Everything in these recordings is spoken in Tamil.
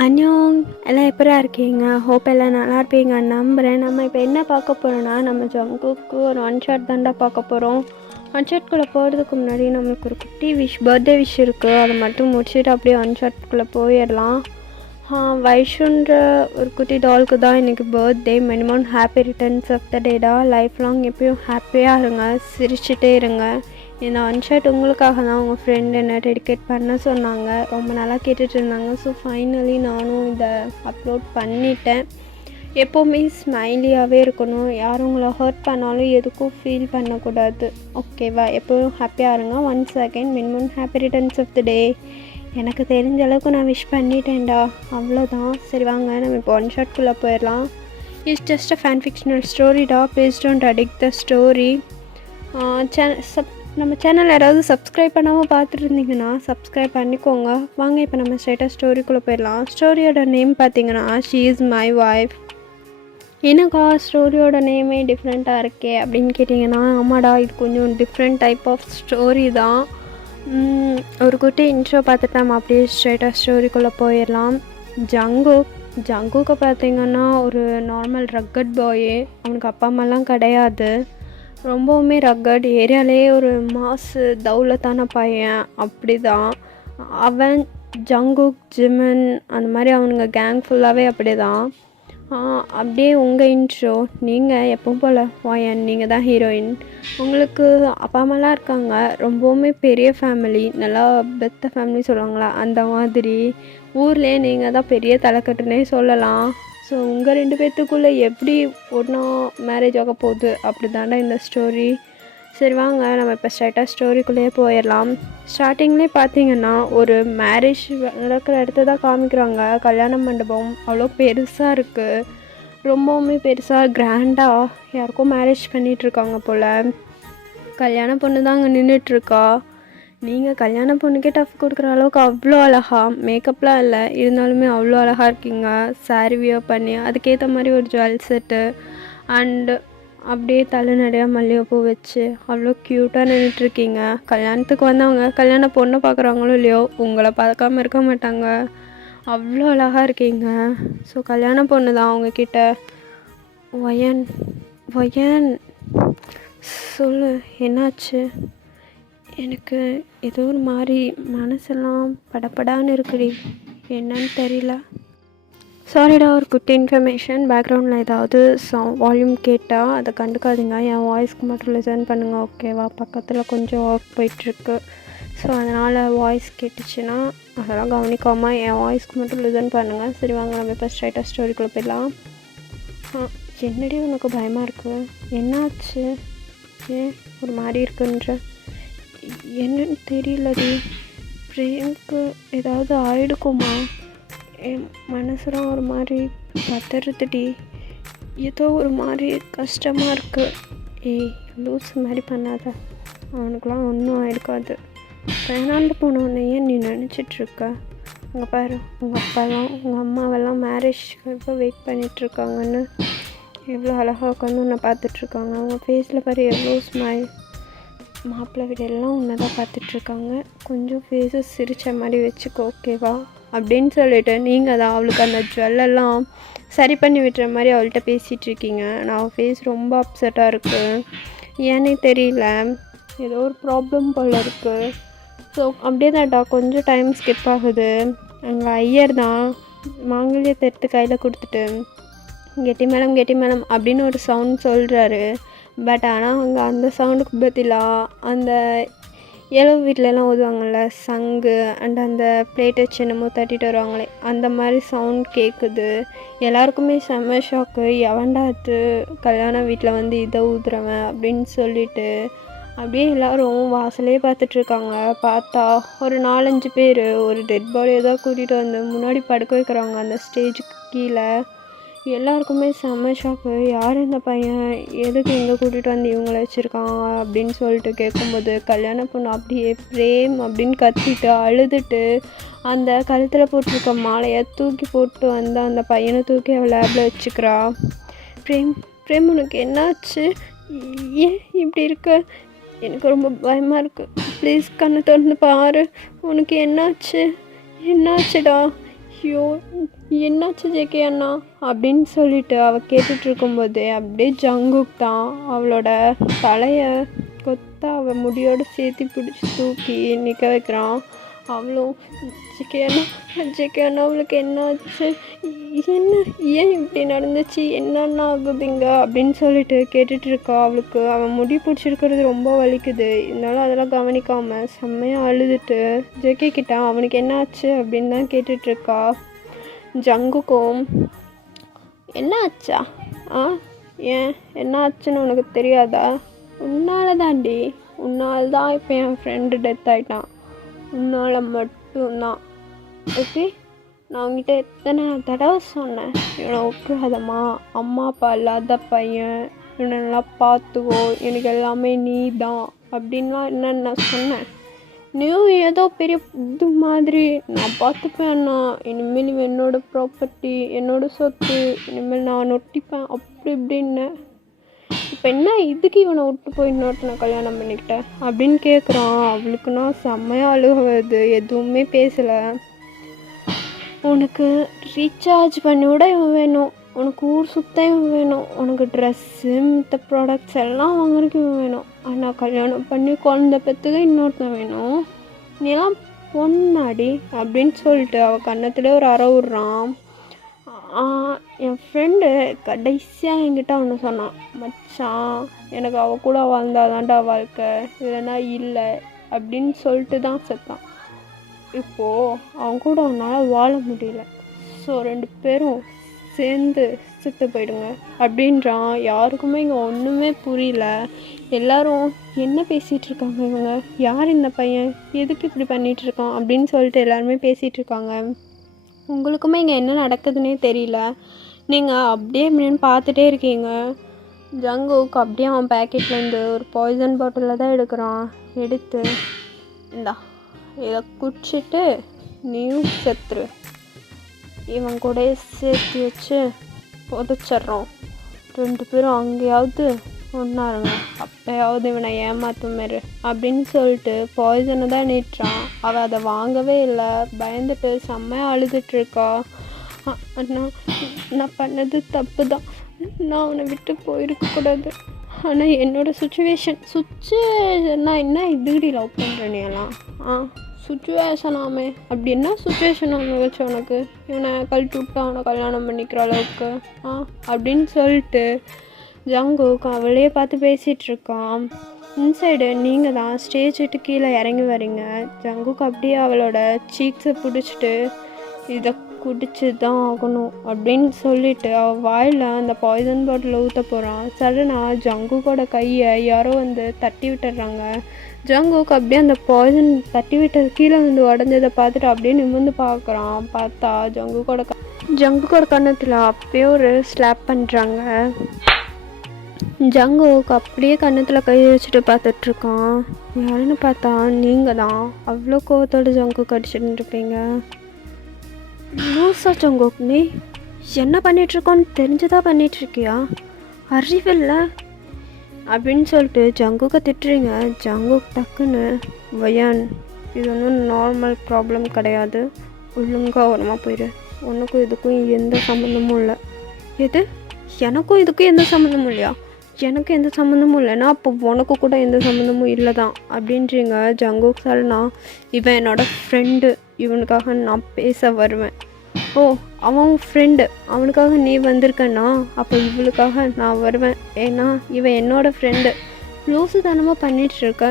அன்யோங் எல்லாம் எப்படியா இருக்கீங்க? ஹோப் எல்லாம் நல்லா இருப்பீங்கன்னு நம்புகிறேன். நம்ம இப்போ என்ன பார்க்க போகிறோன்னா, நம்ம ஜங்குக்கு ஒரு ஒன் ஷாட் தாண்டா பார்க்க போகிறோம். ஒன் ஷாட்குள்ளே போகிறதுக்கு முன்னாடி நம்மளுக்கு ஒரு குட்டி பர்த்டே விஷ் இருக்குது. அதை மட்டும் முடிச்சுட்டு அப்படியே ஒன் ஷாட்குள்ளே போயிடலாம். வைஷுன்ற ஒரு குட்டி டாலுக்கு தான் இன்றைக்கி birthday. Minimum happy returns of the data. Life long எப்பயும் ஹாப்பியாக இருங்க, சிரிச்சுட்டே இருங்க. இந்த ஒன் ஷாட் உங்களுக்காக தான் உங்கள் ஃப்ரெண்ட் என்ன டெடிகேட் பண்ண சொன்னாங்க. ரொம்ப நாளாக கேட்டுட்டு இருந்தாங்க. ஸோ ஃபைனலி நானும் இதை அப்லோட் பண்ணிட்டேன். எப்போவுமே ஸ்மைலியாகவே இருக்கணும். யாரும் உங்களை ஹர்ட் பண்ணாலும் எதுக்கும் ஃபீல் பண்ணக்கூடாது, ஓகேவா? எப்போவும் ஹாப்பியாக இருங்க. Once again minimum happy returns of the day. எனக்கு தெரிஞ்ச அளவுக்கு நான் விஷ் பண்ணிட்டேன்டா, அவ்வளோதான். சரி வாங்க நம்ம இப்போ ஒன் ஷாட்குள்ளே போயிடலாம். It's just a fan fictional ஸ்டோரிடா. Please don't addict the story. நம்ம சேனல் யாராவது சப்ஸ்கிரைப் பண்ணாமல் பார்த்துட்டு இருந்தீங்கன்னா சப்ஸ்கிரைப் பண்ணிக்கோங்க. வாங்க இப்போ நம்ம ஸ்ட்ரைட்டாக ஸ்டோரிக்குள்ளே போயிடலாம். ஸ்டோரியோட நேம் பார்த்தீங்கன்னா ஷீ இஸ் மை ஒய்ஃப். என்னக்கா ஸ்டோரியோட நேமே டிஃப்ரெண்ட்டாக இருக்கே அப்படின்னு கேட்டிங்கன்னா, ஆமாடா, இது கொஞ்சம் டிஃப்ரெண்ட் டைப் ஆஃப் ஸ்டோரி தான். ஒரு குட்டி இன்ட்ரோ பார்த்துட்டு நம்ம அப்படியே ஸ்ட்ரைட்டாக ஸ்டோரிக்குள்ளே போயிடலாம். ஜங்குக்கு பார்த்திங்கன்னா ஒரு நார்மல் ரக்கட் பாயே. அவனுக்கு அப்பா அம்மாலாம் கிடையாது. ரொம்பவுமே ரக்கட். ஏரியாலே ஒரு மாசு தௌலத்தான பையன், அப்படி தான் அவன். ஜங்குக், ஜிமன் அந்த மாதிரி அவனுங்க கேங் ஃபுல்லாகவே அப்படி தான். அப்படியே உங்கள் இன்ட்ரோ. நீங்கள் எப்பவும் போல் வாயன், நீங்கள் தான் ஹீரோயின். உங்களுக்கு அப்பா அம்மாலாம் இருக்காங்க. ரொம்பவுமே பெரிய ஃபேமிலி, நல்லா பெத்த ஃபேமிலி சொல்லுவாங்களா அந்த மாதிரி. ஊர்லேயே நீங்கள் தான் பெரிய தலைக்கட்டுனே சொல்லலாம். ஸோ உங்கள் 2 பேர்த்துக்குள்ளே எப்படி ஒன்றா மேரேஜ் ஆக போகுது, அப்படி தாண்டா இந்த ஸ்டோரி. சரி வாங்க நம்ம இப்போ ஸ்ட்ரைட்டாக ஸ்டோரிக்குள்ளேயே போயிடலாம். ஸ்டார்டிங்லேயே பார்த்தீங்கன்னா ஒரு மேரேஜ் நடக்கிற இடத்த தான் காமிக்கிறாங்க. கல்யாண மண்டபம் அவ்வளோ பெருசாக இருக்குது. ரொம்பவுமே பெருசாக கிராண்டாக யாருக்கும் மேரேஜ் பண்ணிகிட்ருக்காங்க போல். கல்யாண பொண்ணு தான் அங்கே நின்றுட்டுருக்கா. நீங்கள் கல்யாண பொண்ணுக்கே டஃப் கொடுக்குற அளவுக்கு அவ்வளோ அழகா, மேக்கப்லாம் இல்லை, இருந்தாலுமே அவ்வளோ அழகாக இருக்கீங்க. சாரி வியர் பண்ணி அதுக்கேற்ற மாதிரி ஒரு ஜுவல் செட்டு அண்டு அப்படியே தலை நிறையா மல்லிகைப்பூ வச்சு அவ்வளோ க்யூட்டாக நின்றுட்டுருக்கீங்க. கல்யாணத்துக்கு வந்தவங்க கல்யாண பொண்ணை பார்க்குறாங்களோ இல்லையோ, உங்களை பார்க்காம இருக்க மாட்டாங்க. அவ்வளோ அழகாக இருக்கீங்க. ஸோ கல்யாண பொண்ணு தான் அவங்கக்கிட்ட, ஒயன் சொல்லு என்னாச்சு? எனக்கு ஏதோ ஒரு மாதிரி மனசெல்லாம் படப்படான்னு இருக்குடி, என்னன்னு தெரியல. சாரிடா, ஒரு குட் இன்ஃபர்மேஷன். பேக்ரவுண்டில் ஏதாவது வால்யூம் கேட்டால் அதை கண்டுக்காதீங்க. என் வாய்ஸ்க்கு மட்டும் லிசன் பண்ணுங்கள், ஓகேவா? பக்கத்தில் கொஞ்சம் ஒர்க் போயிட்டுருக்கு. ஸோ அதனால் வாய்ஸ் கேட்டுச்சுன்னா அதெல்லாம் கவனிக்காமல் என் வாய்ஸ்க்கு மட்டும் லிசன் பண்ணுங்கள். சரி வாங்க நம்ம இப்போ ஸ்ட்ரைட்டாக ஸ்டோரிக்குள்ளே போயிடலாம். என்னடி உனக்கு பயமாக இருக்குது? என்னாச்சு? ஏன் ஒரு மாதிரி இருக்குன்ற? என்னன்னு தெரியலடி. பிரேம்க்கு ஏதாவது ஆயிடுக்குமா? என் மனசுலாம் ஒரு மாதிரி பதறுதுடி. ஏதோ ஒரு மாதிரி கஷ்டமாக இருக்குது. லூஸ் மாதிரி பண்ணாத, அவனுக்குலாம் ஒன்றும் ஆகிடுக்காது. வேணாண்டு போனவொன்னே ஏன் நீ நினச்சிட்ருக்க? அங்கே பாரு, உங்கள் அப்பாலாம் உங்கள் அம்மாவெல்லாம் மேரேஜ்க்கு வெயிட் பண்ணிகிட்ருக்காங்கன்னு எவ்வளோ அழகாக உட்காந்து உன்னை பார்த்துட்ருக்காங்க. அவங்க ஃபேஸில் பாரு எவ்வளோ ஸ்மைல். மாப்பிள்ளை வீடு எல்லாம் உன்னை தான் பார்த்துட்ருக்காங்க. கொஞ்சம் ஃபேஸை சிரித்த மாதிரி வச்சுக்கோ, ஓகேவா? அப்படின்னு சொல்லிவிட்டு நீங்கள் தான் அவளுக்கு அந்த ஜுவல்லெல்லாம் சரி பண்ணி விட்டுற மாதிரி அவள்கிட்ட பேசிகிட்ருக்கீங்க. நான் அவள் ஃபேஸ் ரொம்ப அப்செட்டாக இருக்குது. ஏன்னே தெரியல, ஏதோ ஒரு ப்ராப்ளம் போல் இருக்குது. ஸோ அப்படியே தான்டா கொஞ்சம் டைம் ஸ்கிப் ஆகுது. அங்கே ஐயர் தான் மாங்கல்யத்தை எடுத்து கையில் கொடுத்துட்டு கெட்டி மேளம் அப்படின்னு ஒரு சவுண்ட் சொல்கிறாரு. பட் ஆனால் அங்கே அந்த சவுண்டுக்கு பதிலாக அந்த ஏழோ வீட்டிலலாம் ஊதுவாங்கள்ல சங்கு அண்ட் அந்த பிளேட்டை சின்னமோ தட்டிட்டு வருவாங்களே, அந்த மாதிரி சவுண்ட் கேட்குது. எல்லாருக்குமே செம்ம ஷாக்கு. எவன்டாத்து கல்யாண வீட்டில் வந்து இதை ஊதுறவன் அப்படின்னு சொல்லிட்டு அப்படியே எல்லோரும் வாசலே பார்த்துட்ருக்காங்க. பார்த்தா ஒரு 4-5 பேர் ஒரு டெட் பாடியை தான் கூட்டிகிட்டு வந்து முன்னாடி படுக்க வைக்கிறாங்க அந்த ஸ்டேஜுக்கு கீழே. எல்லாருக்குமே செம்ம ஷாக்கு. யார் இந்த பையன், எதுக்கு இங்கே கூட்டிகிட்டு வந்து இவங்கள வச்சுருக்காங்க அப்படின்னு சொல்லிட்டு கேட்கும்போது கல்யாண பொண்ணு அப்படியே பிரேம் அப்படின்னு கத்திட்டு அழுதுட்டு அந்த கழுத்தில் போட்டிருக்க மாலையை தூக்கி போட்டு வந்து அந்த பையனை தூக்கி அவள் லேபில் வச்சுக்கிறா. பிரேம் உனக்கு என்னாச்சு? ஏன் இப்படி இருக்க? எனக்கு ரொம்ப பயமாக இருக்குது. ப்ளீஸ் கண்ணை திறந்து பாரு. உனக்கு என்னாச்சுடா? ஐயோ என்னாச்சு ஜேகே அண்ணா அப்படின்னு சொல்லிட்டு அவள் கேட்டுட்டு இருக்கும்போதே அப்படியே ஜங்குக் தான் அவளோட தலையை கொத்த அவள் முடியோடு சேர்த்து பிடிச்சி தூக்கி நிற்க வைக்கிறான். அவளும் ஜேகே அண்ணா அவளுக்கு என்ன ஆச்சு, என்ன ஏன் இப்படி நடந்துச்சு, என்னென்ன ஆகுதுங்க அப்படின்னு சொல்லிட்டு கேட்டுட்ருக்கா. அவளுக்கு அவன் முடி பிடிச்சிருக்கிறது ரொம்ப வலிக்குது. இருந்தாலும் அதெல்லாம் கவனிக்காமல் செம்மையாக அழுதுட்டு ஜேகே கிட்ட அவனுக்கு என்ன ஆச்சு அப்படின்னு தான் கேட்டுட்ருக்கா. ஜங்குக்கும் என்ன ஆச்சா, ஏன் என்ன ஆச்சுன்னு உனக்கு தெரியாதா, உன்னால தாண்டி, உன்னால் தான் இப்போ என் ஃப்ரெண்டு டெத் ஆகிட்டான், உன்னால் மட்டும்தான். ஓகே, நான் உங்ககிட்ட எத்தனை தடவை சொன்னேன் இவனை விட்டுறாதம்மா, அம்மா அப்பா இல்லாத பையன், இவனை நல்லா பார்த்துக்கோ, எனக்கு எல்லாமே நீ தான் அப்படின்லாம் என்னென்னு நான் சொன்னேன். நீயும் ஏதோ பெரிய இது மாதிரி நான் பார்த்துப்பேன்னா, இனிமேல் இவன் என்னோடய ப்ராப்பர்ட்டி, என்னோடய சொத்து, இனிமேல் நான் நொட்டிப்பேன் அப்படி இப்படின்னு. இப்போ என்ன இதுக்கு இவனை விட்டு போய் இன்னொருத்தனை கல்யாணம் பண்ணிக்கிட்டேன் அப்படின்னு கேட்குறான். அவளுக்குன்னா செம்மையாக அழுகுது, எதுவுமே பேசலை. உனக்கு ரீசார்ஜ் பண்ணி விட இவன் வேணும், உனக்கு ஊர் சுத்த இவன் வேணும், உனக்கு ட்ரெஸ்ஸு மித்த ப்ராடக்ட்ஸ் எல்லாம் வாங்குறதுக்கு இவன் வேணும், ஆனால் கல்யாணம் பண்ணி குழந்தை பெற்றுக்க இன்னொருத்தன் வேணும், நீலாம் பொண்ணாடி அப்படின்னு சொல்லிட்டு அவள் கன்னத்தில் ஒரு அறை விட்றான். என் ஃப்ரெண்டு கடைசியாக என்கிட்ட ஒன்று சொன்னான், மச்சான் எனக்கு அவள் கூட வாழ்ந்தாதான்டா வாழ்க்கை, இல்லைன்னா இல்லை அப்படின்னு சொல்லிட்டு தான் செத்தான். இப்போது அவன் கூட அவனால் வாழ முடியல, ஸோ 2 பேரும் சேர்ந்து செத்து போயிடுங்க அப்படின்றான். யாருக்குமே இங்கே ஒன்றுமே புரியல. எல்லாரும் என்ன பேசிகிட்ருக்காங்க, இவங்க யார், இந்த பையன் எதுக்கு இப்படி பண்ணிகிட்ருக்கான் அப்படின்னு சொல்லிட்டு எல்லாருமே பேசிகிட்ருக்காங்க. உங்களுக்குமே இங்கே என்ன நடக்குதுன்னே தெரியல. நீங்கள் அப்படியே இப்படின்னு பார்த்துட்டே இருக்கீங்க. ஜங்குக்கு அப்படியே அவன் பேக்கெட்லேருந்து ஒரு பாய்சன் பாட்டிலில் தான் எடுக்கிறான். எடுத்து இந்தா இதை குடிச்சிட்டு நீயும் செத்துரு, இவன் கூட சேர்த்து வச்சு புதைச்சிட்றோம், 2 பேரும் அங்கேயாவது ஒன்றா இருங்க, அப்போயாவது இவனை ஏமாற்ற மாரி அப்படின்னு சொல்லிட்டு பாய்சனை தான் நீட்டுறான். அவள் அதை வாங்கவே இல்லை, பயந்துட்டு செம்மையாக அழுதுட்ருக்கா. அண்ணா நான் பண்ணது தப்பு தான், நான் அவனை விட்டு போயிருக்கக்கூடாது, ஆனால் என்னோடய சுச்சுவேஷன்னா என்ன இதுடி லவ் பண்ணுறேனேலாம் சுச்சுவேஷனாமே அப்படி என்ன சுச்சுவேஷன் அவங்க வச்சு உனக்கு இவனை கழட்டி விட்டு அவனை கல்யாணம் பண்ணிக்கிற அளவுக்கு அப்படின்னு சொல்லிட்டு ஜங்குக்கு அவளையே பார்த்து பேசிகிட்ருக்கான். இன்சைடு நீங்கள் தான் ஸ்டேஜ் விட்டு கீழே இறங்கி வரீங்க. ஜங்குக்கு அப்படியே அவளோட சீக்ஸை பிடிச்சிட்டு இதை குடிச்சு தான் ஆகணும் அப்படின்னு சொல்லிட்டு அவள் வாயில் அந்த பாய்சன் பாட்டில் ஊற்ற போகிறான். சடனாக ஜங்குக்கோட கையை யாரோ வந்து தட்டி விட்டுடுறாங்க. ஜங்குக்கு அப்படியே அந்த பாய்சன் தட்டி விட்டது கீழே வந்து உடஞ்சதை பார்த்துட்டு அப்படியே நிமிர்ந்து பார்க்குறான். பார்த்தா ஜங்குக்கோட கன்னத்தில் அப்படியே ஒரு ஸ்லாப் பண்ணுறாங்க. ஜங்குக்கு அப்படியே கன்னத்தில் கை வச்சுட்டு பார்த்துட்ருக்கான். யாருன்னு பார்த்தா நீங்கள் தான். அவ்வளோ கோவத்தோடு ஜங்குக்கு அடிச்சுட்டு இருப்பீங்க. லூசா ஜங்குக், நீ என்ன பண்ணிகிட்ருக்கோன்னு தெரிஞ்சுதான் பண்ணிகிட்ருக்கியா, அறிவில்லை அப்படின்னு சொல்லிட்டு ஜங்குக்கை திட்டுறீங்க. ஜங்குக் டக்குன்னு வயான் இது ஒன்றும் நார்மல் ப்ராப்ளம் கிடையாது, ஒழுங்காக ஓரமாக போயிடு, உனக்கும் இதுக்கும் எந்த சம்மந்தமும் இல்லை. எது எனக்கும் இதுக்கும் எந்த சம்மந்தமும் இல்லையா, எனக்கு எந்த சம்மந்தமும் இல்லைன்னா அப்போ உனக்கு கூட எந்த சம்மந்தமும் இல்லை தான் அப்படின்றீங்க. ஜங்குக் சொல்லுனா இவன் என்னோடய ஃப்ரெண்டு, இவனுக்காக நான் பேச வருவேன். ஓ அவன் ஃப்ரெண்டு, அவனுக்காக நீ வந்திருக்கன்னா அப்போ இவளுக்காக நான் வருவேன், ஏன்னா இவன் என்னோடய ஃப்ரெண்டு. லூசுதனமாக பண்ணிகிட்ருக்க,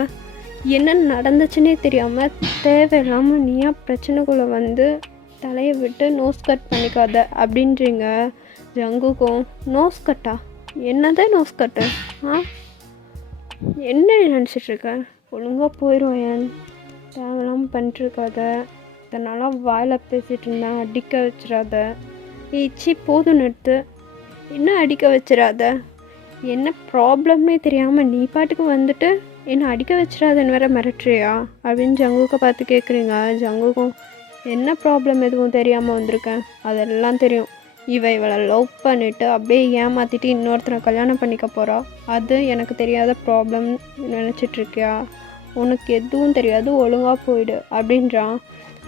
என்ன நடந்துச்சுன்னே தெரியாமல் தேவையில்லாமல் நீயா பிரச்சனைக்குள்ளே வந்து தலையை விட்டு நோஸ் கட் பண்ணிக்காத அப்படின்றீங்க. ஜங்குக்கும் நோஸ் கட்டா, என்னதான் நோஸ் கட்டு, என்ன நினச்சிட்ருக்க, ஒழுங்காக போயிடுவேன், தேவையில்லாமல் பண்ணிட்டுருக்காத, இதனால் வாயில் பேசிகிட்டு இருந்தேன், அடிக்க வச்சிடாத, ஈச்சி போதும் நிறுத்து, என்ன அடிக்க வச்சிடாத, என்ன ப்ராப்ளம்னே தெரியாமல் நீ பாட்டுக்கு வந்துட்டு என்ன அடிக்க வச்சிடாதன்னு வேற மிரட்டுறியா அப்படின்னு ஜங்குக்கை பார்த்து கேட்குறீங்க. ஜங்குக்கும் என்ன ப்ராப்ளம் எதுவும் தெரியாமல் வந்திருக்கேன், அதெல்லாம் தெரியும், இவளை லவ் பண்ணிவிட்டு அப்படியே ஏமாற்றிட்டு இன்னொருத்தனை கல்யாணம் பண்ணிக்க போகிறா, அது எனக்கு தெரியாத ப்ராப்ளம் நினச்சிட்ருக்கியா, உனக்கு எதுவும் தெரியாது, ஒழுங்காக போயிடு அப்படின்றான்.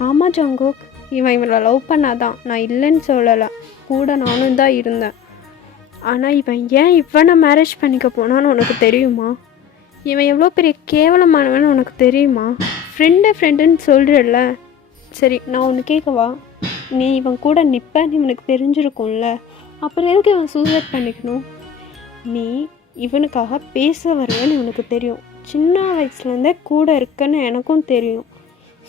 ஆமாம் ஜங்குக், இவனை லவ் பண்ணாதான், நான் இல்லைன்னு சொல்லலை, கூட நானும் தான் இருந்தேன். ஆனால் இவன் ஏன் இவனை மேரேஜ் பண்ணிக்க போனான்னு உனக்கு தெரியுமா? இவன் எவ்வளோ பெரிய கேவலமானவன்னு உனக்கு தெரியுமா? ஃப்ரெண்டுன்னு சொல்கிறல்ல, சரி நான் ஒன்று கேட்கவா? நீ இவன் கூட நிற்பன்னு இவனுக்கு தெரிஞ்சிருக்கும்ல, அப்புறம் எதுக்கு இவன் சூசைட் பண்ணிக்கணும்? நீ இவனுக்காக பேச வருவேன்னு இவனுக்கு தெரியும், சின்ன வயசுலேருந்தே கூட இருக்கன்னு எனக்கும் தெரியும்.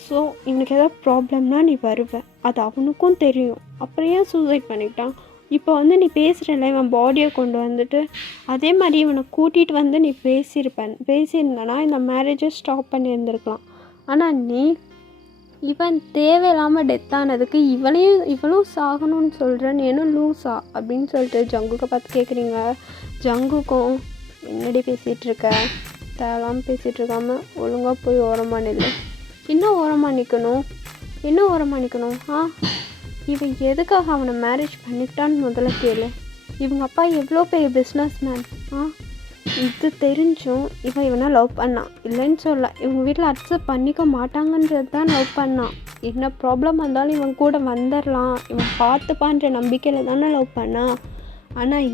ஸோ இவனுக்கு ஏதாவது ப்ராப்ளம்னா நீ வருவ, அது அவனுக்கும் தெரியும். அப்புறம் ஏன் சூசைட் பண்ணிக்கிட்டான்? இப்போ வந்து நீ பேசுகிறல, இவன் பாடியை கொண்டு வந்துட்டு அதே மாதிரி இவனை கூட்டிகிட்டு வந்து நீ பேசியிருந்தனா இந்த மேரேஜை ஸ்டாப் பண்ணியிருந்துருக்கலாம். ஆனால் நீ இவன் தேவையில்லாமல் டெத் ஆனதுக்கு இவளும் சாகணும்னு சொல்கிறேன், நீ என்ன லூஸா அப்படின்னு சொல்லிட்டு ஜங்குக்கை பார்த்து கேட்குறீங்க. ஜங்குக்கும் என்னடி பேசிகிட்டு இருக்க, தேவையில்லாமல் பேசிகிட்டு இருக்காம ஒழுங்காக போய் ஓரமாக நில்லு. இன்னும் ஓரமாக நிற்கணும்? இவன் எதுக்காக அவனை மேரேஜ் பண்ணிக்கிட்டான்னு முதல்ல கேளு. இவங்க அப்பா எவ்வளோ பெரிய பிஸ்னஸ் மேன். இது தெரிஞ்சும் இவனை லவ் பண்ணான், இல்லைன்னு சொல்ல. இவங்க வீட்டில் அக்செப்ட் பண்ணிக்க மாட்டாங்கன்றது தான் லவ் பண்ணான். என்ன ப்ராப்ளம் வந்தாலும் இவன் கூட வந்துடலாம், இவன் பார்த்துப்பான்ற நம்பிக்கையில் தானே லவ் பண்ணான். ஆனால்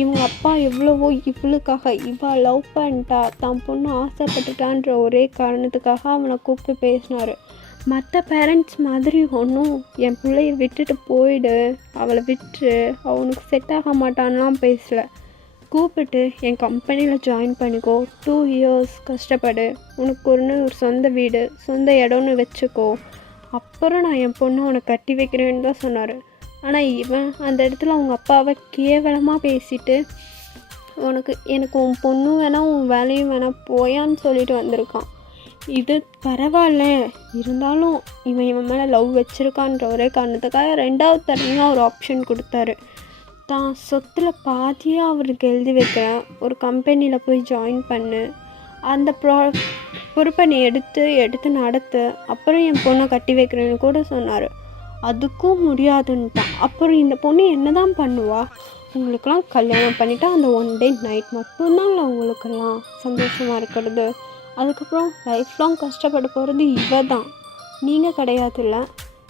இவங்க அப்பா எவ்வளவோ இவளுக்காக, இவள் லவ் பண்ணிட்டா, தான் பொண்ணு ஆசைப்பட்டுட்டான்ற ஒரே காரணத்துக்காக அவனை கூப்பிட்டு பேசினார். மற்ற பேரண்ட்ஸ் மாதிரி ஒன்றும் என் பிள்ளைய விட்டுட்டு போயிடு, அவளை விட்டுரு, அவனுக்கு செட் ஆக மாட்டான்லாம் பேசலை. கூப்பிட்டு என் கம்பெனியில் ஜாயின் பண்ணிக்கோ, 2 years கஷ்டப்படு, உனக்கு ஒரு சொந்த வீடு சொந்த இடம்னு வச்சுக்கோ, அப்புறம் நான் என் பொண்ணை உனக்கு கட்டி வைக்கிறேன்னு தான் சொன்னார். ஆனால் இவன் அந்த இடத்துல அவங்க அப்பாவை கேவலமாக பேசிட்டு, எனக்கு உன் பொண்ணும் வேணாம், உன் வேலையும் வேணாம், போயான்னு சொல்லிட்டு வந்திருக்கான். இது பரவாயில்ல, இருந்தாலும் இவன் மேலே லவ் வச்சுருக்கான்ற ஒரே காரணத்துக்காக 2வது தடவையாக ஒரு ஆப்ஷன் கொடுத்தாரு. தான் சொத்தில் பாதியாக அவருக்கு எழுதி வைக்கிறேன், ஒரு கம்பெனியில் போய் ஜாயின் பண்ணு, அந்த பொறுப்பை நீ எடுத்து நடத்து, அப்புறம் என் பொண்ணை கட்டி வைக்கிறேன்னு கூட சொன்னார். அதுக்கும் முடியாதுன்ட்டான். அப்புறம் இந்த பொண்ணு என்ன தான் பண்ணுவா? உங்களுக்கெல்லாம் கல்யாணம் பண்ணிட்டா அந்த 1 day night மட்டும்தான்ல உங்களுக்கெல்லாம் சந்தோஷமாக இருக்கிறது. அதுக்கப்புறம் லைஃப் லாங் கஷ்டப்பட போகிறது இவ தான், நீங்கள் கிடையாதுல்ல.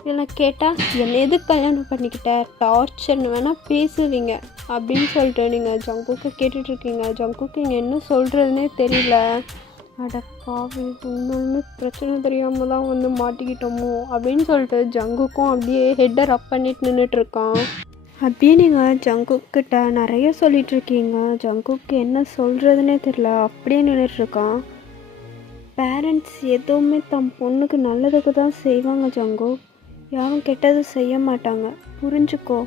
இதில் கேட்டால் என்னை எதுக்கு கல்யாணம் பண்ணிக்கிட்ட, டார்ச்சர்னு வேணால் பேசுவீங்க அப்படின்னு சொல்லிட்டு நீங்கள் ஜங்குக்கு கேட்டுட்ருக்கீங்க. ஜங்குக்கு இங்கே என்ன சொல்கிறதுனே தெரியல. அடப்பாவி, உண்மையுமே பிரச்சனை தெரியாமல் தான் வந்து மாட்டிக்கிட்டோமோ அப்படின்னு சொல்லிட்டு ஜங்குக்கும் அப்படியே ஹெட்டை ரப் பண்ணிட்டு நின்றுட்டுருக்கான். அப்படியே நீங்கள் ஜங்குக்கிட்ட நிறைய சொல்லிகிட்ருக்கீங்க. ஜங்குக்கு என்ன சொல்கிறதுனே தெரியல, அப்படியே நின்றுட்டுருக்கான். பேரண்ட்ஸ் எதுவுமே தம் பொண்ணுக்கு நல்லதுக்கு தான் செய்வாங்க ஜங்கு, யாரும் கெட்டது செய்ய மாட்டாங்க, புரிஞ்சுக்கோ.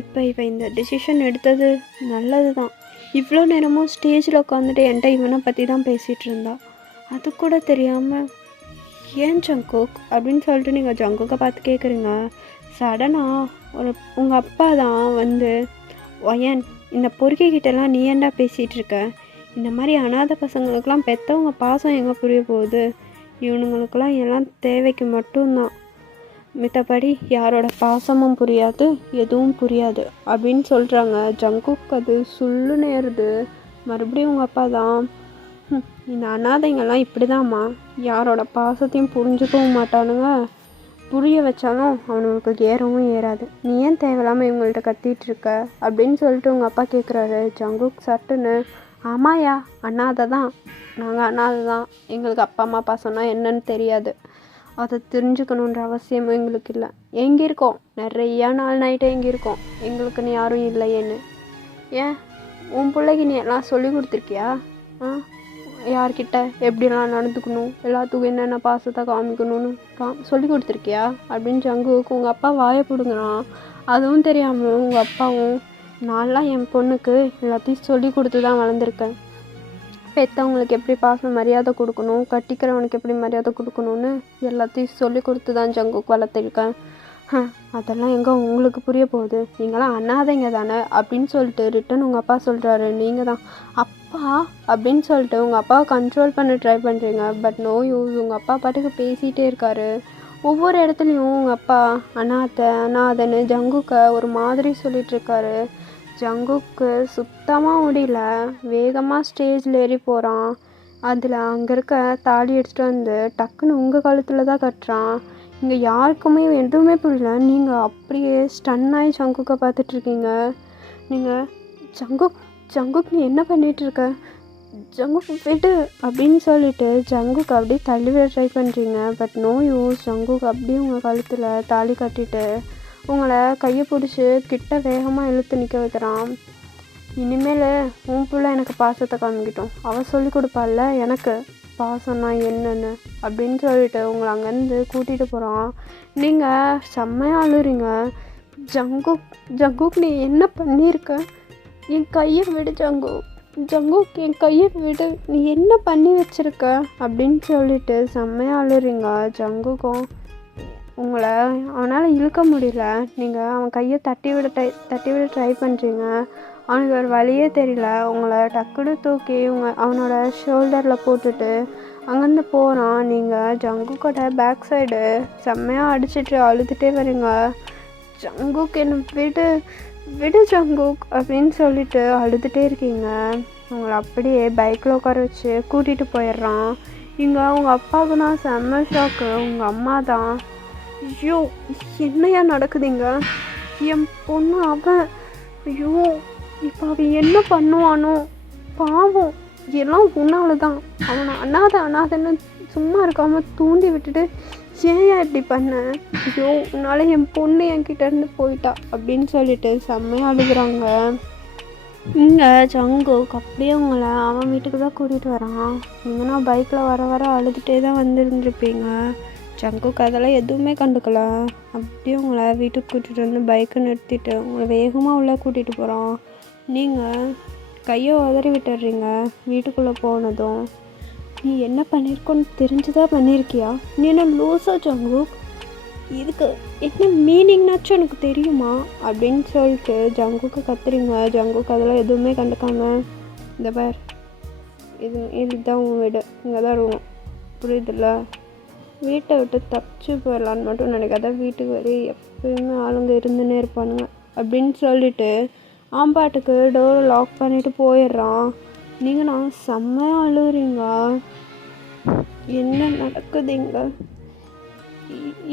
இப்போ இவன் இந்த டிசிஷன் எடுத்தது நல்லது தான். இவ்வளோ நேரமும் ஸ்டேஜில் உட்காந்துட்டு என்கிட்ட இவனை பற்றி தான் பேசிகிட்டு இருந்தா, அது கூட தெரியாமல் ஏன் ஜங்குக் அப்படின்னு சொல்லிட்டு நீங்கள் ஜங்குக்கை பார்த்து கேட்குறீங்க. சடனாக உங்கள் அப்பா தான் வந்து, ஒயன் இந்த பொறுக்கிக்கிட்டலாம் நீ ஏன்டா பேசிகிட்டு இருக்க, இந்த மாதிரி அனாதை பசங்களுக்கெல்லாம் பெற்றவங்க பாசம் எங்கே புரிய போகுது, இவனுங்களுக்கெல்லாம் எல்லாம் தேவைக்கு மட்டும்தான், மித்தபடி யாரோட பாசமும் புரியாது, எதுவும் புரியாது அப்படின்னு சொல்கிறாங்க. ஜங்குக்கு அது சுள்ளு நேருது. மறுபடியும் உங்கள் அப்பா தான், இந்த அனாதைங்கெல்லாம் இப்படி தான்மா, யாரோட பாசத்தையும் புரிஞ்சுக்கவும் மாட்டானுங்க, புரிய வச்சாலும் அவனுக்கு ஏறவும் ஏறாது, நீ ஏன் தேவையில்லாமல் இவங்கள்ட்ட கத்திட்டு இருக்க அப்படின்னு சொல்லிட்டு உங்கள் அப்பா கேட்குறாரு. ஜங்குக் சட்டுன்னு, ஆமாயா அனாதை தான், நாங்கள் அனாதை தான், எங்களுக்கு அப்பா அம்மா பாசம்னா என்னன்னு தெரியாது, அதை தெரிஞ்சுக்கணுன்ற அவசியமும் எங்களுக்கு இல்லை, எங்கே இருக்கோம் நிறையா நாள் நைட்டு எங்கே இருக்கோம், எங்களுக்குன்னு யாரும் இல்லையேன்னு. ஏன் உன் பிள்ளைக்கு நீ எல்லாம் சொல்லி கொடுத்துருக்கியா? யார்கிட்ட எப்படிலாம் நடந்துக்கணும், எல்லாத்துக்கும் என்னென்ன பாசத்தை காமிக்கணும்னு சொல்லி கொடுத்துருக்கியா அப்படின்னு ஜங்குவுக்கு உங்கள் அப்பா வாயை பிடுங்குறான். அதுவும் தெரியாமல் உங்கள் அப்பாவும், நான்லாம் என் பொண்ணுக்கு எல்லாத்தையும் சொல்லி கொடுத்து தான் வளர்ந்துருக்கேன், பெற்றவங்களுக்கு எப்படி பாசம் மரியாதை கொடுக்கணும், கட்டிக்கிறவனுக்கு எப்படி மரியாதை கொடுக்கணும்னு எல்லாத்தையும் சொல்லி கொடுத்து தான் ஜங்குக்கு வளர்த்துருக்கேன். அதெல்லாம் எங்கே உங்களுக்கு புரிய போகுது, நீங்களாம் அண்ணாதைங்க தானே அப்படின்னு சொல்லிட்டு ரிட்டன் உங்கள் அப்பா சொல்கிறாரு. நீங்கள் தான் அப்பா அப்படின்னு சொல்லிட்டு உங்கள் அப்பாவை கண்ட்ரோல் பண்ண ட்ரை பண்ணுறீங்க, பட் நோ யூஸ். உங்கள் அப்பா பாட்டுக்கு பேசிகிட்டே இருக்காரு. ஒவ்வொரு இடத்துலையும் உங்கள் அப்பா அனாதைன்னு ஜங்குக்க ஒரு மாதிரி சொல்லிகிட்ருக்காரு. ஜங்குக்கு சுத்தமாக முடியல, வேகமாக ஸ்டேஜில் ஏறி போகிறான். அதில் அங்கே இருக்க தாலி எடுத்துகிட்டு வந்து டக்குன்னு உங்கள் கழுத்தில் தான் கட்டுறான். இங்கே யாருக்குமே எதுவுமே புரியல. நீங்கள் அப்படியே ஸ்டன் ஆகி ஜங்குக்கை பார்த்துட்ருக்கீங்க. நீங்கள் ஜங்குக் நீ என்ன பண்ணிகிட்ருக்க, ஜங்குக் விடு அப்படின்னு சொல்லிட்டு ஜங்குக்கு அப்படியே தள்ளி விட ட்ரை பண்ணுறீங்க. But no use. ஜங்குக்கு அப்படியே உங்கள் கழுத்தில் தாலி கட்டிட்டு உங்களை கையை பிடிச்சி கிட்ட வேகமாக இழுத்து நிற்க வைக்கிறான். இனிமேல் உன் பிள்ளை எனக்கு பாசத்தை காமிக்கிட்டோம், அவள் சொல்லி கொடுப்பாள்ல எனக்கு பாசம்னா என்னன்னு அப்படின்னு சொல்லிட்டு உங்களை அங்கேருந்து கூட்டிகிட்டு போகிறான். நீங்கள் செம்மையாக அழுறீங்க. ஜங்குக் நீ என்ன பண்ணியிருக்க, என் கையை விடு ஜங்குக் என் கையை விடு, நீ என்ன பண்ணி வச்சுருக்க அப்படின்னு சொல்லிட்டு செம்மையாக அழுறீங்க. ஜங்குக்கும் உங்களை அவனால் இழுக்க முடியல. நீங்கள் அவன் கையை தட்டி விட ட்ரை பண்ணுறீங்க. அவனுக்கு ஒரு வழியே தெரியல. உங்களை டக்குன்னு தூக்கி அவனோட ஷோல்டரில் போட்டுட்டு அங்கேருந்து போகிறான். நீங்கள் ஜங்குக்கோட பேக் சைடு செம்மையாக அடிச்சிட்டு அழுதுகிட்டே வரீங்க. ஜங்குக் என்ன விடு ஜங்குக் அப்படின்னு சொல்லிட்டு அழுதுகிட்டே இருக்கீங்க. உங்களை அப்படியே பைக்கில் உட்கார வச்சு கூட்டிகிட்டு போயிடுறான். இங்கே அவங்க அப்பாவுக்கு நான் செம்ம ஷாக்கு. உங்கள் அம்மா தான், ஐயோ என்னையா நடக்குதுங்க, என் பொண்ணு அவன், ஐயோ இப்போ அவன் என்ன பண்ணுவானோ, பாவம் எல்லாம் உன்னால தான், அவனை அனாதைன்னு சும்மா இருக்காமல் தூண்டி விட்டுட்டு ஏன் இப்படி பண்ண, ஐயோ உன்னால் என் பொண்ணு என்கிட்டேருந்து போயிட்டா அப்படின்னு சொல்லிட்டு செம்மையாக அழுகுறாங்க. இங்கே ஜங்குக் அப்படியே உங்களை அவன் வீட்டுக்கு தான் கூட்டிகிட்டு வரான். நீங்கன்னா பைக்கில் வர அழுதுகிட்டே தான் வந்துருந்துருப்பீங்க. ஜங்குக் அதெல்லாம் எதுவுமே கண்டுக்கல. அப்படியே உங்களை வீட்டுக்கு கூட்டிகிட்டு வந்து பைக்கை நிறுத்திட்டு உங்களை வேகமாக உள்ளே கூட்டிகிட்டு போகிறான். நீங்கள் கையை உதறி விட்டுடுறீங்க. வீட்டுக்குள்ளே போனதும் நீ என்ன பண்ணியிருக்கோன்னு தெரிஞ்சுதான் பண்ணியிருக்கியா, நீ என்ன லூஸா ஜங்குக், இதுக்கு என்ன மீனிங்னாச்சும் எனக்கு தெரியுமா அப்படின்னு சொல்லிட்டு ஜங்குக்கு கத்துறீங்க. ஜங்குக் அதெல்லாம் எதுவுமே கண்டுக்காம, இந்த பார் இதுதான் உன் வீடு, இங்கே தான் இருக்கணும், புரியுதுல்ல, வீட்டை விட்டு தப்பிச்சு போயிடலான்னு மட்டும் நினைக்காத, வீட்டுக்கு வரை எப்பயுமே ஆளுங்க இருந்துன்னே இருப்பானுங்க அப்படின்னு சொல்லிட்டு ஆம்பாட்டுக்கு டோரை லாக் பண்ணிவிட்டு போயிடுறான். நீங்கள் நான் செம்மையாக அழுகுறீங்க. என்ன நடக்குதுங்க,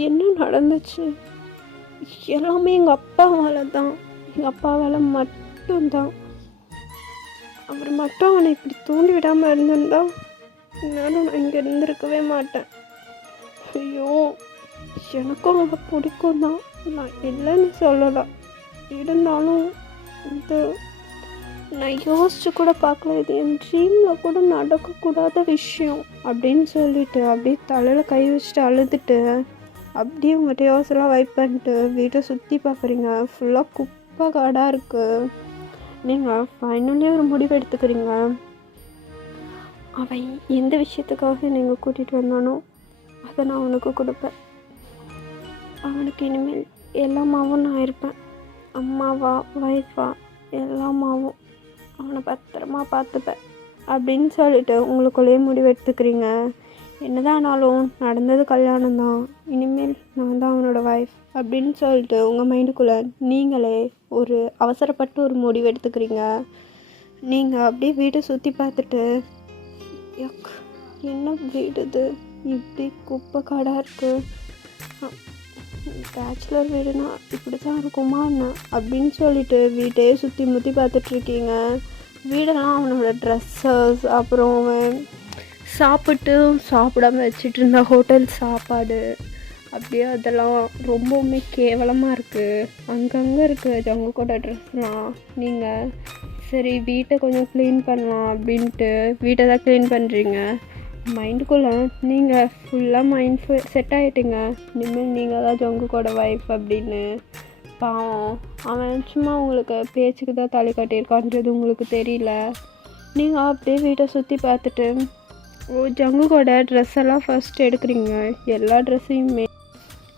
என்ன நடந்துச்சு, எல்லாமே எங்கள் அப்பாவால் தான், எங்கள் அப்பாவால் மட்டும்தான், அவர் மட்டும் அவனை இப்படி தூண்டி விடாமல் இருந்திருந்தா என்னாலும் நான் இங்கே இருந்திருக்கவே மாட்டேன். ஐயோ எனக்கும் அவனை பிடிக்கும் தான், நான் இல்லைன்னு சொல்லலை, இருந்தாலும் இது நான் யோசிச்சு கூட பார்க்கல, இது என் ட்ரீமில் கூட நடக்கக்கூடாத விஷயம் அப்படின்னு சொல்லிட்டு அப்படியே தலையில் கை வச்சுட்டு அழுதுட்டு அப்படியே உங்கள்கிட்ட யோசெல்லாம் வைப் பண்ணிட்டு வீட்டை சுற்றி பார்க்குறீங்க. ஃபுல்லாக குப்பை காடாக இருக்குது. நீங்கள் ஃபைனலி ஒரு முடிவு எடுத்துக்கிறீங்க. அவன் எந்த விஷயத்துக்காக நீங்கள் கூட்டிகிட்டு வந்தானோ அதை நான் அவனுக்கு கொடுப்பேன். அவனுக்கு இனிமேல் எல்லாமாவும் நான் இருப்பேன், அம்மாவா ஒய்ஃபா எல்லாமாவும் அவனை பத்திரமா பார்த்துப்பேன் அப்படின்னு சொல்லிட்டு உங்களுக்குள்ளேயே முடிவு எடுத்துக்கிறீங்க. என்னதான் ஆனாலும் நடந்தது கல்யாணம் தான், இனிமேல் நான் தான் அவனோட ஒய்ஃப் அப்படின்னு சொல்லிட்டு உங்கள் மைண்டுக்குள்ளே நீங்களே ஒரு அவசரப்பட்டு ஒரு முடிவு எடுத்துக்கிறீங்க. நீங்கள் அப்படியே வீட்டை சுற்றி பார்த்துட்டு, என்ன வீடு இது, இப்படி குப்பை காடாக இருக்குது, பேச்சுலர் வீடுனா இப்படி தான் இருக்குமா என்ன அப்படின்னு சொல்லிட்டு வீட்டையே சுற்றி முற்றி பார்த்துட்ருக்கீங்க. வீடெல்லாம் அவனோட ட்ரெஸ்ஸஸ், அப்புறம் அவன் சாப்பிடாம வச்சுட்டு இருந்த ஹோட்டல் சாப்பாடு, அப்படியே அதெல்லாம் ரொம்பவுமே கேவலமாக இருக்குது. அங்கங்கே இருக்குது ஜங்குக்கோட ட்ரெஸ்லாம். நீங்கள் சரி வீட்டை கொஞ்சம் க்ளீன் பண்ணலாம் அப்படின்ட்டு வீட்டை தான் க்ளீன் பண்ணுறீங்க. மைண்டுக்குள்ளே நீங்கள் ஃபுல்லாக செட் ஆகிட்டீங்க, இனிமேல் நீங்கள் தான் ஜங்குக்கோட ஒய்ஃப் அப்படின்னு. பாவம் அவன் சும்மா உங்களுக்கு பேச்சுக்கு தான் தாலி கட்டியிருக்கான்றது உங்களுக்கு தெரியல. நீங்கள் அப்படியே வீட்டை சுற்றி பார்த்துட்டு ஜங்குக்கோட ட்ரெஸ்ஸெல்லாம் ஃபஸ்ட்டு எடுக்கிறீங்க. எல்லா ட்ரெஸ்ஸையுமே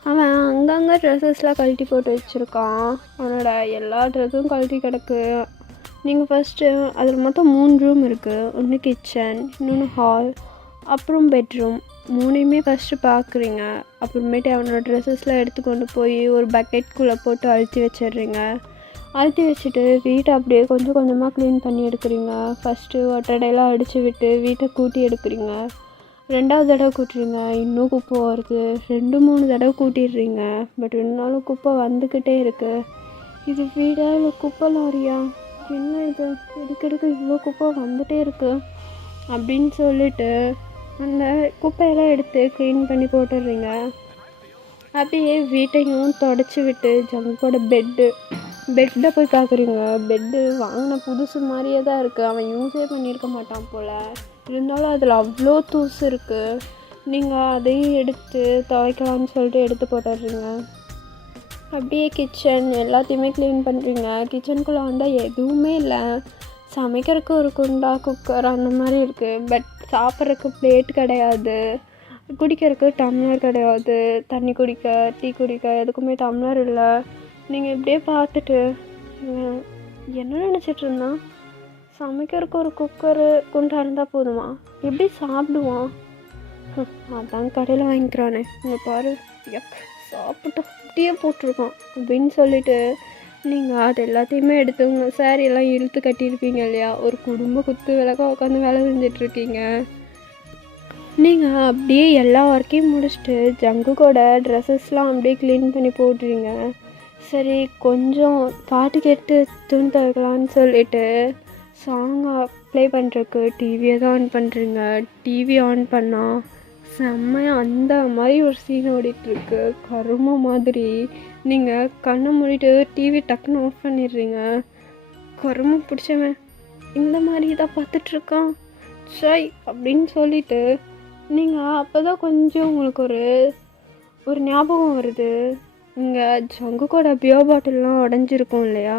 அவன் அங்கங்கே ட்ரெஸ்ஸஸ்லாம் கழட்டி போட்டு வச்சுருக்கான். அவனோட எல்லா ட்ரெஸ்ஸும் கழட்டி கிடக்கு. நீங்கள் ஃபஸ்ட்டு அதில் மொத்தம் 3 ரூம் இருக்குது. ஒன்று கிச்சன், இன்னொன்று ஹால், அப்புறம் பெட்ரூம். 3யுமே ஃபஸ்ட்டு பார்க்குறீங்க. அப்புறமேட்டு அவனோட ட்ரெஸ்ஸஸ்லாம் எடுத்துக்கொண்டு போய் ஒரு பக்கெட்குள்ளே போட்டு அழுத்தி வச்சிடுறீங்க. அழுத்தி வச்சுட்டு வீட்டை அப்படியே கொஞ்சம் கொஞ்சமாக க்ளீன் பண்ணி எடுக்கிறீங்க. ஃபஸ்ட்டு ஒட்டடையெல்லாம் அடித்து விட்டு வீட்டை கூட்டி எடுக்கிறீங்க. 2வது தடவை கூட்டுறீங்க, இன்னும் குப்பை வருது. 2-3 தடவை கூட்டிடுறீங்க, பட் இருந்தாலும் குப்பை வந்துக்கிட்டே இருக்குது. இது வீடா இல்லை குப்பை லாரியா? என்ன இது, எடுக்க இவ்வளோ குப்பை வந்துகிட்டே இருக்குது அப்படின்னு சொல்லிட்டு அந்த குப்பையெல்லாம் எடுத்து க்ளீன் பண்ணி போட்டுடுறீங்க. அப்படியே வீட்டையும் தொடச்சி விட்டு ஜங்கோட பெட்டை போய் பார்க்குறீங்க. பெட்டு வாங்கின புதுசு மாதிரியே தான் இருக்குது. அவன் யூஸே பண்ணியிருக்க மாட்டான் போல். இருந்தாலும் அதில் அவ்வளோ தூசு இருக்குது. நீங்கள் அதையும் எடுத்து துவைக்கலான்னு சொல்லிட்டு எடுத்து போட்டுடுறீங்க. அப்படியே கிச்சன் எல்லாத்தையுமே க்ளீன் பண்ணுறீங்க. கிச்சனுக்குள்ளே வந்தால் எதுவுமே இல்லை. சமைக்கிறதுக்கு ஒரு குண்டா, குக்கர் அந்த மாதிரி இருக்குது. பட் சாப்பிட்றதுக்கு பிளேட் கிடையாது, குடிக்கிறதுக்கு டம்ளர் கிடையாது, தண்ணி குடிக்க, டீ குடிக்க எதுக்குமே டம்ளர் இல்லை. நீங்கள் இப்படியே பார்த்துட்டு என்ன நினச்சிட்டு இருந்தான், சமைக்கிறதுக்கு ஒரு குக்கரு குண்டா இருந்தால் போதுமா, எப்படி சாப்பிடுவான்? அதான் கடையில் வாங்கிக்கிறானே, இங்கே பாரு, சாப்பிட்டு அப்படியே போட்டிருக்கான் அப்படின்னு சொல்லிட்டு நீங்கள் அது எல்லாத்தையுமே எடுத்து உங்கள் சாரியெல்லாம் இழுத்து கட்டியிருப்பீங்க இல்லையா, ஒரு குடும்ப குத்து விளக்கா உட்காந்து வேலை செஞ்சிட்ருக்கீங்க. நீங்கள் அப்படியே எல்லா ஒர்க்கையும் முடிச்சுட்டு ஜங்குக்கோட ட்ரெஸ்ஸஸ்லாம் அப்படியே க்ளீன் பண்ணி போட்டுறீங்க. சரி, கொஞ்சம் பாட்டு கேட்டு துணி துவைக்கலான்னு சொல்லிட்டு சாங்கை ப்ளே பண்ணுறக்கு டிவியை தான் ஆன் பண்ணுறீங்க. டிவி ஆன் பண்ணால் செம்மையாக அந்த மாதிரி ஒரு சீன் ஓடிட்டுருக்கு, கரும மாதிரி. நீங்கள் கண்ணை மூடிட்டு டிவி டக்குன்னு ஆஃப் பண்ணிடுறீங்க. கரும பிடிச்சவன் இந்த மாதிரி தான் பார்த்துட்ருக்கான் சாய் அப்படின்னு சொல்லிட்டு நீங்கள் அப்போ தான் கொஞ்சம் உங்களுக்கு ஒரு ஞாபகம் வருது. இங்கே ஜங்குக்கோட பியர் பாட்டில்லாம் உடஞ்சிருக்கும் இல்லையா,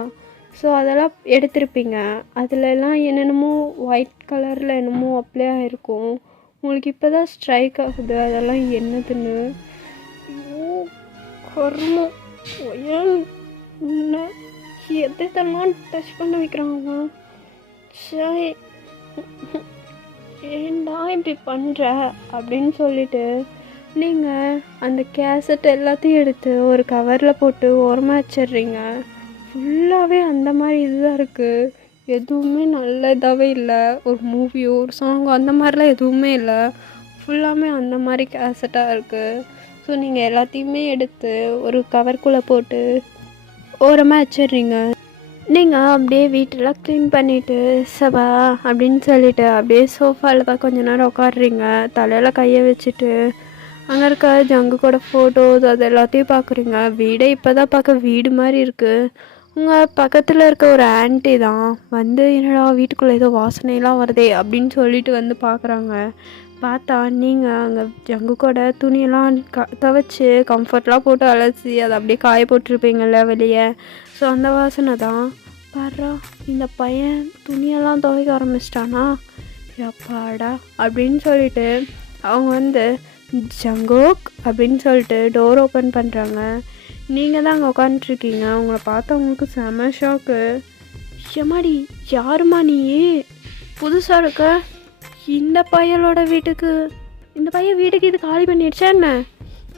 ஸோ அதெல்லாம் எடுத்திருப்பீங்க. அதிலெல்லாம் என்னென்னமோ ஒயிட் கலரில் என்னமோ அப்ளை ஆகிருக்கும். உங்களுக்கு இப்போ தான் ஸ்ட்ரைக் ஆகுது அதெல்லாம் என்னதுன்னு. கர்மம், ஏன் எதெல்லாம் டச் பண்ண வைக்கிறாங்க? சரி, ஏண்டா இப்படி பண்ணுற அப்படின்னு சொல்லிட்டு நீங்கள் அந்த கேசட் எல்லாத்தையும் எடுத்து ஒரு கவரில் போட்டு ஓரமாக வச்சிடுறீங்க. ஃபுல்லாகவே அந்த மாதிரி இதுதான் இருக்குது, எதுவுமே நல்ல இதாகவே இல்லை. ஒரு மூவியோ ஒரு சாங்கோ அந்த மாதிரிலாம் எதுவுமே இல்லை, ஃபுல்லாமே அந்த மாதிரி கேசட்டாக இருக்குது. ஸோ நீங்கள் எல்லாத்தையுமே எடுத்து ஒரு கவர்க்குள்ளே போட்டு ஓரமாக வச்சிடுறீங்க. நீங்கள் அப்படியே வீட்டெல்லாம் க்ளீன் பண்ணிவிட்டு சபா அப்படின்னு சொல்லிவிட்டு அப்படியே சோஃபாவில் தான் கொஞ்ச நேரம் உட்காடுறீங்க. தலையில் கையை வச்சுட்டு அங்கே இருக்க ஜங்குக்கோட ஃபோட்டோஸ் அது எல்லாத்தையும் பார்க்குறீங்க. வீடே இப்போ தான் பார்க்க வீடு மாதிரி இருக்குது. உங்கள் பக்கத்தில் இருக்க ஒரு ஆன்ட்டி தான் வந்து என்னடா வீட்டுக்குள்ளே ஏதோ வாசனையெல்லாம் வருதே அப்படின்னு சொல்லிட்டு வந்து பார்க்குறாங்க. பார்த்தா நீங்கள் அங்கே ஜங்குக்கோட துணியெல்லாம் துவைச்சி கம்ஃபர்ட்லாம் போட்டு அலசி அதை அப்படியே காய போட்டிருப்பீங்கள்ல வெளியே, ஸோ அந்த வாசனை தான். பாடுறா, இந்த பையன் துணியெல்லாம் துவைக்க ஆரம்பிச்சிட்டானா, எப்பாடா அப்படின்னு சொல்லிட்டு அவங்க வந்து ஜங்கோக் அப்படின்னு சொல்லிட்டு டோர் ஓப்பன் பண்ணுறாங்க. நீங்கள் தான் அங்கே உட்காந்துட்ருக்கீங்க. உங்களை பார்த்தா உங்களுக்கு செம ஷாக்கு. எம்மாடி, யாருமா நீ, புதுசாக இருக்க? இந்த பையன் வீட்டுக்கு இது காலி பண்ணிடுச்சா என்ன?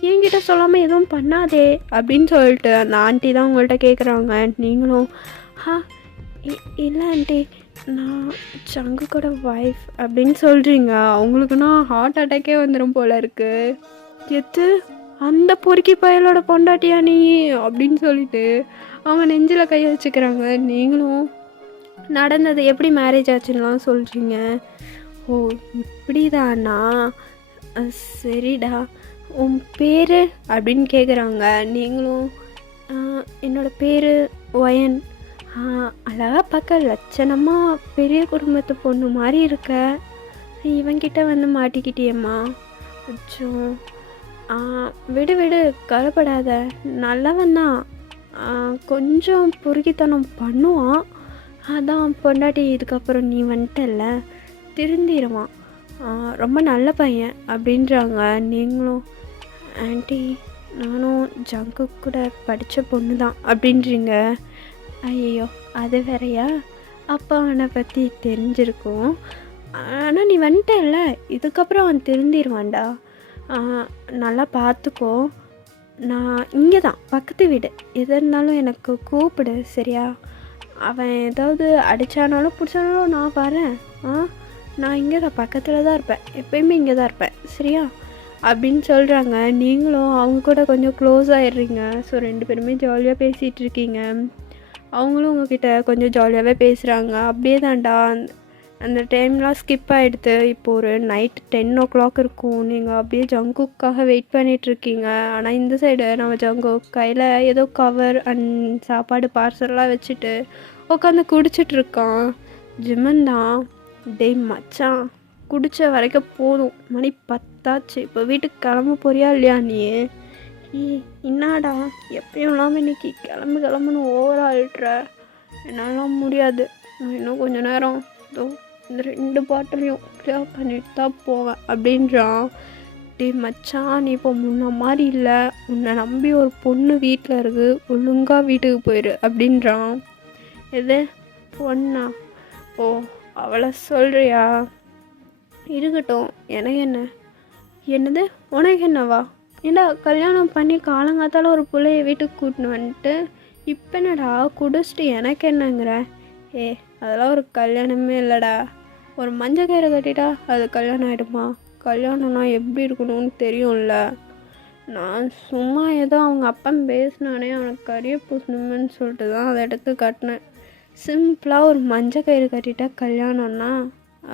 என்கிட்ட சொல்லாமல் எதுவும் பண்ணாதே அப்படின்னு சொல்லிட்டு அந்த ஆண்டி தான் உங்கள்கிட்ட கேட்குறாங்க. நீங்களும் இல்லை ஆண்டி, நான் ஜங்குக்கோட ஒய்ஃப் அப்படின்னு சொல்கிறீங்க. அவங்களுக்குன்னா ஹார்ட் அட்டாக்கே வந்துடும் போல இருக்குது. எது, அந்த பொறுக்கி பயலோட பொண்டாட்டியா நீ அப்படின்னு சொல்லிட்டு அவங்க நெஞ்சில் கையை வச்சுக்கிறாங்க. நீங்களும் நடந்தது எப்படி மேரேஜ் ஆச்சுன்னெலாம் சொல்கிறீங்க. ஓ இப்படி தானா, சரிடா, உன் பேர் அப்படின்னு கேட்குறாங்க. நீங்களும் என்னோடய பேர் ஒயன். அழகா பார்க்க லட்சணமாக பெரிய குடும்பத்து பொண்ணு மாதிரி இருக்க, இவங்கிட்ட வந்து மாட்டிக்கிட்டியம்மா. அச்சோ, விடு கவலைப்படாத, நல்லவன் தான், கொஞ்சம் பொறுக்கித்தனம் பண்ணுவான், அதான் பொண்டாட்டி இதுக்கப்புறம் நீ வந்துட்டல்ல திருந்திடுவான், ரொம்ப நல்ல பையன் அப்படின்றாங்க. நீங்களும் ஆண்டி, நானும் ஜங்கு கூட படித்த பொண்ணு தான் அப்படின்றீங்க. ஐயோ, அது வேறையா? அப்பா அவனை பற்றி தெரிஞ்சிருக்கும், ஆனால் நீ வந்துட்டல்ல, இதுக்கப்புறம் அவன் திருந்திடுவான்டா, நல்லா பார்த்துக்கோ. நான் இங்கே தான் பக்கத்து வீடு, எது இருந்தாலும் எனக்கு கூப்பிடு சரியா? அவன் ஏதாவது அடித்தானாலும் பிடிச்சானாலும் நான் வரேன். நான் இங்கே தான் பக்கத்தில் தான் இருப்பேன், எப்போயுமே இங்கே தான் இருப்பேன் சரியா அப்படின்னு சொல்கிறாங்க. நீங்களும் அவங்க கூட கொஞ்சம் க்ளோஸ் ஆகிடுறீங்க. ஸோ 2 பேருமே ஜாலியாக பேசிகிட்டு இருக்கீங்க. அவங்களும் உங்ககிட்ட கொஞ்சம் ஜாலியாகவே பேசுகிறாங்க. அப்படியே தான்டா அந்த டைம்லாம் ஸ்கிப் ஆகிடுது. இப்போ ஒரு நைட் 10 o'clock இருக்கும். நீங்கள் அப்படியே ஜங்குக்காக வெயிட் பண்ணிகிட்ருக்கீங்க. ஆனால் இந்த சைடு நம்ம ஜங்குக் கையில் ஏதோ கவர் அண்ட் சாப்பாடு பார்சல்லாம் வச்சுட்டு உட்காந்து குடிச்சிட்ருக்கான். ஜிமன் தான், டேய் மச்சான் குடித்த வரைக்கும் போதும், மணி 10 இப்போ வீட்டுக்கு கிளம்ப போறியா இல்லையா நீ? என்னடா எப்பயும் இல்லாமல் இன்னைக்கு கிளம்புன்னு ஓவராக அழுட்டுற, என்னாலாம் முடியாது, நான் இன்னும் கொஞ்சம் நேரம் இந்த 2 பாட்டிலையும் கிளியர் பண்ணிட்டு தான் போவேன் அப்படின்றான். டே மச்சான், நீ இப்போ முன்ன மாதிரி இல்லை, உன்னை நம்பி ஒரு பொண்ணு வீட்டில் இருக்குது, ஒழுங்காக வீட்டுக்கு போயிடு அப்படின்றான். எது பொண்ணா? ஓ அவளை சொல்கிறியா? இருக்கட்டும், எனக்கு என்னது உனக்கு என்னவா? ஏண்டா கல்யாணம் பண்ணி காலங்காத்தால ஒரு பிள்ளைய வீட்டுக்கு கூட்டின்னு வந்துட்டு இப்போ என்னடா குடிச்சிட்டு எனக்கு என்னங்கிற? அதெல்லாம் ஒரு கல்யாணமே இல்லைடா. ஒரு மஞ்சள் கயிறை கட்டிட்டா அது கல்யாணம் ஆகிடுமா? கல்யாணம்னா எப்படி இருக்கணும்னு தெரியும்ல. நான் சும்மா ஏதோ அவங்க அப்பா பேசினானே அவனுக்கு கரிய பூசணுமென்னு சொல்லிட்டு தான் அதை எடுத்து கட்டினேன். சிம்பிளாக ஒரு மஞ்சள் கயிறு கட்டிட்டா கல்யாணம்னா,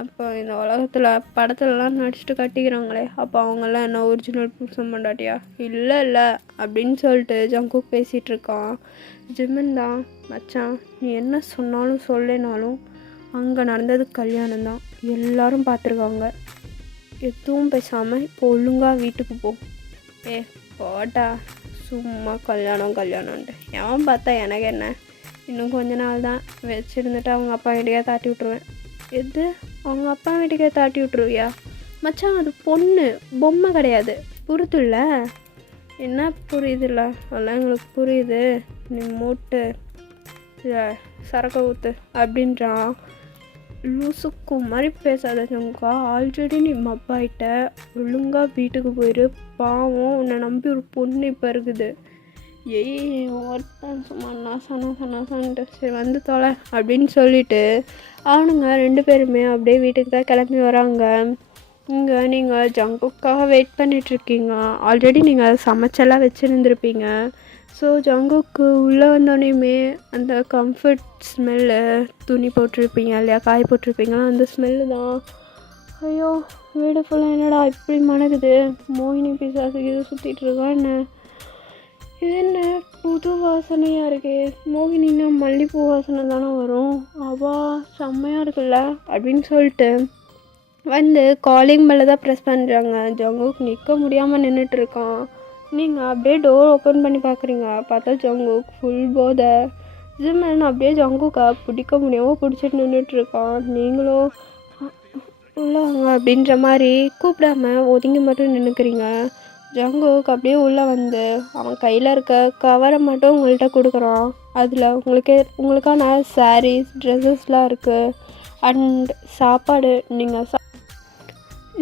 அப்போ இந்த உலகத்தில் படத்துலலாம் நடிச்சுட்டு கட்டிக்கிறாங்களே, அப்போ அவங்கெல்லாம் என்ன ஒரிஜினல் புருஷன் பொண்டாட்டியா? இல்லை அப்படின்னு சொல்லிட்டு ஜங்குக் பேசிகிட்டு இருக்கான். ஜிமின் தான், மச்சான் நீ என்ன சொன்னாலும் சொல்லினாலும் அங்கே நடந்தது கல்யாணம் தான், எல்லாரும் பார்த்துருக்காங்க. எதுவும் பேசாமல் இப்போ ஒழுங்காக வீட்டுக்கு போ. போட்டா சும்மா கல்யாணம்ன்ட்டு எவன் பார்த்தா எனக்கு என்ன? இன்னும் கொஞ்ச நாள் தான் வச்சுருந்துட்டு அவங்க அப்பா வீட்டுக்கே தாட்டி விட்ருவேன். எது அவங்க அப்பா வீட்டுக்கே தாட்டி விட்ருவியா? மச்சான் அது பொண்ணு, பொம்மை கிடையாது, புரியுதுல்ல? என்ன புரியுதுல்ல? அதெல்லாம் எங்களுக்கு புரியுது, நீ மூட்டு சரக்க ஊற்று அப்படின்றான். லூசுக்கு மாதிரி பேசாத ஜங்கா, ஆல்ரெடி நீ மப்பாயிட்ட, ஒழுங்காக வீட்டுக்கு போயிடு, பாவம் உன்னை நம்பி ஒரு பொண்ணு இப்போ இருக்குது. ஒருத்தன் சும்மா நாசான்ட்டு சரி வந்து தொலை அப்படின்னு சொல்லிட்டு அவனுங்க 2 பேருமே அப்படியே வீட்டுக்கு தான் கிளம்பி வராங்க. இங்கே நீங்கள் ஜங்குக்காக வெயிட் பண்ணிகிட்ருக்கீங்க. ஆல்ரெடி நீங்கள் அதை சமைச்செல்லாம் வச்சுருந்துருப்பீங்க. ஸோ ஜங்குக்கு உள்ளே வந்தோடனேயுமே அந்த கம்ஃபர்ட் ஸ்மெல்லு, துணி போட்டிருப்பீங்க இல்லையா, காய் போட்டிருப்பீங்க, அந்த ஸ்மெல்லு தான். ஐயோ வீடு ஃபுல்லாக என்னடா இப்படி மணக்குது, மோகினி பிசாசுக்கு இது சுற்றிட்டு இருக்கான் என்ன? இது என்ன புது வாசனையாக இருக்கே, மோகினின்னா மல்லிகைப்பூ வாசனை தானே வரும், அவா செம்மையாக இருக்குல்ல அப்படின்னு சொல்லிட்டு வந்து காலிங் பெல்லை தான் ப்ரெஸ் பண்ணுறாங்க. ஜங்குக் நிற்க முடியாமல் நின்றுட்டுருக்கான். நீங்கள் அப்படியே டோர் ஓப்பன் பண்ணி பார்க்குறீங்க, பார்த்தா ஜங்குக் ஃபுல் போதை. ஜிமன் அப்படியே ஜங்குக்கை பிடிக்க முடியாமல் பிடிச்சிட்டு நின்றுட்டுருக்கான். நீங்களும் உள்ளவங்க அப்படின்ற மாதிரி கூப்பிடாம ஒதுங்கி மட்டும் நின்றுக்கிறீங்க. ஜங்குக் அப்படியே உள்ளே வந்து அவன் கையில் இருக்க கவரை மட்டும் உங்கள்கிட்ட கொடுக்குறான். அதில் உங்களுக்கான சாரீஸ், ட்ரெஸ்ஸஸ்லாம் இருக்குது அண்ட் சாப்பாடு.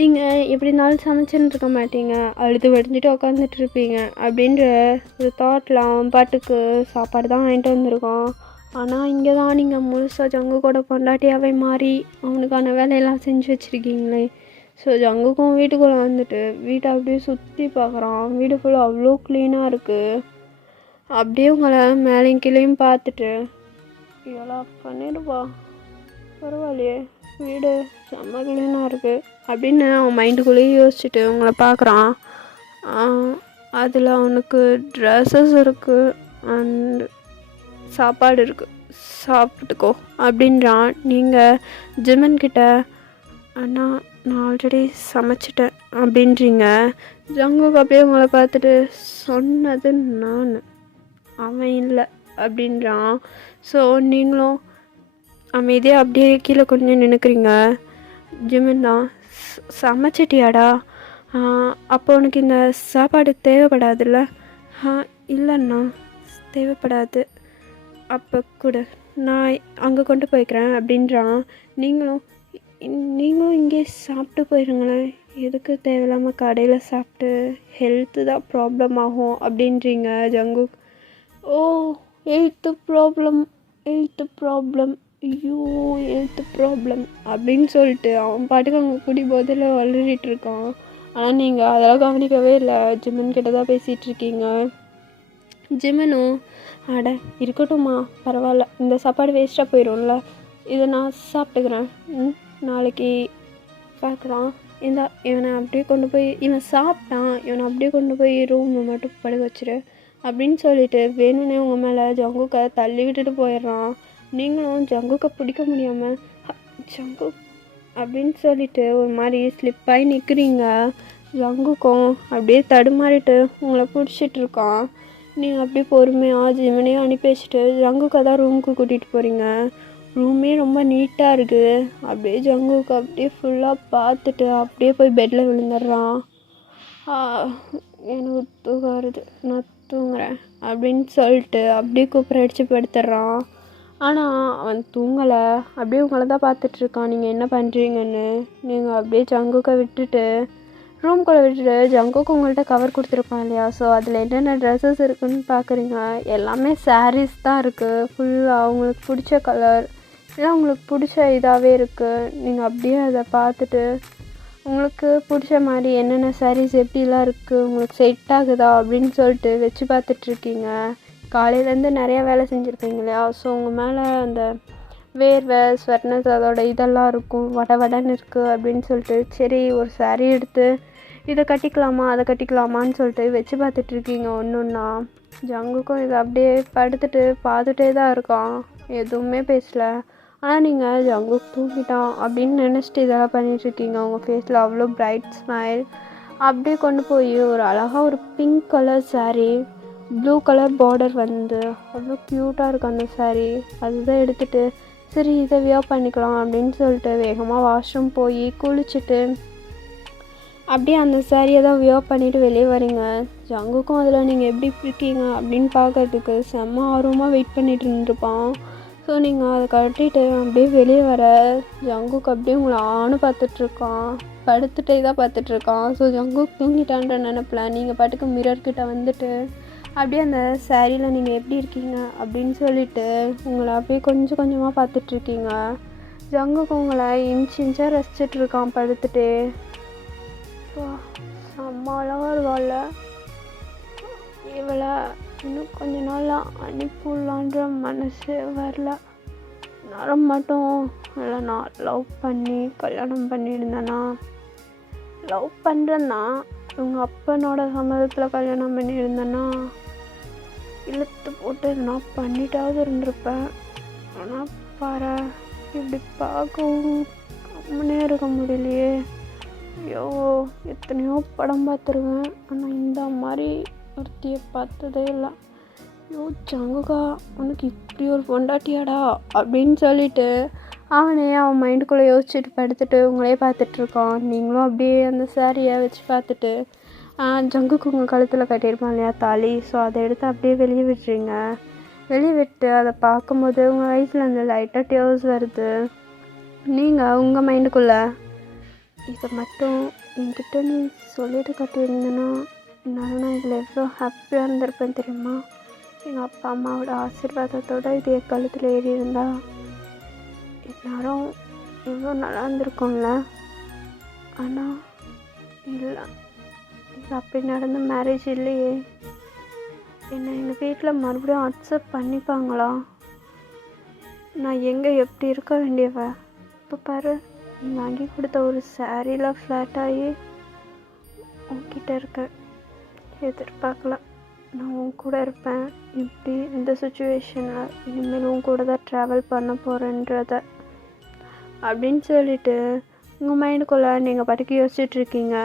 நீங்கள் எப்படி இருந்தாலும் சமைச்சுன்னு இருக்க மாட்டீங்க, அழுது வடிஞ்சிட்டு உட்காந்துட்டு இருப்பீங்க அப்படின்ற ஒரு தாட்டில் அவன் பாட்டுக்கு சாப்பாடு தான் வாங்கிட்டு வந்திருக்கான். ஆனால் இங்கே தான் நீங்கள் முழுசாக ஜங்குக்கோட பொண்டாட்டியாகவே மாறி அவனுக்கான வேலையெல்லாம் செஞ்சு வச்சுருக்கீங்களே. ஸோ ஜங்குக்கும் வீட்டுக்குள்ளே வந்துட்டு வீட்டை அப்படியே சுற்றி பார்க்குறான். வீடு ஃபுல்லாக அவ்வளோ க்ளீனாக இருக்குது. அப்படியே உங்களை மேலேயும் கீழேயும் பார்த்துட்டு இதெல்லாம் பண்ணிடுவா, பரவாயில்லையே வீடு செம்ம க்ளீனாக இருக்குது அப்படின்னு அவன் மைண்டுக்குள்ளேயே யோசிச்சுட்டு உங்களை பார்க்குறான். அதில் அவனுக்கு ட்ரெஸ்ஸஸ் இருக்குது அண்ட் சாப்பாடு இருக்குது, சாப்பிட்டுக்கோ அப்படின்றான். நீங்கள் ஜிமன்கிட்ட அண்ணா நான் ஆல்ரெடி சமைச்சிட்டேன் அப்படின்றீங்க. ஜங்குக் அப்படியே உங்களை பார்த்துட்டு சொன்னது நான், அவன் இல்லை அப்படின்றான். ஸோ நீங்களும் அமைதியாக அப்படியே கீழே கொஞ்சம் நினைக்கிறீங்க. ஜிமின் தான், சமைச்சிட்டியாடா? அப்போ உனக்கு இந்த சாப்பாடு தேவைப்படாதுல்ல? இல்லைண்ணா தேவைப்படாது, அப்போ கூட நான் அங்கே கொண்டு போய்க்கிறேன் அப்படின்றான். நீங்களும் இங்கே சாப்பிட்டு போயிருங்களேன், எதுக்கு தேவையில்லாமல் கடையில் சாப்பிட்டு ஹெல்த்து தான் ப்ராப்ளம் ஆகும் அப்படின்றீங்க. ஜங்குக், ஓ ஹெல்த்து ப்ராப்ளம் ஐயோ ஹெல்த் ப்ராப்ளம் அப்படின்னு சொல்லிட்டு அவன் பாட்டுக்கு அவங்க குடி போதில் வளரிட்டு இருக்கான். ஆனால் நீங்கள் அதெல்லாம் கவனிக்கவே இல்லை, ஜிமன் கிட்ட தான் பேசிகிட்டு இருக்கீங்க. ஜிமனும் அட இருக்கட்டும்மா பரவாயில்ல, இந்த சாப்பாடு வேஸ்ட்டாக போயிடும்ல, இதை நான் சாப்பிட்டுக்கிறேன், நாளைக்கு பார்க்கலாம், இவனை அப்படியே கொண்டு போய் இவன் சாப்பிட்டான், இவனை அப்படியே கொண்டு போய் ரூமில் மட்டும் படுக்க வச்சிரு அப்படின்னு சொல்லிட்டு வேணும்னே உங்கள் மேலே ஜங்குக்கை தள்ளி விட்டுட்டு போயிடுறான். நீங்களும் ஜங்குக்கை பிடிக்க முடியாமல் ஜங்குக் அப்படின்னு சொல்லிட்டு ஒரு மாதிரி ஸ்லிப்பாகி நிற்கிறீங்க. ஜங்குக்கும் அப்படியே தடுமாறிட்டு உங்களை பிடிச்சிட்டு இருக்கான். நீங்கள் அப்படியே பொறுமையாக ஜிமனையும் அனுப்பி வச்சுட்டு ஜங்குக்கை தான் ரூமுக்கு கூட்டிகிட்டு போகிறீங்க. ரூமே ரொம்ப நீட்டாக இருக்குது. அப்படியே ஜங்குக்கு அப்படியே ஃபுல்லாக பார்த்துட்டு அப்படியே போய் பெட்டில் விழுந்துடுறான். எனக்கு தூக்கம் வருது, நான் தூங்குறேன் அப்படின்னு சொல்லிட்டு அப்படியே கூப்பிட்டு படுத்துடுறான். ஆனால் அவன் தூங்கலை, அப்படியே உங்களை தான் பார்த்துட்ருக்கான் நீங்கள் என்ன பண்ணுறீங்கன்னு. நீங்கள் அப்படியே ஜங்குக்கை விட்டுட்டு ரூம்குள்ளே விட்டுட்டு ஜங்குக்கு உங்கள்கிட்ட கவர் கொடுத்துருப்பான் இல்லையா, ஸோ அதில் என்னென்ன ட்ரெஸ்ஸஸ் இருக்குதுன்னு பார்க்குறீங்க. எல்லாமே சாரீஸ் தான் இருக்குது, ஃபுல்லாக அவங்களுக்கு பிடிச்ச கலர், இல்லை உங்களுக்கு பிடிச்ச இதாகவே இருக்குது. நீங்கள் அப்படியே அதை பார்த்துட்டு உங்களுக்கு பிடிச்ச மாதிரி என்னென்ன சாரீஸ் எப்படிலாம் இருக்குது, உங்களுக்கு செட் ஆகுதா அப்படின்னு சொல்லிட்டு வச்சு பார்த்துட்ருக்கீங்க. காலையிலேருந்து நிறையா வேலை செஞ்சுருப்பீங்க இல்லையா, ஸோ உங்கள் மேலே அந்த வேர்வை ஸ்வெட்னஸ் அதோட இதெல்லாம் இருக்கும், வடன்னு இருக்குது அப்படின்னு சொல்லிட்டு சரி ஒரு சாரீ எடுத்து இதை கட்டிக்கலாமா அதை கட்டிக்கலாமான்னு சொல்லிட்டு வச்சு பார்த்துட்ருக்கீங்க ஒன்று ஒன்றா. ஜங்குக்கும் இதை அப்படியே படுத்துட்டு பார்த்துட்டே தான் இருக்கான், எதுவுமே பேசலை. ஆனால் நீங்கள் ஜங்குக் தூங்கிட்டான் அப்படின்னு நினச்சிட்டு இதெல்லாம் பண்ணிகிட்ருக்கீங்க. உங்கள் ஃபேஸில் அவ்வளோ பிரைட் ஸ்மைல். அப்படியே கொண்டு போய் ஒரு அழகாக ஒரு pink colour sari, blue colour border வந்து அவ்வளோ க்யூட்டாக இருக்கும் அந்த சாரீ, அதுதான் எடுத்துகிட்டு சரி இதை வியர் பண்ணிக்கலாம் அப்படின்னு சொல்லிட்டு வேகமாக வாஷ்ரூம் போய் குளிச்சுட்டு அப்படியே அந்த சாரியை தான் வியர் பண்ணிவிட்டு வெளியே வரீங்க. ஜங்குக்கும் அதில் நீங்கள் எப்படி இருக்கீங்க அப்படின்னு பார்க்கறதுக்கு செம்ம ஆர்வமாக வெயிட் பண்ணிட்டு இருந்துருப்பான். ஸோ நீங்கள் அதை கட்டிட்டு அப்படியே வெளியே வர ஜங்குக்கு அப்படியே உங்களை பார்த்துட்ருக்கான், படுத்துகிட்டே தான் பார்த்துட்ருக்கான். ஸோ ஜங்குக்கு தூங்கிட்டான்ற நினைப்பில் நீங்கள் பாட்டுக்கு மிரர்கிட்ட வந்துட்டு அப்படியே அந்த சாரியில் நீங்கள் எப்படி இருக்கீங்க அப்படின்னு சொல்லிட்டு உங்களை அப்படியே கொஞ்சம் கொஞ்சமாக பார்த்துட்ருக்கீங்க. ஜங்குக்கு உங்களை இன்ச்சாக ரசிச்சிட்ருக்கான் படுத்துட்டு. செம்ம அழகாக இருக்கால, இவளை இன்னும் கொஞ்ச நாளாக அனுப்பிடலான்ற மனசு வரல. நேரம் மட்டும் இல்லை, நான் லவ் பண்ணி கல்யாணம் பண்ணியிருந்தேன்னா, லவ் பண்ணுறேன்னா இவங்க அப்பனோட சம்மதத்தில் கல்யாணம் பண்ணியிருந்தேன்னா இழுத்து போட்டு நான் பண்ணிட்டாவது இருந்திருப்பேன். ஆனால் பாரு இப்படி பார்க்கவும் கம்முனே இருக்க முடியலையே. ஐயோ எத்தனையோ படம் பார்த்துருவேன், ஆனால் இந்த மாதிரி ஒருத்தியை பார்த்ததே இல்லை. ஐயோ ஜங்குக்கா உனக்கு இப்படி ஒரு பொண்டாட்டியாடா அப்படின்னு சொல்லிட்டு அவனே அவன் மைண்டுக்குள்ளே யோசிச்சுட்டு படுத்துட்டு உங்களே பார்த்துட்ருக்கான். நீங்களும் அப்படியே அந்த சாரியை வச்சு பார்த்துட்டு ஜங்குக்கு உங்கள் கழுத்தில் கட்டியிருப்பான் இல்லையா தாலி, ஸோ அதை எடுத்து அப்படியே வெளியே விட்டுறீங்க. வெளியே விட்டு அதை பார்க்கும்போது உங்கள் வயசில் அந்த லைட்டாக டியர்ஸ் வருது. நீங்கள் உங்கள் மைண்டுக்குள்ளே இதை மட்டும் என்கிட்ட நீ சொல்லிட்டு கட்டியிருந்தேன்னா நான் இதில் எவ்வளோ ஹாப்பியாக இருந்திருப்பேன் தெரியுமா. எங்கள் அப்பா அம்மாவோட ஆசீர்வாதத்தோடு இது என் கழுத்தில் ஏறி இருந்தா எல்லாரும் எவ்வளோ நல்லா இருந்திருக்கும்ல. ஆனால் இல்லை, இது அப்படி நடந்த மேரேஜ் இல்லையே. என்னை எங்கள் வீட்டில் மறுபடியும் அக்செப்ட் பண்ணிப்பாங்களா? நான் எங்கே எப்படி இருக்க வேண்டியவ இப்போ பாரு, நீ வாங்கி கொடுத்த ஒரு சாரியில் ஃப்ளாட் ஆகி உன்கிட்ட இருக்கேன். எதிர்பார்க்கல நான் உன் கூட இருப்பேன், இப்படி இந்த சுச்சுவேஷனில் இனிமேல் உன் கூட தான் ட்ராவல் பண்ண போகிறேன்றத அப்படின்னு சொல்லிட்டு உங்கள் மைண்டுக்குள்ளே நீங்கள் பாட்டுக்கு யோசிச்சுட்ருக்கீங்க.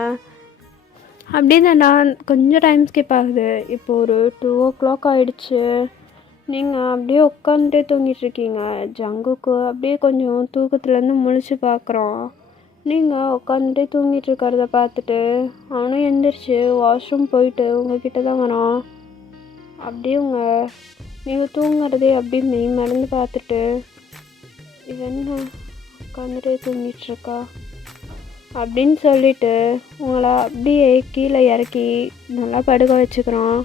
அப்படின்னு நான் கொஞ்சம் டைம் ஸ்கிப் ஆகுது. இப்போ ஒரு 2 o'clock ஆகிடுச்சு. நீங்கள் அப்படியே உட்காந்துட்டே தூங்கிட்டுருக்கீங்க. ஜங்குக்கு அப்படியே கொஞ்சம் தூக்கத்துலேருந்து முழிச்சு பார்க்குறான். நீங்கள் உட்காந்துட்டே தூங்கிட்டு இருக்கிறத பார்த்துட்டு அவனும் எந்திரிச்சு வாஷ்ரூம் போயிட்டு உங்ககிட்ட தான் வரான். அப்படியே நீங்கள் தூங்குறதே அப்படியே மெய் மறந்து பார்த்துட்டு இவென்ன உட்காந்துட்டே தூங்கிட்டுருக்கா அப்படின்னு சொல்லிட்டு உங்களை அப்படியே கீழே இறக்கி நல்லா படுக்க வச்சுக்கிறான்.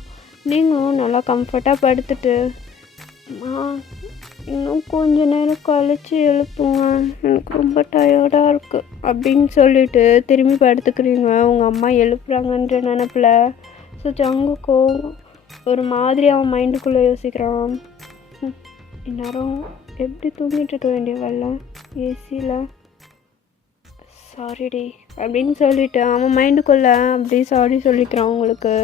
நீங்களும் நல்லா கம்ஃபர்ட்டாக படுத்துட்டு இன்னும் கொஞ்ச நேரம் கழிச்சு எழுப்புங்க, எனக்கு ரொம்ப டயர்டாக இருக்குது அப்படின்னு சொல்லிட்டு திரும்பி படுத்துக்கிறீங்க. உங்கள் அம்மா எழுப்புறாங்கன்ற நினப்பில். ஸோ ஜங்குக்கோ ஒரு மாதிரி அவன் மைண்டுக்குள்ளே யோசிக்கிறான், இந்நேரம் எப்படி தூங்கிட்டு இருக்க வேண்டிய வரல ஏசியில், சாரிடி அப்படின்னு சொல்லிட்டு அவன் மைண்டுக்குள்ளே அப்படி சாரி சொல்லிக்கிறான் உங்களுக்கு.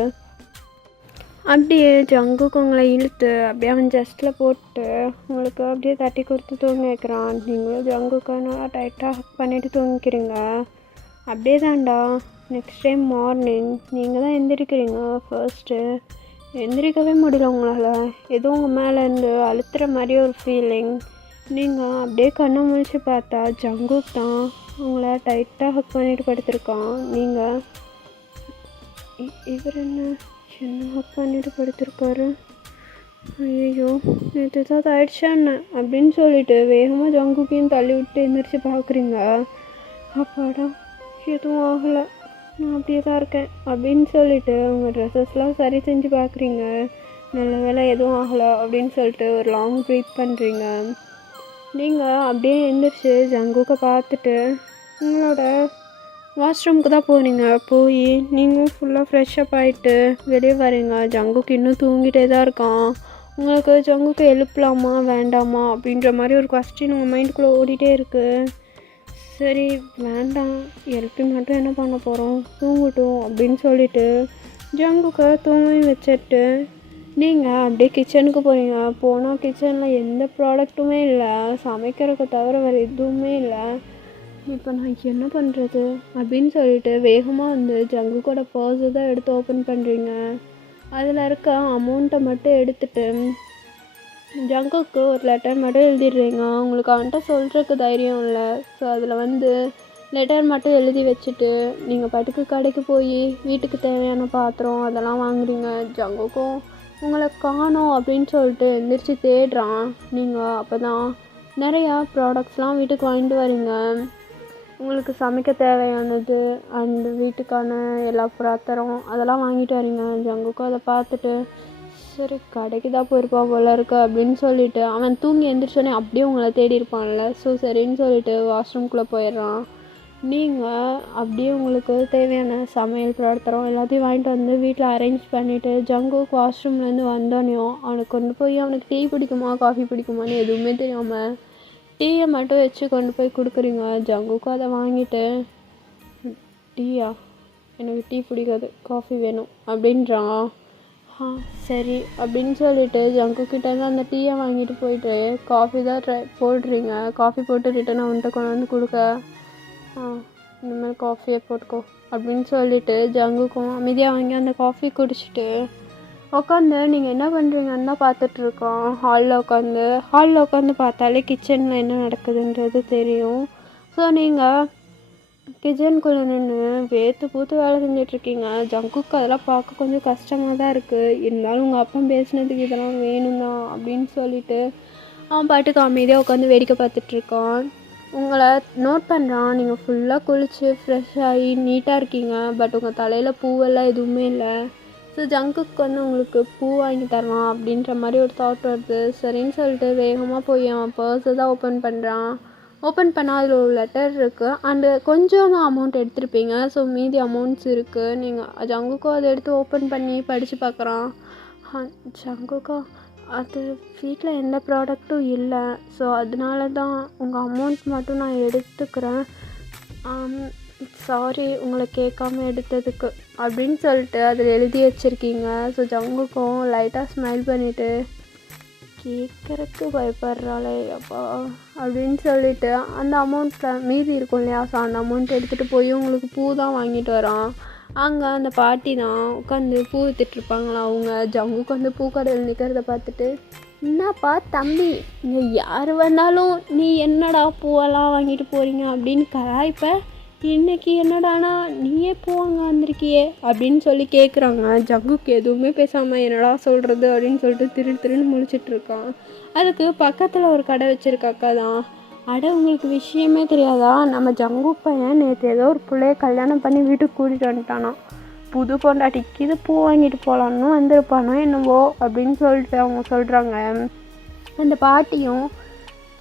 அப்படியே ஜங்குக்கு உங்களை இழுத்து அப்படியே அவன் ஜஸ்ட்டில் போட்டு உங்களுக்கு அப்படியே தட்டி கொடுத்து தூங்க வைக்கிறான். நீங்களும் ஜங்குக்கு நல்லா டைட்டாக ஹக் பண்ணிவிட்டு தூங்கிக்கிறீங்க. அப்படியே தான்டா நெக்ஸ்ட் டைம் மார்னிங் நீங்கள் தான் எந்திரிக்கிறீங்க. ஃபர்ஸ்ட்டு எந்திரிக்கவே முடியல உங்களால், ஏதோ உங்கள் மேலேருந்து அழுத்துற மாதிரி ஒரு ஃபீலிங். நீங்கள் அப்படியே கண்ணை முழிச்சு பார்த்தா ஜங்குக் தான் உங்களை டைட்டாக ஹக் பண்ணிட்டு படுத்திருக்கான். நீங்கள் இவர் என்ன ஹக் பண்ணிட்டு படுத்திருக்காரு, ஐயோ நேற்று ஏதாவது ஆயிடுச்சா என்ன அப்படின்னு சொல்லிட்டு வேகமாக ஜங்குக்கையும் தள்ளி விட்டு எந்திரிச்சு பார்க்குறீங்க. அப்பாடா எதுவும் ஆகலை, நான் அப்படியே தான் இருக்கேன் அப்படின்னு சொல்லிட்டு உங்கள் ட்ரெஸ்ஸஸ்லாம் சரி செஞ்சு பார்க்குறீங்க. நல்ல வேலை எதுவும் ஆகலை அப்படின்னு சொல்லிட்டு ஒரு லாங் ப்ரீத் பண்ணுறீங்க. நீங்கள் அப்படியே எந்திரிச்சு ஜங்குக்கை பார்த்துட்டு உங்களோட வாஷ்ரூமுக்கு தான் போகிறீங்க. போய் நீங்கள் ஃபுல்லாக ஃப்ரெஷ்ஷப் ஆகிட்டு வெளியே வரீங்க. ஜங்குக்கு இன்னும் தூங்கிட்டே தான் இருக்கான். உங்களுக்கு ஜங்குக்கு எழுப்பலாமா வேண்டாமா அப்படின்ற மாதிரி ஒரு கொஸ்டின் உங்கள் மைண்டுக்குள்ளே ஓடிட்டே இருக்குது. சரி வேண்டாம், எழுப்பி மட்டும் என்ன பண்ண போகிறோம், தூங்கட்டும் அப்படின்னு சொல்லிட்டு ஜங்குக்கை தூங்கி வச்சுட்டு நீங்கள் அப்படியே கிச்சனுக்கு போகிறீங்க. போனால் கிச்சனில் எந்த ப்ராடக்ட்டுமே இல்லை, சமைக்கிறதுக்கு தவிர வேறு எதுவுமே இல்லை. இப்போ நான் என்ன பண்ணுறது அப்படின்னு சொல்லிட்டு வேகமாக வந்து ஜங்குக்கோட பர்ஸை தான் எடுத்து ஓப்பன் பண்ணுறீங்க. அதில் இருக்க அமௌண்ட்டை மட்டும் எடுத்துகிட்டு ஜங்குக்கு ஒரு லெட்டர் மட்டும் எழுதிடுறீங்க. உங்களுக்கு அவன்கிட்ட சொல்கிறதுக்கு தைரியம் இல்லை. ஸோ அதில் வந்து லெட்டர் மட்டும் எழுதி வச்சுட்டு நீங்கள் பாட்டுக்கு கடைக்கு போய் வீட்டுக்கு தேவையான பாத்திரம் அதெல்லாம் வாங்குறீங்க. ஜங்குக்கும் உங்களை காணோம் அப்படின்னு சொல்லிட்டு எந்திரிச்சு தேடுறான். நீங்கள் அப்போ தான் நிறையா ப்ராடக்ட்ஸ்லாம் வீட்டுக்கு வாங்கிட்டு வரீங்க. உங்களுக்கு சமைக்க தேவையானது அண்ட் வீட்டுக்கான எல்லா பாத்திரம் அதெல்லாம் வாங்கிட்டு வரீங்க. ஜங்குக்கும் அதை பார்த்துட்டு சரி கடைக்கு தான் போயிருப்பான் போல இருக்கு அப்படின்னு சொல்லிட்டு அவன் தூங்கி எந்திரிச்சோடனே அப்படியே உங்களை தேடி இருப்பான்ல. ஸோ சரின்னு சொல்லிட்டு வாஷ்ரூம்குள்ளே போயிடுறான். நீங்கள் அப்படியே உங்களுக்கு தேவையான சமையல் பாத்திரம் எல்லாத்தையும் வாங்கிட்டு வந்து வீட்டில் அரேஞ்ச் பண்ணிவிட்டு ஜங்குக்கு வாஷ்ரூம்லேருந்து வந்தோடனையும் அவனுக்கு கொண்டு போய் அவனுக்கு டீ பிடிக்குமா காஃபி பிடிக்குமான்னு எதுவுமே தெரியாமல் டீயை மட்டும் வச்சு கொண்டு போய் கொடுக்குறீங்க. ஜங்குக்கும் அதை வாங்கிட்டு டீயா, எனக்கு டீ பிடிக்காது, காஃபி வேணும் அப்படின்றான். சரி அப்படின்னு சொல்லிட்டு ஜங்குக்கிட்டேருந்து அந்த டீயை வாங்கிட்டு போயிட்டு காஃபி தான் போடுறீங்க. காஃபி போட்டு ரிட்டன் அவன்கிட்ட கொண்டு வந்து கொடுக்க இனிமேல் காஃபியை போட்டுக்கோ அப்படின்னு சொல்லிட்டு ஜங்குக்கும் அமைதியாக வாங்கி அந்த காஃபி குடிச்சிட்டு உட்காந்து நீங்கள் என்ன பண்ணுறீங்கன்னு தான் பார்த்துட்ருக்கோம். ஹாலில் உட்காந்து பார்த்தாலே கிச்சனில் என்ன நடக்குதுன்றது தெரியும். ஸோ நீங்கள் கிச்சனுக்குள்ளே நின்று வேற்று பூத்து வேலை செஞ்சிட்ருக்கீங்க. ஜங்குக்கு அதெல்லாம் பார்க்க கொஞ்சம் கஷ்டமாக தான் இருக்குது. இருந்தாலும் உங்கள் அப்பா பேசினதுக்கு இதெல்லாம் வேணும் தான் அப்படின்னு சொல்லிட்டு அவன் பாட்டுக்கு அமைதியாக உட்காந்து வேடிக்கை பார்த்துட்ருக்கான். உங்களை நோட் பண்ணுறான். நீங்கள் ஃபுல்லாக குளித்து ஃப்ரெஷ் ஆகி நீட்டாக இருக்கீங்க. பட் உங்கள் தலையில் பூவெல்லாம் எதுவுமே இல்லை. ஸோ ஜங்குக்கு வந்து உங்களுக்கு பூ வாங்கி தரலாம் அப்படின்ற மாதிரி ஒரு தாட் வருது. சரின்னு சொல்லிட்டு வேகமாக போய் அவன் பர்ஸை தான் ஓப்பன் பண்ணுறான். ஓப்பன் பண்ணால் அதில் ஒரு லெட்டர் இருக்குது அண்டு கொஞ்சம் தான் அமௌண்ட் எடுத்திருப்பீங்க. ஸோ மீதி அமௌண்ட்ஸ் இருக்குது. நீங்கள் ஜங்குக்கும் அதை எடுத்து ஓப்பன் பண்ணி படித்து பார்க்குறான். ஜங்குக்கா அது வீட்டில் எந்த ப்ராடக்ட்டும் இல்லை, ஸோ அதனால தான் உங்கள் அமௌண்ட் மட்டும் நான் எடுத்துக்கிறேன், சாரி உங்களை கேட்காம எடுத்ததுக்கு அப்படின்னு சொல்லிட்டு அதில் எழுதி வச்சுருக்கீங்க. ஸோ ஜங்குக்கும் லைட்டாக ஸ்மைல் பண்ணிவிட்டு கேட்குறக்கு பயப்படுறாளே அப்பா அப்படின்னு சொல்லிட்டு அந்த அமௌண்ட்டில் மீதி இருக்கும் இல்லையா, ஸோ அந்த அமௌண்ட் எடுத்துகிட்டு போய் உங்களுக்கு பூ தான் வாங்கிட்டு வரான். அங்கே அந்த பாட்டி தான் உட்காந்து பூ விற்றுட்ருப்பாங்களா. அவங்க ஜங்குக்கு வந்து பூக்கடையில் நிற்கிறத பார்த்துட்டு என்னப்பா தம்பி இங்கே யார் வந்தாலும் நீ என்னடா பூவெல்லாம் வாங்கிட்டு போகிறீங்க அப்படின்னு கலாய்ப்ப, இன்றைக்கி என்னடானா நீயே பூ வாங்க வந்திருக்கியே அப்படின்னு சொல்லி கேட்குறாங்க. ஜங்குக்கு எதுவுமே பேசாமல் என்னடா சொல்கிறது அப்படின்னு சொல்லிட்டு திருன்னு முழிச்சிட்ருக்கான். அதுக்கு பக்கத்தில் ஒரு கடை வச்சுருக்க அக்கா தான், அட உங்களுக்கு விஷயமே தெரியாதா, நம்ம ஜங்கு பையன் நேற்று ஏதோ ஒரு பிள்ளைய கல்யாணம் பண்ணி வீட்டுக்கு கூட்டிகிட்டு வந்துட்டானோ, புது பொண்டாட்டிக்கு இது பூ வாங்கிட்டு போகலான்னு வந்திருப்பானோ என்னவோ அப்படின்னு சொல்லிட்டு அவங்க சொல்கிறாங்க. அந்த பாட்டியும்,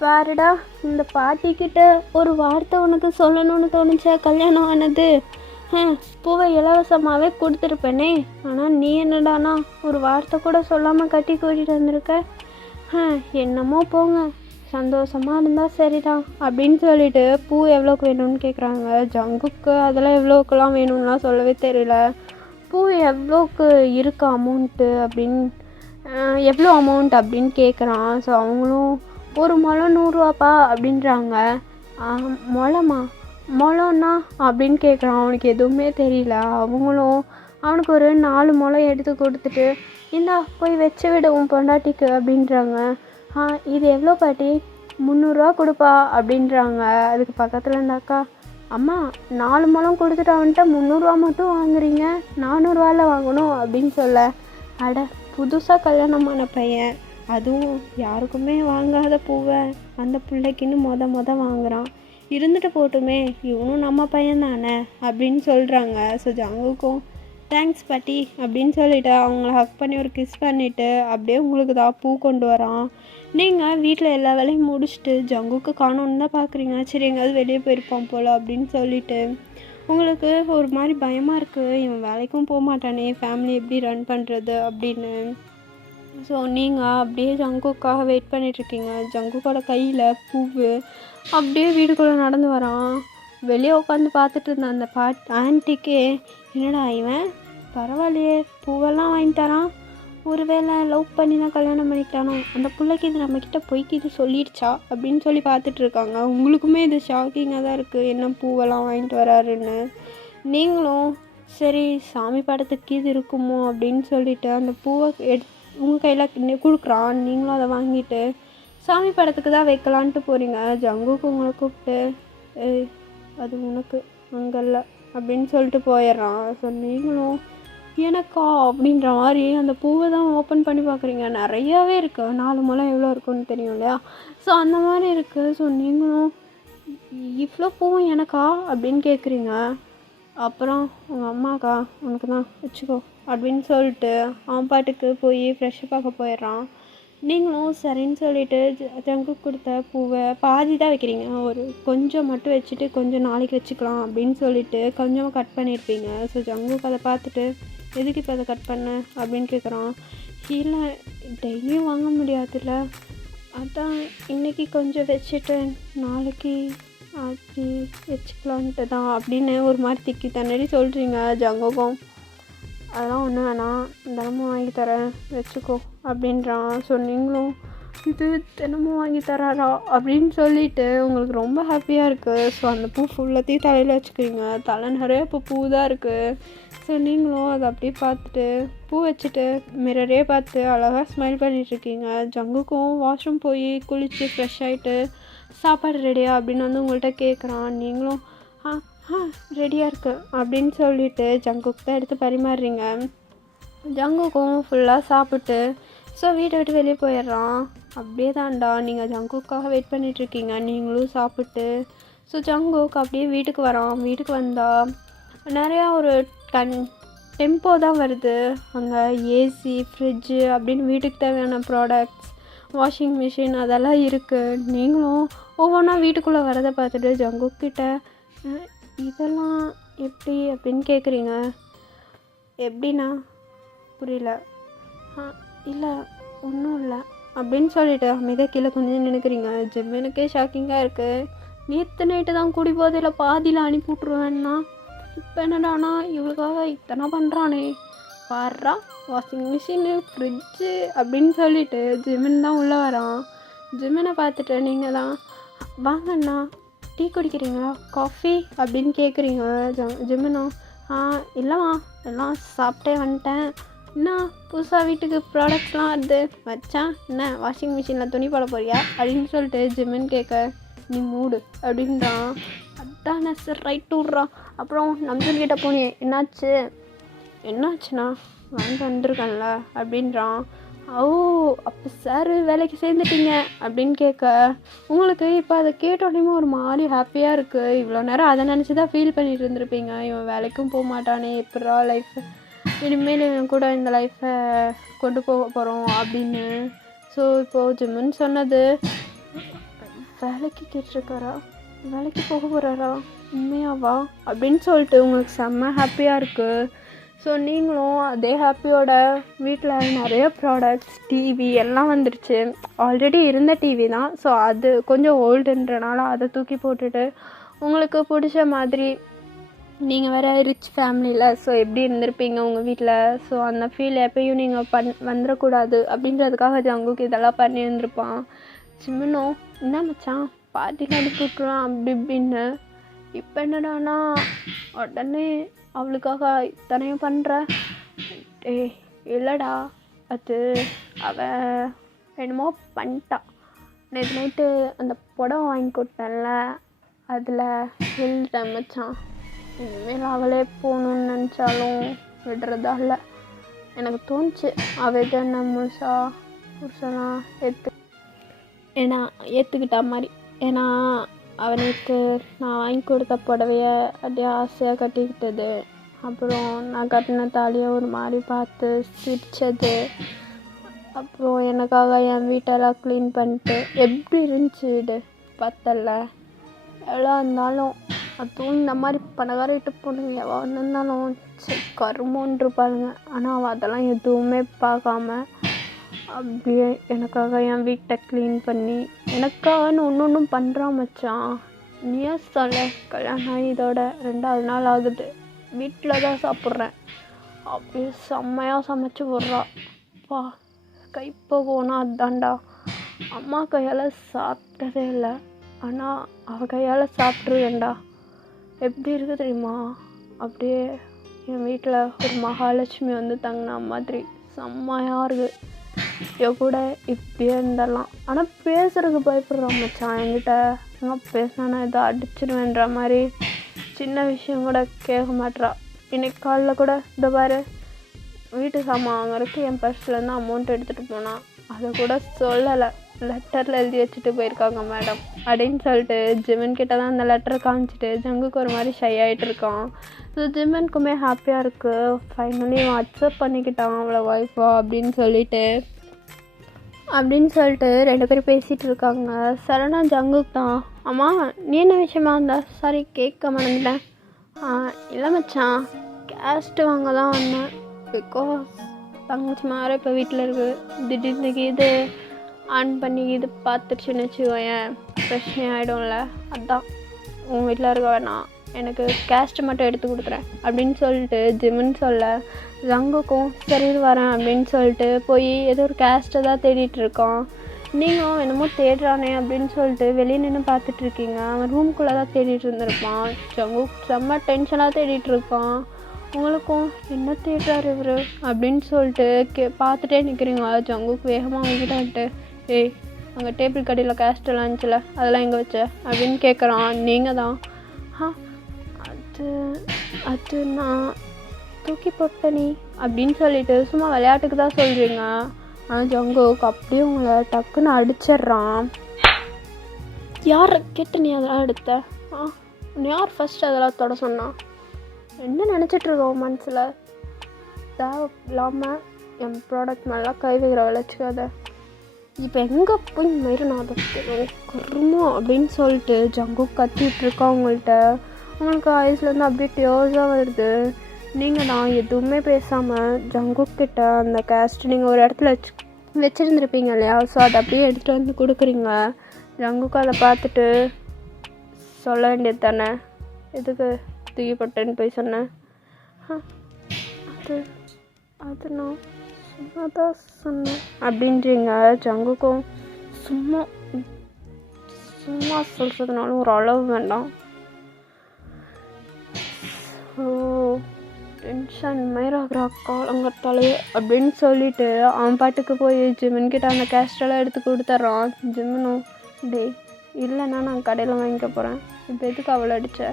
பாருடா இந்த பாட்டிக்கிட்ட ஒரு வார்த்தை உனக்கு சொல்லணும்னு தோணுச்சா கல்யாணம் ஆனது, பூவை இலவசமாகவே கொடுத்துருப்பேனே, ஆனால் நீ என்னடானா ஒரு வார்த்தை கூட சொல்லாமல் கட்டி கூட்டிகிட்டு வந்திருக்க. என்னமோ போங்க, சந்தோஷமாக இருந்தால் சரிதான் அப்படின்னு சொல்லிட்டு பூ எவ்வளோக்கு வேணும்னு கேட்குறாங்க. ஜங்குக்கு அதெல்லாம் எவ்வளோக்கெல்லாம் வேணும்லாம் சொல்லவே தெரியல. பூ எவ்வளோக்கு இருக்கு அமௌண்ட்டு அப்படின்னு, எவ்வளோ அமௌண்ட் அப்படின்னு கேட்குறான். ஸோ அவங்களும் ஒரு முழம் 100 ரூபாப்பா அப்படின்றாங்க. முழம்னா அப்படின்னு கேட்குறான். அவனுக்கு எதுவுமே தெரியல. அவங்களும் அவனுக்கு ஒரு 4 முழம் எடுத்து கொடுத்துட்டு, இந்தா போய் வச்சு விடு உன் பொண்டாட்டிக்கு அப்படின்றாங்க. இது எவ்வளோ பாட்டி? 300 ரூபா கொடுப்பா அப்படின்றாங்க. அதுக்கு பக்கத்தில் இருந்தாக்கா, அம்மா 4 முழம் கொடுத்துட்டு அவன்கிட்ட 300 ரூபா மட்டும் வாங்குறீங்க, 400 ரூபாயில் வாங்கணும் அப்படின்னு சொல்ல, அட புதுசாக கல்யாணமான பையன், அதுவும் யாருக்குமே வாங்காத பூவை அந்த பிள்ளைக்குன்னு மொத வாங்குறான், இருந்துட்டு போட்டுமே, இவனும் நம்ம பையன் தானே அப்படின்னு சொல்கிறாங்க. ஸோ ஜங்குக்கும் தேங்க்ஸ் பாட்டி அப்படின்னு சொல்லிவிட்டு அவங்கள ஹக் பண்ணி ஒரு கிஸ் பண்ணிவிட்டு அப்படியே உங்களுக்கு தான் பூ கொண்டு வரான். நீங்கள் வீட்டில் எல்லா வேலையும் முடிச்சுட்டு ஜங்குக்கு காணோன்னு தான் பார்க்குறீங்க. சரி எங்கேயாவது வெளியே போயிருப்பான் போல் அப்படின்னு சொல்லிவிட்டு உங்களுக்கு ஒரு மாதிரி பயமாக இருக்குது, இவன் வேலைக்கும் போக மாட்டானே, ஃபேமிலி எப்படி ரன் பண்ணுறது அப்படின்னு. ஸோ நீங்கள் அப்படியே ஜங்குக்காக வெயிட் பண்ணிகிட்ருக்கீங்க. ஜங்குக்கோட கையில் பூவு அப்படியே வீட்டுக்குள்ளே நடந்து வரான். வெளியே உட்காந்து பார்த்துட்டு இருந்த அந்த ஆன்ட்டிக்கே, என்னடா இவன் பரவாயில்லையே பூவெல்லாம் வாங்கி தரான், ஒருவேளை லவ் பண்ணி தான் கல்யாணம் பண்ணிக்கிட்டானோ, அந்த பிள்ளைக்கு இது நம்மக்கிட்ட பொய்க்கு இது சொல்லிடுச்சா அப்படின்னு சொல்லி பார்த்துட்ருக்காங்க. உங்களுக்குமே இது ஷாக்கிங்காக தான் இருக்குது, என்ன பூவெல்லாம் வாங்கிட்டு வராருன்னு. நீங்களும் சரி சாமி படத்துக்கு இது இருக்குமோ அப்படின்னு சொல்லிவிட்டு அந்த பூவை உங்கள் கையில் கொடுக்குறான். நீங்களும் அதை வாங்கிட்டு சாமி படத்துக்கு தான் வைக்கலான்ட்டு போகிறீங்க. ஜங்குக்கு உங்களை கூப்பிட்டு, அது உனக்கு அங்கல்ல அப்படின்னு சொல்லிட்டு போயிடுறான். ஸோ நீங்களும் எனக்கா அப்படின்ற மாதிரி அந்த பூவை தான் ஓப்பன் பண்ணி பார்க்குறீங்க. நிறையாவே இருக்குது, 4 முழம் எவ்வளோ இருக்குன்னு தெரியும் இல்லையா? ஸோ அந்த மாதிரி இருக்குது. ஸோ நீங்களும் இவ்வளோ பூவும் எனக்கா அப்படின்னு கேட்குறீங்க. அப்புறம் உங்கள் அம்மாக்கா உனக்கு தான் வச்சுக்கோ அப்படின்னு சொல்லிட்டு அவன் பாட்டுக்கு போய் ஃப்ரெஷ்ஷப் பார்க்க போயிடுறான். நீங்களும் சரின்னு சொல்லிவிட்டு ஜங்குக்கு கொடுத்த பூவை பாதி தான் வைக்கிறீங்க, ஒரு கொஞ்சம் மட்டும் வச்சுட்டு கொஞ்சம் நாளைக்கு வச்சுக்கலாம் அப்படின்னு சொல்லிட்டு கொஞ்சமாக கட் பண்ணியிருப்பீங்க. ஸோ ஜங்குக்கு அதை பார்த்துட்டு, எதுக்கு இப்போ அதை கட் பண்ண அப்படின்னு கேட்குறான். இல்லை டெய்லியும் வாங்க முடியாதுல்ல, அதான் இன்றைக்கி கொஞ்சம் வச்சுட்டு நாளைக்கு ஆக்கி வச்சுக்கலான்ட்டு தான் அப்படின்னு ஒரு மாதிரி திக்கி தண்ணி சொல்கிறீங்க. ஜங்குக்கும் அதெல்லாம் ஒன்றும் வேணாம், தினமும் வாங்கி தரேன் வச்சுக்கோ அப்படின்றான். ஸோ நீங்களும் இது தினமும் வாங்கி தராரா அப்படின்னு சொல்லிட்டு உங்களுக்கு ரொம்ப ஹாப்பியாக இருக்குது. ஸோ அந்த பூ ஃபுல்லாத்தையும் தலையில் வச்சுக்கிறீங்க. தலை நிறைய இப்போ பூ தான் இருக்குது. ஸோ நீங்களும் அதை அப்படியே பார்த்துட்டு பூ வச்சுட்டு மிரரே பார்த்து அழகாக ஸ்மைல் பண்ணிகிட்ருக்கீங்க. ஜங்குக்கும் வாஷ்ரூம் போய் குளித்து ஃப்ரெஷ் ஆகிட்டு சாப்பாடு ரெடியா அப்படின்னு வந்து உங்கள்கிட்ட கேட்குறான். நீங்களும் ரெடியாக இருக்கு அப்படின்னு சொல்லிவிட்டு ஜங்குக்கு தான் எடுத்து பரிமாறுறீங்க. ஜங்குக்கும் ஃபுல்லாக சாப்பிட்டு ஸோ வீட்டை விட்டு வெளியே போயிடுறான். அப்படியே தான்டா நீங்கள் ஜங்குக்காக வெயிட் பண்ணிகிட்ருக்கீங்க. நீங்களும் சாப்பிட்டு ஸோ ஜங்குக்கு அப்படியே வீட்டுக்கு வரான். வீட்டுக்கு வந்தால் நிறையா ஒரு டெம்போ தான் வருது. அங்கே ஏசி, ஃப்ரிட்ஜு அப்படின்னு வீட்டுக்கு தேவையான ப்ராடக்ட்ஸ், வாஷிங் மிஷின் அதெல்லாம் இருக்குது. நீங்களும் ஒவ்வொன்றா வீட்டுக்குள்ளே வரதை பார்த்துட்டு ஜங்குக்கிட்ட இதெல்லாம் எப்படி அப்படின்னு கேட்குறீங்க. எப்படின்னா புரியல. இல்லை ஒன்றும் இல்லை அப்படின்னு சொல்லிவிட்டு அமைதியாக கீழே கொஞ்சம் நினைக்கிறீங்க. ஜிம்முனுக்கே ஷாக்கிங்காக இருக்குது. நேற்று நைட்டு தான் கூடி போதில் பாதியில் அனுப்பி விட்ருவேன்னா இப்போ என்னடானா இவளுக்காக இத்தனை பண்ணுறானே பாடுறா, வாஷிங் மிஷினு, ஃப்ரிட்ஜு அப்படின்னு சொல்லிட்டு ஜிம்மின் தான் உள்ளே வரான். ஜிம்மினை பார்த்துட்டு நீங்கள் தான் வாங்கண்ணா டீ குடிக்கிறீங்களா, காஃபி அப்படின்னு கேட்குறீங்க. ஜிம்மினும் இல்லைம்மா எல்லாம் சாப்பிட்டே வந்துட்டேன், என்ன புதுசாக வீட்டுக்கு ப்ராடக்ட்ஸ்லாம் வருது வச்சான், என்ன வாஷிங் மிஷினில் துணி போட போறியா அப்படின்னு சொல்லிட்டு ஜிம்மின் கேட்க, நீ மூடு அப்படின்றான். அதானே சார் ரைட்டு விட்றான். அப்புறம் நம்சன் கிட்ட போனியே என்னாச்சுண்ணா வாங்கி வந்துருக்கேன்ல அப்படின்றான். அப்போ சார் வேலைக்கு சேர்ந்துட்டீங்க அப்படின்னு கேட்க உங்களுக்கு இப்போ அதை கேட்டோடனே ஒரு மாதிரி ஹாப்பியாக இருக்குது. இவ்வளோ நேரம் அதை நினச்சி தான் ஃபீல் பண்ணிட்டு இருந்திருப்பீங்க. இவன் வேலைக்கும் போக மாட்டானே, எப்படா லைஃப் இனிமேல் இவன் கூட இந்த லைஃப்பை கொண்டு போக போகிறோம் அப்படின்னு. ஸோ இப்போது ஜிம்முன்னு சொன்னது வேலைக்கு கேட்டிருக்காரா, வேலைக்கு போக போகிறாரா, உண்மையாவா அப்படின்னு சொல்லிட்டு உங்களுக்கு செம்ம ஹாப்பியாக இருக்குது. ஸோ நீங்களும் அதே ஹாப்பியோட வீட்டில் நிறைய ப்ராடக்ட்ஸ், டிவி எல்லாம் வந்துருச்சு. ஆல்ரெடி இருந்த டிவி தான், ஸோ அது கொஞ்சம் ஓல்டுன்றனால அதை தூக்கி போட்டுட்டு உங்களுக்கு பிடிச்ச மாதிரி, நீங்கள் வேறு ரிச் ஃபேமிலியில், ஸோ எப்படி இருந்திருப்பீங்க உங்கள் வீட்டில், ஸோ அந்த ஃபீல் எப்பயும் நீங்கள் வந்துடக்கூடாது அப்படின்றதுக்காக ஜங்குக்கு இதெல்லாம் பண்ணியிருந்துருப்பான். ஜிம்முனோ என்ன மச்சான் பார்ட்டிக்கு அனுப்பி விட்ருவான் அப்படி இப்படின்னு. இப்போ என்னடானா உடனே அவளுக்காக இத்தனையும் பண்ணுற. இல்லைடா, அது அவன் என்னமோ பண்ணிட்டான். நேற்று நைட்டு அந்த புடவை வாங்கி கொடுத்தேன்ல, அதில் எழுதிட்டேன் மச்சான். இனிமேல் அவளே போகணுன்னு நினச்சாலும் விடுறதா இல்லை. எனக்கு தோணுச்சு அவள் என்ன முழுசாலாம் ஏற்றுக்கிட்டா மாதிரி. ஏன்னா அவனுக்கு நான் வாங்கி கொடுத்த புடவைய அப்படியே ஆசையாக கட்டிக்கிட்டது, அப்புறம் நான் கட்டின தாலியை ஒரு மாதிரி பார்த்து சிரித்தது, அப்புறம் எனக்காக என் வீட்டெல்லாம் க்ளீன் பண்ணிட்டு எப்படி இருந்துச்சு வீடு பார்த்தல. எவ்வளோ இருந்தாலும் அதுவும் இந்த மாதிரி பணக்கார வீட்டு பொண்ணுங்க எவ்வளோ இருந்தாலும் கருமோன்னு இருப்பாருங்க. ஆனால் அவள் அதெல்லாம் எதுவுமே பார்க்காம அப்படியே எனக்காக என் வீட்டை க்ளீன் பண்ணி எனக்காகன்னு ஒன்றும் பண்ணுறான் மச்சான். நீயே சொல்ல, கல்யாணம் ஆகி இதோட 2வது நாள் ஆகுது, வீட்டில் தான் சாப்பிட்றேன். அப்படியே செம்மையாக சமைச்சு போடுறா. பா கைப்போனா அதுதான்டா. அம்மா கையால் சாப்பிட்டதே இல்லை, ஆனால் அவள் கையால் சாப்பிட்ருவேன்டா. எப்படி இருக்குது தெரியுமா, அப்படியே என் வீட்டில் ஒரு மகாலட்சுமி வந்து தங்கின மாதிரி செம்மையாக இருக்குது. இவ கூட இப்படியே இருந்துடலாம். ஆனால் பேசுறதுக்கு பயப்படுறான் மச்சான் என்கிட்ட. எங்கே பேசினா ஏதோ அடிச்சிடுவேன்ற மாதிரி சின்ன விஷயம் கூட கேட்க மாட்றா. இன்னைக்கு காலைல கூட இந்த பாரு, வீட்டு சாமான் வாங்குறதுக்கு என் பர்ஸ்லேருந்து அமௌண்ட் எடுத்துகிட்டு போனான். அதை கூட சொல்லலை, லெட்டரில் எழுதி வச்சுட்டு போயிருக்காங்க மேடம் அப்படின்னு சொல்லிட்டு ஜிமன் கிட்ட தான் அந்த லெட்டரை காமிச்சிட்டு ஜங்குக்கு ஒரு மாதிரி ஷை ஆகிட்டு இருக்கான். ஸோ ஜிமனுக்குமே ஹாப்பியாக இருக்குது. ஃபைனலி அக்செப்ட் பண்ணிக்கிட்டான் அவளை ஒய்ஃபா அப்படின்னு சொல்லிட்டு 2 பேரும் பேசிகிட்டு இருக்காங்க. சரணா ஜங்குக்கு தான், அம்மா நீ என்ன விஷயமா இருந்தா, சாரி கேட்க மறந்துட்டேன். இல்லை மச்சான், கேஸ்ட்டு வாங்க தான் வந்தேன். பிகாஸ் தங்கச்சி மாற இப்போ வீட்டில் இருக்குது. திடீர்னு இது ஆன் பண்ணி இது பார்த்துச்சுன்னு வச்சுக்கோயேன், பிரச்சனை ஆகிடும்ல. அதுதான் உங்கள் வீட்டில் இருக்க வேணாம், எனக்கு கேஸ்ட்டு மட்டும் எடுத்து கொடுக்குறேன் அப்படின்னு சொல்லிட்டு ஜிம்முன்னு சொல்ல, ஜங்குக்கும் சரி வரேன் அப்படின்னு சொல்லிட்டு போய் ஏதோ ஒரு கேஸ்ட்டை தான் தேடிட்டுருக்கான். நீங்களும் என்னமோ தேடுறானே அப்படின்னு சொல்லிட்டு வெளியே நின்று பார்த்துட்ருக்கீங்க. அவன் ரூம்குள்ளே தான் தேடிட்டு இருந்திருப்பான். ஜங்குக் செம்ம டென்ஷனாக தேடிட்டுருக்கான். உங்களுக்கும் என்ன தேடுறாரு இவர் அப்படின்னு சொல்லிட்டு பார்த்துட்டே நிற்கிறீங்க. ஜங்குக் வேகமாக அவங்ககிட்ட வந்துட்டு, ஏய் அங்கே டேபிள் கடையில் கேஸ்டெல்லாம் இருந்துச்சுல, அதெல்லாம் எங்கே வச்ச அப்படின்னு கேட்குறான். நீங்கள் தான், அது நான் தூக்கி போட்ட நீ அப்படின்னு சொல்லிட்டு சும்மா விளையாட்டுக்கு தான் சொல்கிறீங்க. ஆனால் ஜங்குக் அப்படியே உங்களை டக்குன்னு அடிச்சிட்றான். யாரை கேட்டு நீ அதெல்லாம் எடுத்த? யார் ஃபஸ்ட்டு அதெல்லாம் தொட சொன்னான்? என்ன நினச்சிட்ருக்கோம் மனசில்? தேவை இல்லாமல் என் ப்ராடக்ட் நல்லா கை வைக்கிற வச்சுக்காத. இப்போ எங்கே போய் மயிரணும் அதை கருமோ அப்படின்னு சொல்லிட்டு ஜங்குக் கத்திகிட்ருக்கா உங்கள்கிட்ட. உங்களுக்கு ஐஸ்லேருந்து அப்படியே டியர்ஸாக வருது. நீங்கள் நான் எதுவுமே பேசாமல் ஜங்குக் கிட்ட அந்த கேஸ்ட் நீங்கள் ஒரு இடத்துல வச்சுருந்துருப்பீங்க இல்லையா, ஸோ அதை அப்படியே எடுத்துகிட்டு வந்து கொடுக்குறீங்க. ஜங்குக்கு அதை பார்த்துட்டு சொல்ல வேண்டியது தானே, எதுக்கு தூக்கி போட்டேன்னு போய் சொன்னேன். அது நான் சும்மா தான் சொன்னேன் அப்படின்றீங்க. ஜங்குக்கும் சும்மா சொல்கிறதுனாலும் ஒரு அளவு வேண்டாம். ஸோ டென்ஷன் மயிராகிறா காலங்கத்தாலே அப்படின்னு சொல்லிட்டு அவன் பாட்டுக்கு போய் ஜிம்மன் கிட்ட அந்த கேஸ்டெல்லாம் எடுத்து கொடுத்துட்றான். ஜிம்மனும், டேய் இல்லைன்னா நான் கடையில் வாங்கிக்க போகிறேன், இப்போ எதுக்கு அவளை அடித்த,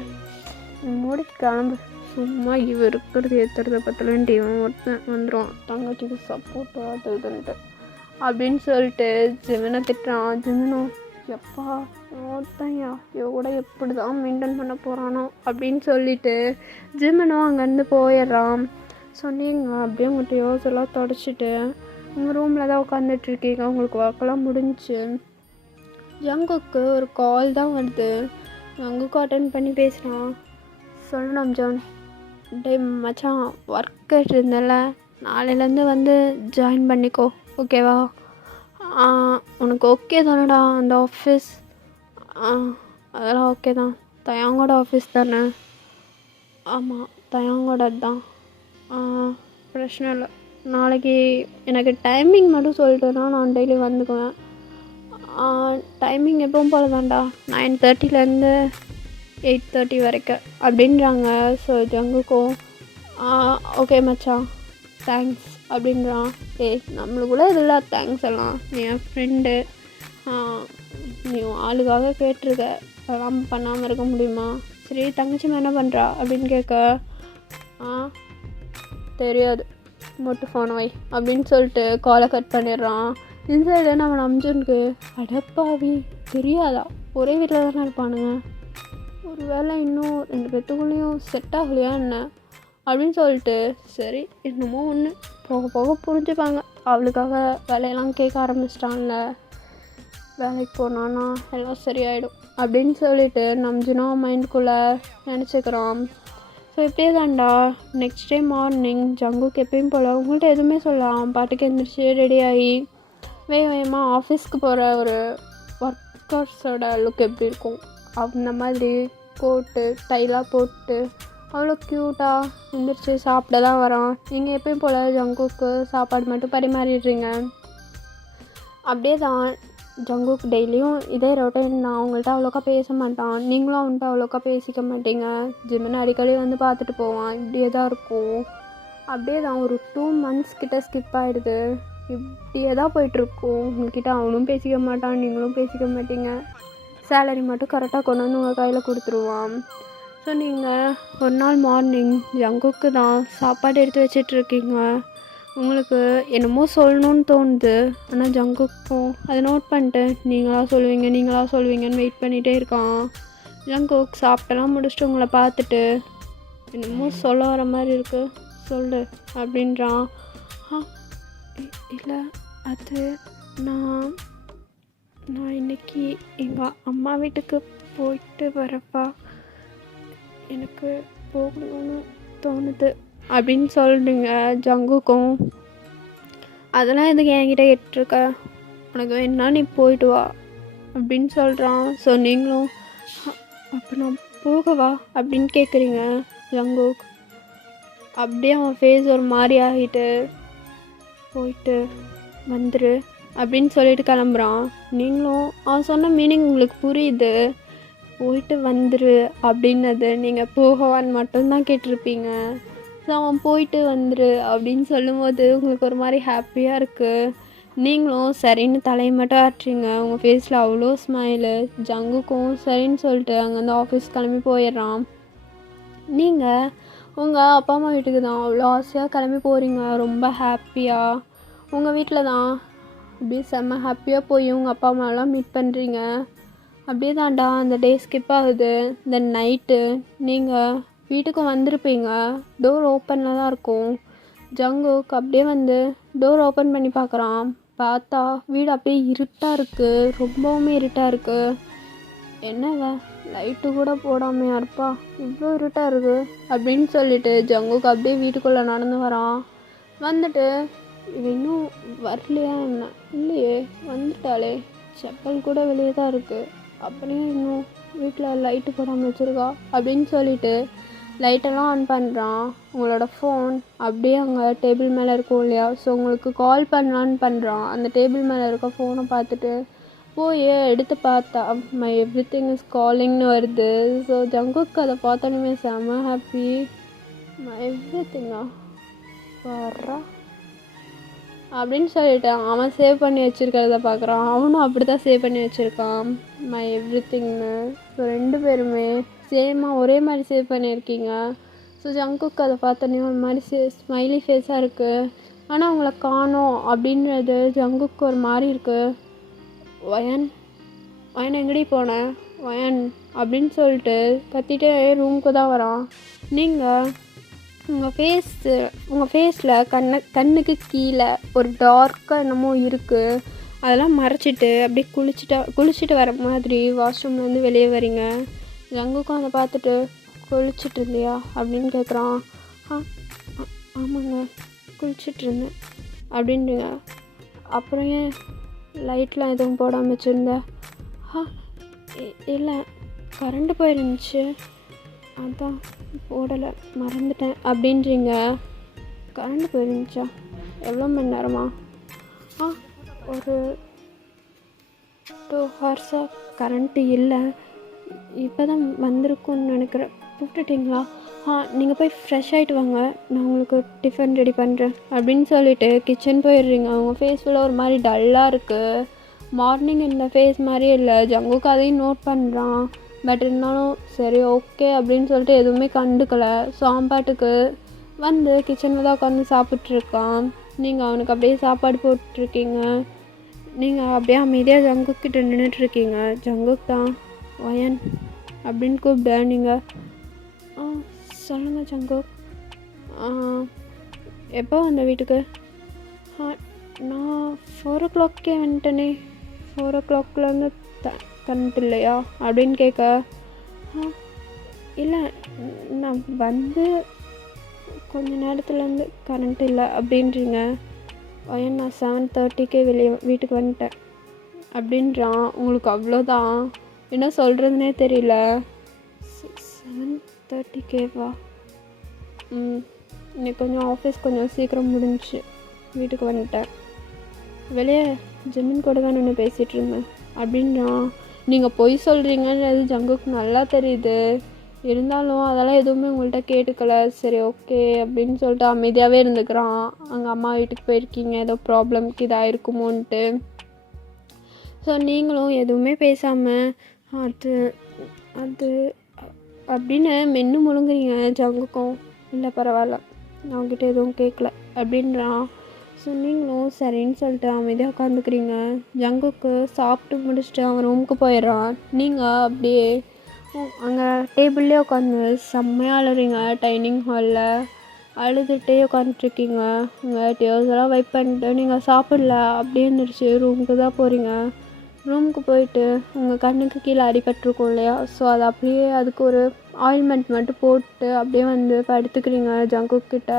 மூடி கிளம்பு, சும்மா இவ இருக்கிறது ஏற்றுறத பற்றலன்ட்டு இவன் ஒருத்தன் வந்துடுவான் தங்கச்சிக்கு சப்போர்ட்டு அது இதுன்ட்டு அப்படின்னு சொல்லிட்டு ஜிம்மனை திட்டுறான். ஜிம்மனும், எப்பா ஒருத்தன்யா இவ கூட எப்படி தான் மெயின்டைன் பண்ண போகிறானோ அப்படின்னு சொல்லிட்டு ஜிம்மனும் அங்கேருந்து போயிடுறான். சொன்னீங்க அப்படியே உங்கள்கிட்ட யோசெல்லாம் தொடச்சிட்டு உங்கள் ரூமில் தான் உட்காந்துட்ருக்கீங்க, உங்களுக்கு ஒர்க்கெல்லாம் முடிஞ்சுச்சு. ஜங்குக்கு ஒரு கால் தான் வருது. ஜங்குக்கு அட்டன் பண்ணி பேசுகிறான். சொல்லு நம்ஜான். டே மச்சான், ஒர்க் இருந்தல, நாளையிலேருந்து வந்து ஜாயின் பண்ணிக்கோ, ஓகேவா? உனக்கு ஓகே தானடா அந்த ஆஃபீஸ்? அதெல்லாம் ஓகே தான். தயாங்கோட ஆஃபீஸ் தானே? ஆமாம், தயாங்கோட தான். பிரச்சனை இல்லை. நாளைக்கு எனக்கு டைமிங் மட்டும் சொல்லிட்டுனா நான் டெய்லி வந்துக்குவேன். டைமிங் எப்பவும் போல தான்டா, 9:30லேருந்து 8:30 வரைக்கும் அப்படின்றாங்க. ஸோ ஜங்குக்கும் ஓகே மச்சான், தேங்க்ஸ் அப்படின்றான். நம்மளுக்குள்ள இதில் தேங்க்ஸ் எல்லாம், நீ என் ஃப்ரெண்டு, நீ ஆளுக்காக கேட்டிருக்க, அதெல்லாம் பண்ணாமல் இருக்க முடியுமா? சரி, தங்கச்சி என்ன பண்ணுறா அப்படின்னு கேட்க, தெரியாது, மட்டும் ஃபோனை வை அப்படின்னு சொல்லிட்டு காலை கட் பண்ணிடுறான். இன்சைடு நம்ம நம்ஜனுக்கு, அடப்பாவி, தெரியாதா, ஒரே வீட்டில் தானே இருப்பானுங்க, ஒரு வேளை இன்னும் 2 பேத்துக்குள்ளேயும் செட் ஆகலையா என்ன அப்படின்னு சொல்லிட்டு, சரி என்னமோ ஒன்று, போக போக புரிஞ்சுப்பாங்க. அவளுக்காக வேலையெல்லாம் கேட்க ஆரம்பிச்சிட்டான்ல, வேலைக்கு போனான்னா எல்லாம் சரியாயிடும் அப்படின்னு சொல்லிட்டு நம்ஜுனா மைண்டுக்குள்ளே நினச்சிக்கிறான். ஸோ இப்படியே தான்டா நெக்ஸ்ட் டே மார்னிங் ஜங்குக்கு எப்பயும் போல் உங்கள்கிட்ட எதுவுமே சொல்லலாம், பாட்டுக்கு எழுந்திரிச்சு ரெடி ஆகி வேகமாக ஆஃபீஸ்க்கு போகிற ஒரு ஒர்க்கர்ஸோட லுக் எப்படி இருக்கும் அந்த மாதிரி கோட்டு டைலாக போட்டு அவ்வளோ க்யூட்டாக எழுந்திரிச்சு சாப்பிட தான் வரான். நீங்கள் எப்பயும் போல் ஜங்குக்கு சாப்பாடு மட்டும் பரிமாறிடுறீங்க. அப்படியே தான் ஜங்குக்கு டெய்லியும் இதே ரொட்டீன் தான். அவங்கள்ட்ட அவ்வளோக்கா பேச மாட்டான், நீங்களும் அவன்கிட்ட அவ்வளோக்கா பேசிக்க மாட்டீங்க. ஜிம்முன்னு அடிக்கடி வந்து பார்த்துட்டு போவான், இப்படியே தான் இருக்கும். அப்படியே தான் ஒரு 2 months கிட்ட ஸ்கிப் ஆகிடுது. இப்படியே தான் போயிட்டுருக்கும். உங்கள்கிட்ட அவனும் பேசிக்க மாட்டான், நீங்களும் பேசிக்க மாட்டீங்க. சேலரி மட்டும் கரெக்டாக கொண்டு வந்து உங்கள் கையில் கொடுத்துருவான். ஸோ நீங்கள் ஒரு நாள் மார்னிங் ஜங்குக்கு தான் சாப்பாடு எடுத்து வச்சிட்ருக்கீங்க. உங்களுக்கு என்னமோ சொல்லணுன்னு தோணுது, ஆனால் ஜங்குக்கும் அதை நோட் பண்ணிட்டு நீங்களாக சொல்லுவீங்கன்னு வெயிட் பண்ணிகிட்டே இருக்கான். ஜங்குக் சாப்பிட்டெல்லாம் முடிச்சுட்டு உங்களை பார்த்துட்டு, என்னமோ சொல்ல வர மாதிரி இருக்குது, சொல்லு அப்படின்றான். இல்லை, அது நான் இன்னைக்கு எங்கள் அம்மா வீட்டுக்கு போயிட்டு வரப்பா, எனக்கு போகணும்னு தோணுது அப்படின்னு சொல்கிறீங்க. ஜங்குக்கும் அதெல்லாம் எதுக்கு என்கிட்ட கேட்டிருக்க, உனக்கு வேணா நீ போயிட்டு வா அப்படின்னு சொல்கிறான். ஸோ நீங்களும் அப்போ நான் போகவா அப்படின்னு கேட்குறீங்க. ஜங்குக் அப்படியே அவன் ஃபேஸ் ஒரு மாதிரி ஆகிட்டு, போயிட்டு வந்துரு அப்படின்னு சொல்லிட்டு கிளம்புறான். நீங்களும் அவன் சொன்ன மீனிங் உங்களுக்கு புரியுது, போயிட்டு வந்துரு அப்படின்னது நீங்கள் போகவான்னு மட்டும்தான் கேட்டிருப்பீங்க. ஸோ அவன் போயிட்டு வந்துரு அப்படின்னு சொல்லும்போது உங்களுக்கு ஒரு மாதிரி ஹாப்பியாக இருக்குது. நீங்களும் சரின்னு தலையை மட்டும் ஆட்டுறீங்க. உங்கள் ஃபேஸில் அவ்வளோ ஸ்மைலு. ஜங்குக்கும் சரின்னு சொல்லிட்டு அங்கேருந்து ஆஃபீஸ் கிளம்பி போயிடுறான். நீங்கள் உங்கள் அப்பா அம்மா வீட்டுக்கு தான் அவ்வளோ ஆசையாக கிளம்பி போகிறீங்க, ரொம்ப ஹாப்பியாக. உங்கள் வீட்டில் தான் அப்படியே செம்ம ஹாப்பியாக போய் உங்கள் அப்பா அம்மாவெல்லாம் மீட் பண்ணுறீங்க. அப்படியே தான்டா அந்த டே ஸ்கிப் ஆகுது. இந்த நைட்டு நீங்கள் வீட்டுக்கு வந்திருப்பீங்க, டோர் ஓப்பனில் தான் இருக்கும். ஜங்குக் அப்படியே வந்து டோர் ஓப்பன் பண்ணி பார்க்குறான். பார்த்தா வீடு அப்படியே இருட்டாக இருக்குது, ரொம்பவுமே இருட்டாக இருக்குது. என்னவ லைட்டு கூட போடாமையா இருப்பா, இவ்வளோ இருட்டாக இருக்குது அப்படின்னு சொல்லிட்டு ஜங்குக் அப்படியே வீட்டுக்குள்ளே நடந்து வரான். வந்துட்டு இது இன்னும் வரலையா என்ன, இல்லையே வந்துட்டாலே, செப்பல் கூட வெளியே தான் இருக்குது, அப்படியே இன்னும் வீட்டில் லைட்டு போடாமல் வச்சுருக்கா அப்படின்னு சொல்லிட்டு லைட்டெல்லாம் ஆன் பண்ணுறான். உங்களோட ஃபோன் அப்படியே அங்கே டேபிள் மேலே இருக்கும் இல்லையா, ஸோ உங்களுக்கு கால் பண்ணலான்னு பண்ணுறான். அந்த டேபிள் மேலே இருக்க ஃபோனை பார்த்துட்டு போய் எடுத்து பார்த்தா மை எவ்ரிதிங் இஸ் காலிங்னு வருது. ஸோ ஜங்குக்கு அதை பார்த்தோன்னே செம்ம ஹாப்பி. மை எவ்ரிதிங்கா வர்றா அப்படின்னு சொல்லிட்டான். அவன் சேவ் பண்ணி வச்சுருக்கிறத பார்க்குறான். அவனும் அப்படி தான் சேவ் பண்ணி வச்சுருக்கான் மை எவ்ரிதிங்னு. ஸோ 2 பேருமே சேமாக ஒரே மாதிரி சேவ் பண்ணியிருக்கீங்க. ஸோ ஜங்குக்கு அதை பார்த்தோன்னே ஒரு மாதிரி ஸ்மைலி ஃபேஸாக இருக்குது. ஆனால் அவங்கள காணோம் அப்படின்றது ஜங்குக்கு ஒரு மாதிரி இருக்குது. வயன் எங்கடி போனேன் வயன் அப்படின்னு சொல்லிட்டு கத்திட்டே ரூமுக்கு தான் வரான். நீங்கள் உங்கள் ஃபேஸில் கண்ணுக்கு கீழே ஒரு டார்க்காக என்னமோ இருக்குது, அதெல்லாம் மறைச்சிட்டு அப்படியே குளிச்சுட்டு வர மாதிரி வாஷ்ரூம்லேருந்து வெளியே வரீங்க. ஜங்குக்கும் அதை பார்த்துட்டு குளிச்சுட்டு இருந்தியா அப்படின்னு கேட்குறான். ஆமாங்க, குளிச்சுட்டு இருந்தேன் அப்படின்றீங்க. அப்புறம் ஏன் லைட்லாம் எதுவும் போடாமல் வச்சுருந்த? இல்லை, கரண்ட்டு போயிருந்துச்சு, அதான் போடலை, மறந்துட்டேன் அப்படின்றீங்க. கரண்ட்டு போயிருந்துச்சா? எவ்வளோ மணி நேரமா? ஒரு 2 ஹவர்ஸாக கரண்ட்டு இல்லை, இப்போ தான் வந்திருக்குன்னு நினைக்கிறேன். கூப்பிட்டுட்டிங்களா? நீங்கள் போய் ஃப்ரெஷ் ஆகிட்டு வாங்க, நான் உங்களுக்கு டிஃபன் ரெடி பண்ணுறேன் அப்படின்னு சொல்லிவிட்டு கிச்சன் போயிடுறீங்க. அவங்க ஃபேஸ் ஃபுல்லாக ஒரு மாதிரி டல்லாக இருக்குது. மார்னிங் இந்த ஃபேஸ் மாதிரியே இல்லை. ஜங்குக்கு அதையும் நோட் பண்ணுறான். பட் இருந்தாலும் சரி ஓகே அப்படின்னு சொல்லிட்டு எதுவுமே கண்டுக்கலை. சாம்பாட்டுக்கு வந்து கிச்சனில் தான் உட்காந்து சாப்பிட்ருக்கான். நீங்கள் அவனுக்கு அப்படியே சாப்பாடு போட்டுட்ருக்கீங்க. நீங்கள் அப்படியே அமைதியாக ஜங்குக்கிட்ட நின்றுட்டுருக்கீங்க. ஜங்குக் தான் வயன் அப்படின்னு கூப்பிட நீங்கள் சொல்லுங்கள் ஜங்குக், எப்போ வந்த வீட்டுக்கு? நான் 4 o'clockே வந்துட்டேனே. 4 o'clockலேருந்து கரண்ட் இல்லையா அப்படின்னு கேட்க, இல்லை நான் வந்து கொஞ்ச நேரத்துலேருந்து கரண்ட் இல்லை அப்படின்றீங்க. ஐயன் நான் 7:30க்கே வீட்டுக்கு வந்துட்டேன் அப்படின்றான். உங்களுக்கு அவ்வளோதான், என்ன சொல்கிறதுனே தெரியல. 7:30க்கேவா? இன்னைக்கு கொஞ்சம் ஆஃபீஸ் கொஞ்சம் சீக்கிரம் முடிஞ்சிச்சு, வீட்டுக்கு வந்துட்டேன். வெளியே ஜெமின் கூட தான் நின்று பேசிகிட்டு இருந்தேன் அப்படின்றான். நீங்கள் பொய் சொல்கிறீங்கன்னு ஜங்குக்கு நல்லா தெரியுது. இருந்தாலும் அதெல்லாம் எதுவுமே உங்கள்கிட்ட கேட்டுக்கல. சரி ஓகே அப்படின்னு சொல்லிட்டு அமைதியாகவே இருந்துக்கிறான். அங்கே அம்மா வீட்டுக்கு போயிருக்கீங்க, ஏதோ ப்ராப்ளம்க்கு இதாக இருக்குமோன்ட்டு. ஸோ நீங்களும் எதுவுமே பேசாமல் அது அது அப்படின்னு மென்று முழுங்குறீங்க. ஜங்குக்கும் இல்லை பரவாயில்ல, நான் அவங்ககிட்ட எதுவும் கேட்கல அப்படின்றான். ஸோ நீங்களும் சரின்னு சொல்லிட்டு அமைதியாக உட்காந்துக்கிறீங்க. ஜங்குக்கு சாப்பிட்டு முடிச்சுட்டு அவன் ரூமுக்கு போயிடுறான். நீங்கள் அப்படியே அங்கே டேபிள்லேயே உட்காந்து செம்மையாக அழுறீங்க. டைனிங் ஹாலில் அழுதுகிட்டே உட்காந்துட்ருக்கீங்க. உங்கள் டியர்ஸ் எல்லாம் வைப் பண்ணிட்டு நீங்கள் சாப்பிடல, அப்படியே இருந்துருச்சு ரூமுக்கு தான் போகிறீங்க. ரூமுக்கு போயிட்டு உங்கள் கண்ணுக்கு கீழே அடிபட்டிருக்கும் இல்லையா, ஸோ அதை அப்படியே அதுக்கு ஒரு ஆயில்மெண்ட் மட்டும் போட்டு அப்படியே வந்து படுத்துக்கிறீங்க ஜங்குக் கிட்ட.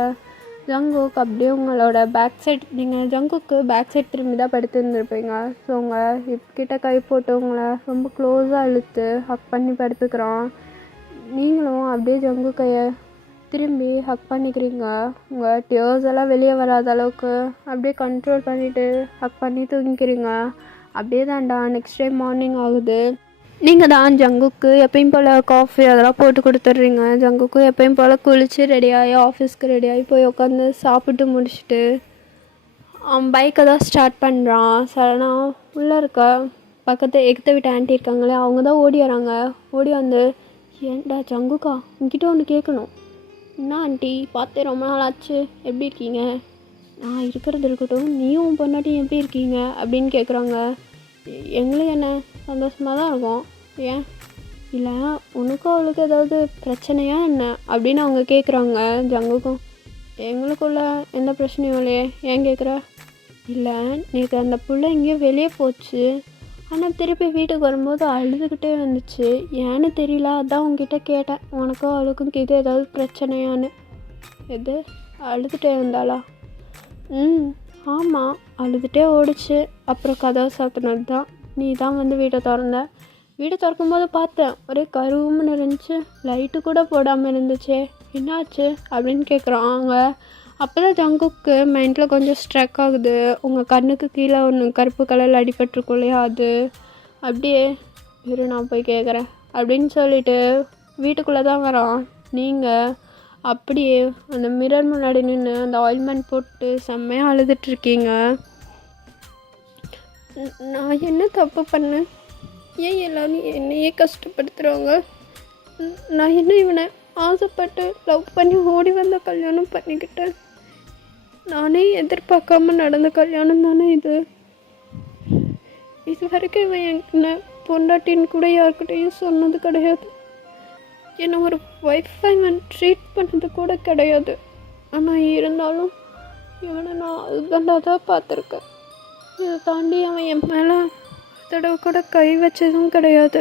ஜங்குக் அப்படியே உங்களோட பேக் சைட், நீங்கள் ஜங்குக்கு பேக் சைட் திரும்பி தான் படுத்து இருந்துருப்பீங்க. ஸோ உங்கள் ஹிப்கிட்ட கை போட்டு உங்களை ரொம்ப க்ளோஸாக இழுத்து ஹக் பண்ணி படுத்துக்கிறான். நீங்களும் அப்படியே ஜங்கு கையை திரும்பி ஹக் பண்ணிக்கிறீங்க. உங்கள் டியர்ஸ் எல்லாம் வெளியே வராத அளவுக்கு அப்படியே கண்ட்ரோல் பண்ணிவிட்டு ஹக் பண்ணி தூங்கிக்கிறீங்க. அப்படியே தான்டா நெக்ஸ்ட் டே மார்னிங் ஆகுது. நீங்கள் தான் ஜங்குக்கு எப்பயும் போல் காஃபி அதெல்லாம் போட்டு கொடுத்துட்றீங்க. ஜங்குக்கு எப்பயும் போல் குளித்து ரெடியாகி ஆஃபீஸ்க்கு ரெடியாகி போய் உட்காந்து சாப்பிட்டு முடிச்சுட்டு அவன் பைக்கை தான் ஸ்டார்ட் பண்ணுறான். சடனாக உள்ளே இருக்க பக்கத்து எகுத்த வீட்டு ஆண்டி இருக்காங்களே, அவங்க தான் ஓடி வராங்க. ஓடி வந்து, ஏன்டா ஜங்குக்கா, உங்ககிட்ட ஒன்று கேட்கணும். என்ன ஆண்டி, பார்த்தே ரொம்ப நாள் ஆச்சு, எப்படி இருக்கீங்க? நான் இருக்கிறது இருக்கட்டும், நீயும் உன் பொண்ணாட்டி எப்படி இருக்கீங்க அப்படின்னு கேட்குறாங்க. எங்களுக்கு என்ன, சந்தோஷமாக தான் இருக்கும். ஏன் இல்லை, உனக்கும் அவளுக்கு ஏதாவது பிரச்சனையா என்ன அப்படின்னு அவங்க கேட்குறாங்க. ஜங்குக்கும் எங்களுக்குள்ள எந்த பிரச்சனையும் இல்லையே, ஏன் கேட்குற? இல்லை, நேற்று அந்த புள்ள எங்கேயோ வெளியே போச்சு, ஆனால் திருப்பி வீட்டுக்கு வரும்போது அழுதுகிட்டே வந்துச்சு, ஏன்னு தெரியல, அதான் உங்ககிட்ட கேட்டேன், உனக்கும் அவளுக்கும் இது ஏதாவது பிரச்சனையான்னு. எது, அழுதுகிட்டே இருந்தாளா? ஆமாம், அழுதுகிட்டே ஓடிச்சு. அப்புறம் கதவை சாத்தினது தான் நீ தான் வந்து வீட்டை திறக்கும்போது பார்த்தேன், ஒரே கருவும்னு இருந்துச்சு, லைட்டு கூட போடாமல் இருந்துச்சே, என்னாச்சு அப்படின்னு கேட்குறாங்க. அப்போ தான் ஜங்குக்கு மைண்டில் கொஞ்சம் ஸ்ட்ரக் ஆகுது. உங்கள் கண்ணுக்கு கீழே ஒன்று கருப்பு கலரில் அடிபட்டிருக்கும் இல்லையா, அது அப்படியே இரு நான் போய் கேட்குறேன் அப்படின்னு சொல்லிட்டு வீட்டுக்குள்ளே தான் வரான். நீங்கள் அப்படியே அந்த மிரர் முன்னாடி நின்று அந்த ஆயில்மெண்ட் போட்டு செம்மையாக அழுதுட்ருக்கீங்க. நான் என்ன தப்பு பண்ணேன்? ஏன் எல்லோரும் என்னையே கஷ்டப்படுத்துகிறாங்க? நான் என்ன இவனை ஆசைப்பட்டு லவ் பண்ணி ஓடி வந்த கல்யாணம் பண்ணிக்கிட்டேன்? நானே எதிர்பார்க்காம நடந்த கல்யாணம் தானே இது. இது வரைக்கும் இவன் என்ன பொண்டாட்டின்னு கூட யார்கிட்டையும் சொன்னது கிடையாது. என்னை ஒரு ஒய்ஃபை ட்ரீட் பண்ணது கூட கிடையாது. ஆனால் இருந்தாலும் இவனை நான் ஹஸ்பண்டாக தான் பார்த்துருக்கேன். இதை தாண்டி அவன் என் மேலே தடவை கூட கை வச்சதும் கிடையாது.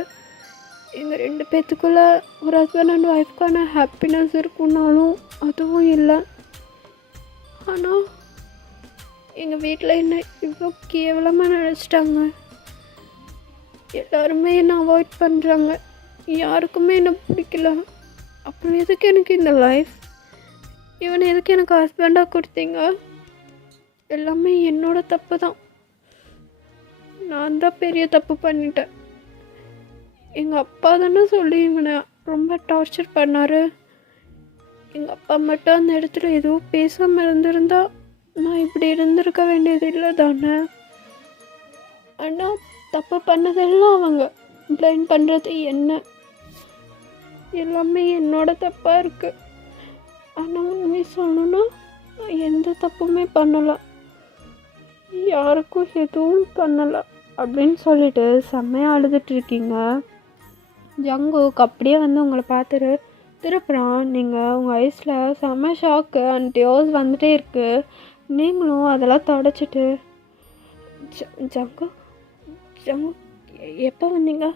எங்கள் 2 பேர்த்துக்குள்ளே ஒரு ஹஸ்பண்ட் அண்ட் ஒய்ஃப்கான ஹாப்பினஸ் இருக்குன்னாலும் அதுவும் இல்லை. ஆனால் எங்கள் வீட்டில் என்ன இவ்வளோ கேவலமாக நினச்சிட்டாங்க. எல்லாருமே என்னை அவாய்ட் பண்ணுறாங்க. யாருக்குமே என்னை பிடிக்கல. அப்புறம் எதுக்கு எனக்கு இந்த லைஃப்? இவனை எதுக்கு எனக்கு ஹஸ்பண்டாக கொடுத்தீங்க? எல்லாமே என்னோட தப்பு தான். நான் தான் பெரிய தப்பு பண்ணிட்டேன். எங்கள் அப்பா தானே சொல்லி இவனை ரொம்ப டார்ச்சர் பண்ணார். எங்கள் அப்பா மட்டும் அந்த இடத்துல எதுவும் பேசாமல் இருந்திருந்தா நான் இப்படி இருந்திருக்க வேண்டியது இல்லை தானே. ஆனால் தப்பு பண்ணதெல்லாம் அவங்க ப்ளைண்ட் பண்ணுறது என்ன. எல்லாமே என்னோட தப்பாக இருக்குது. ஆனால் உண்மை சொல்லணுன்னா நான் எந்த தப்புமே பண்ணலை, யாருக்கும் எதுவும் பண்ணலை அப்படின்னு சொல்லிட்டு செம்மையாக அழுதுட்ருக்கீங்க. ஜங்குக் அப்படியே வந்து உங்களை பார்த்துட்டு திருப்புறான். நீங்கள் உங்கள் ஐஸில் செம்ம ஷாக்கு அண்ட் டியோஸ் வந்துகிட்டே இருக்குது. நீங்களும் அதெல்லாம் தொடச்சிட்டு ஜங்கு ஜங்கு எப்போ வந்தீங்க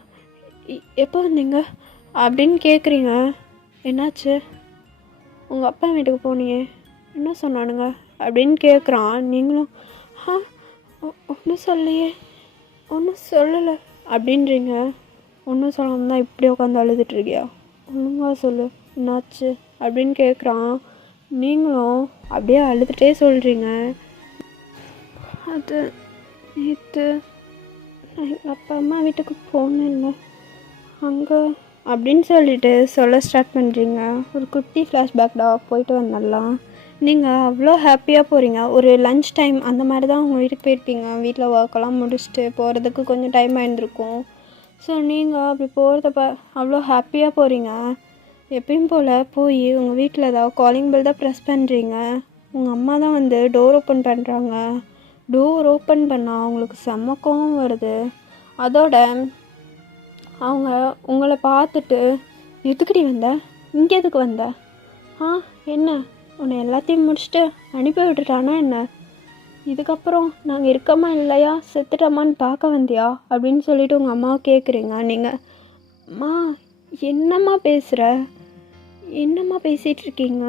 எப்போ வந்தீங்க அப்படின்னு கேட்குறீங்க. என்னாச்சு? உங்கள் அப்பா வீட்டுக்கு போனீங்க, என்ன சொன்னானுங்க அப்படின்னு கேட்குறான். நீங்களும் ஒன்றும் சொல்லலையே, ஒன்றும் சொல்லலை அப்படின்றீங்க. ஒன்றும் சொல்லாமல் தான் இப்படி உட்காந்து அழுதுட்ருக்கியா? ஒழுங்கா சொல்லு, என்னாச்சு அப்படின்னு கேட்குறான். நீங்களும் அப்படியே அழுதுகிட்டே சொல்கிறீங்க. அது நேற்று நான் எங்கள் அப்பா அம்மா வீட்டுக்கு போனேன்ல அங்கே அப்படின்னு சொல்லிட்டு சொல்ல ஸ்டார்ட் பண்ணுறீங்க. ஒரு குட்டி ஃப்ளாஷ்பேக்டா போயிட்டு வந்துடலாம். நீங்கள் அவ்வளோ ஹாப்பியாக போகிறீங்க. ஒரு லன்ச் டைம் அந்த மாதிரி தான் உங்கள் வீட்டுக்கு போயிருப்பீங்க. வீட்டில் ஒர்க்கெல்லாம் முடிச்சுட்டு போகிறதுக்கு கொஞ்சம் டைம் ஆயிருந்திருக்கும். ஸோ நீங்கள் அப்படி போகிறத அவ்வளோ ஹாப்பியாக போகிறீங்க. எப்பயும் போல் போய் உங்கள் வீட்டில் ஏதாவது காலிங் பெல் தான் ப்ரெஸ் பண்ணுறீங்க. உங்கள் அம்மா தான் வந்து டோர் ஓப்பன் பண்ணுறாங்க. டோர் ஓப்பன் பண்ணால் அவங்களுக்கு செம்ம கோவம் வருது. அதோட அவங்க உங்களை பார்த்துட்டு, எதுக்குடி வந்த, இங்கே எதுக்கு வந்த, என்ன உன்னை எல்லாத்தையும் முடிச்சுட்டு அனுப்பி விட்டுட்டானா என்ன, இதுக்கப்புறம் நாங்கள் இருக்கோமா இல்லையா, செத்துட்டோமான்னு பார்க்க வந்தியா அப்படின்னு சொல்லிட்டு உங்கள் அம்மாவை கேட்குறீங்க. நீங்கள் அம்மா என்னம்மா பேசுகிற, என்னம்மா பேசிகிட்ருக்கீங்க,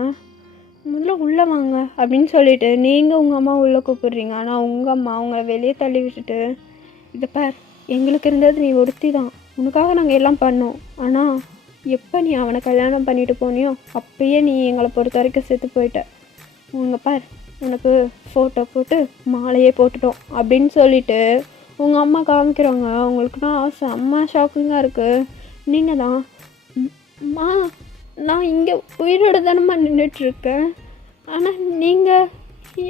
முதல்ல உள்ளே வாங்க அப்படின்னு சொல்லிட்டு நீங்கள் உங்கள் அம்மா உள்ளே கூப்பிட்றீங்க. ஆனால் உங்கள் அம்மா அவங்கள வெளியே தள்ளி விட்டுட்டு, இதை பார், எங்களுக்கு இருந்தது நீ ஒருத்தி தான், உனக்காக நாங்கள் எல்லாம் பண்ணோம். ஆனால் எப்போ நீ அவனை கல்யாணம் பண்ணிட்டு போனியோ அப்பயே நீ எங்களை பொறுத்த வரைக்கும் செத்து போயிட்ட. உங்கள் பார், உனக்கு ஃபோட்டோ போட்டு மாலையே போட்டுட்டோம் அப்படின்னு சொல்லிட்டு உங்கள் அம்மா காமிக்கிறாங்க. அவங்களுக்குன்னா செம்ம ஷாக்கிங்காக இருக்குது. நீங்கள் தான், அம்மா நான் இங்கே உயிரோட தானம்மா நின்றுட்டுருக்கேன், ஆனால் நீங்கள்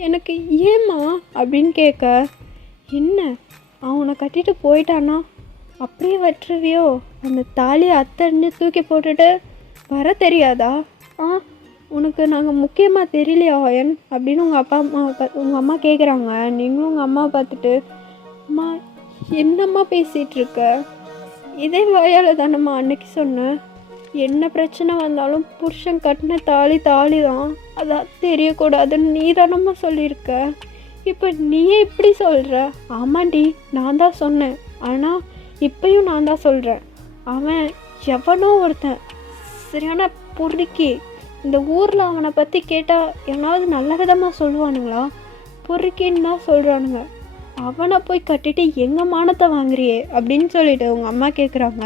எனக்கு ஏம்மா அப்படின்னு கேட்க, என்ன அவனை கட்டிட்டு போயிட்டானா அப்படியே வட்டுருவியோ, அந்த தாலியை அத்தறிஞ்சு தூக்கி போட்டுட்டு வர தெரியாதா, உனக்கு நாங்கள் முக்கியமாக தெரியலையா ஆயன் அப்படின்னு உங்கள் அம்மா கேட்குறாங்க. நீங்களும் உங்கள் அம்மாவை பார்த்துட்டு, அம்மா என்னம்மா பேசிகிட்ருக்க, இதே வாயால் தானம்மா அன்னைக்கு சொன்னேன், என்ன பிரச்சனை வந்தாலும் புருஷன் கட்டின தாலி தான், அதான் தெரியக்கூடாதுன்னு நீ தானம்மா சொல்லியிருக்க, இப்போ நீயே இப்படி சொல்கிற. ஆமாண்டி நான் தான் சொன்னேன், ஆனால் இப்பயும் நான் தான் சொல்கிறேன், அவன் எவனோ ஒருத்தன் சரியான பொறுக்கி, இந்த ஊரில் அவனை பற்றி கேட்டால் எவனாவது நல்ல விதமாக சொல்லுவானுங்களா, பொறுக்கின்னு தான் சொல்கிறானுங்க, அவனை போய் கட்டிட்டு எங்கள் மானத்தை வாங்குறியே அப்படின்னு சொல்லிட்டு உங்கள் அம்மா கேட்குறாங்க.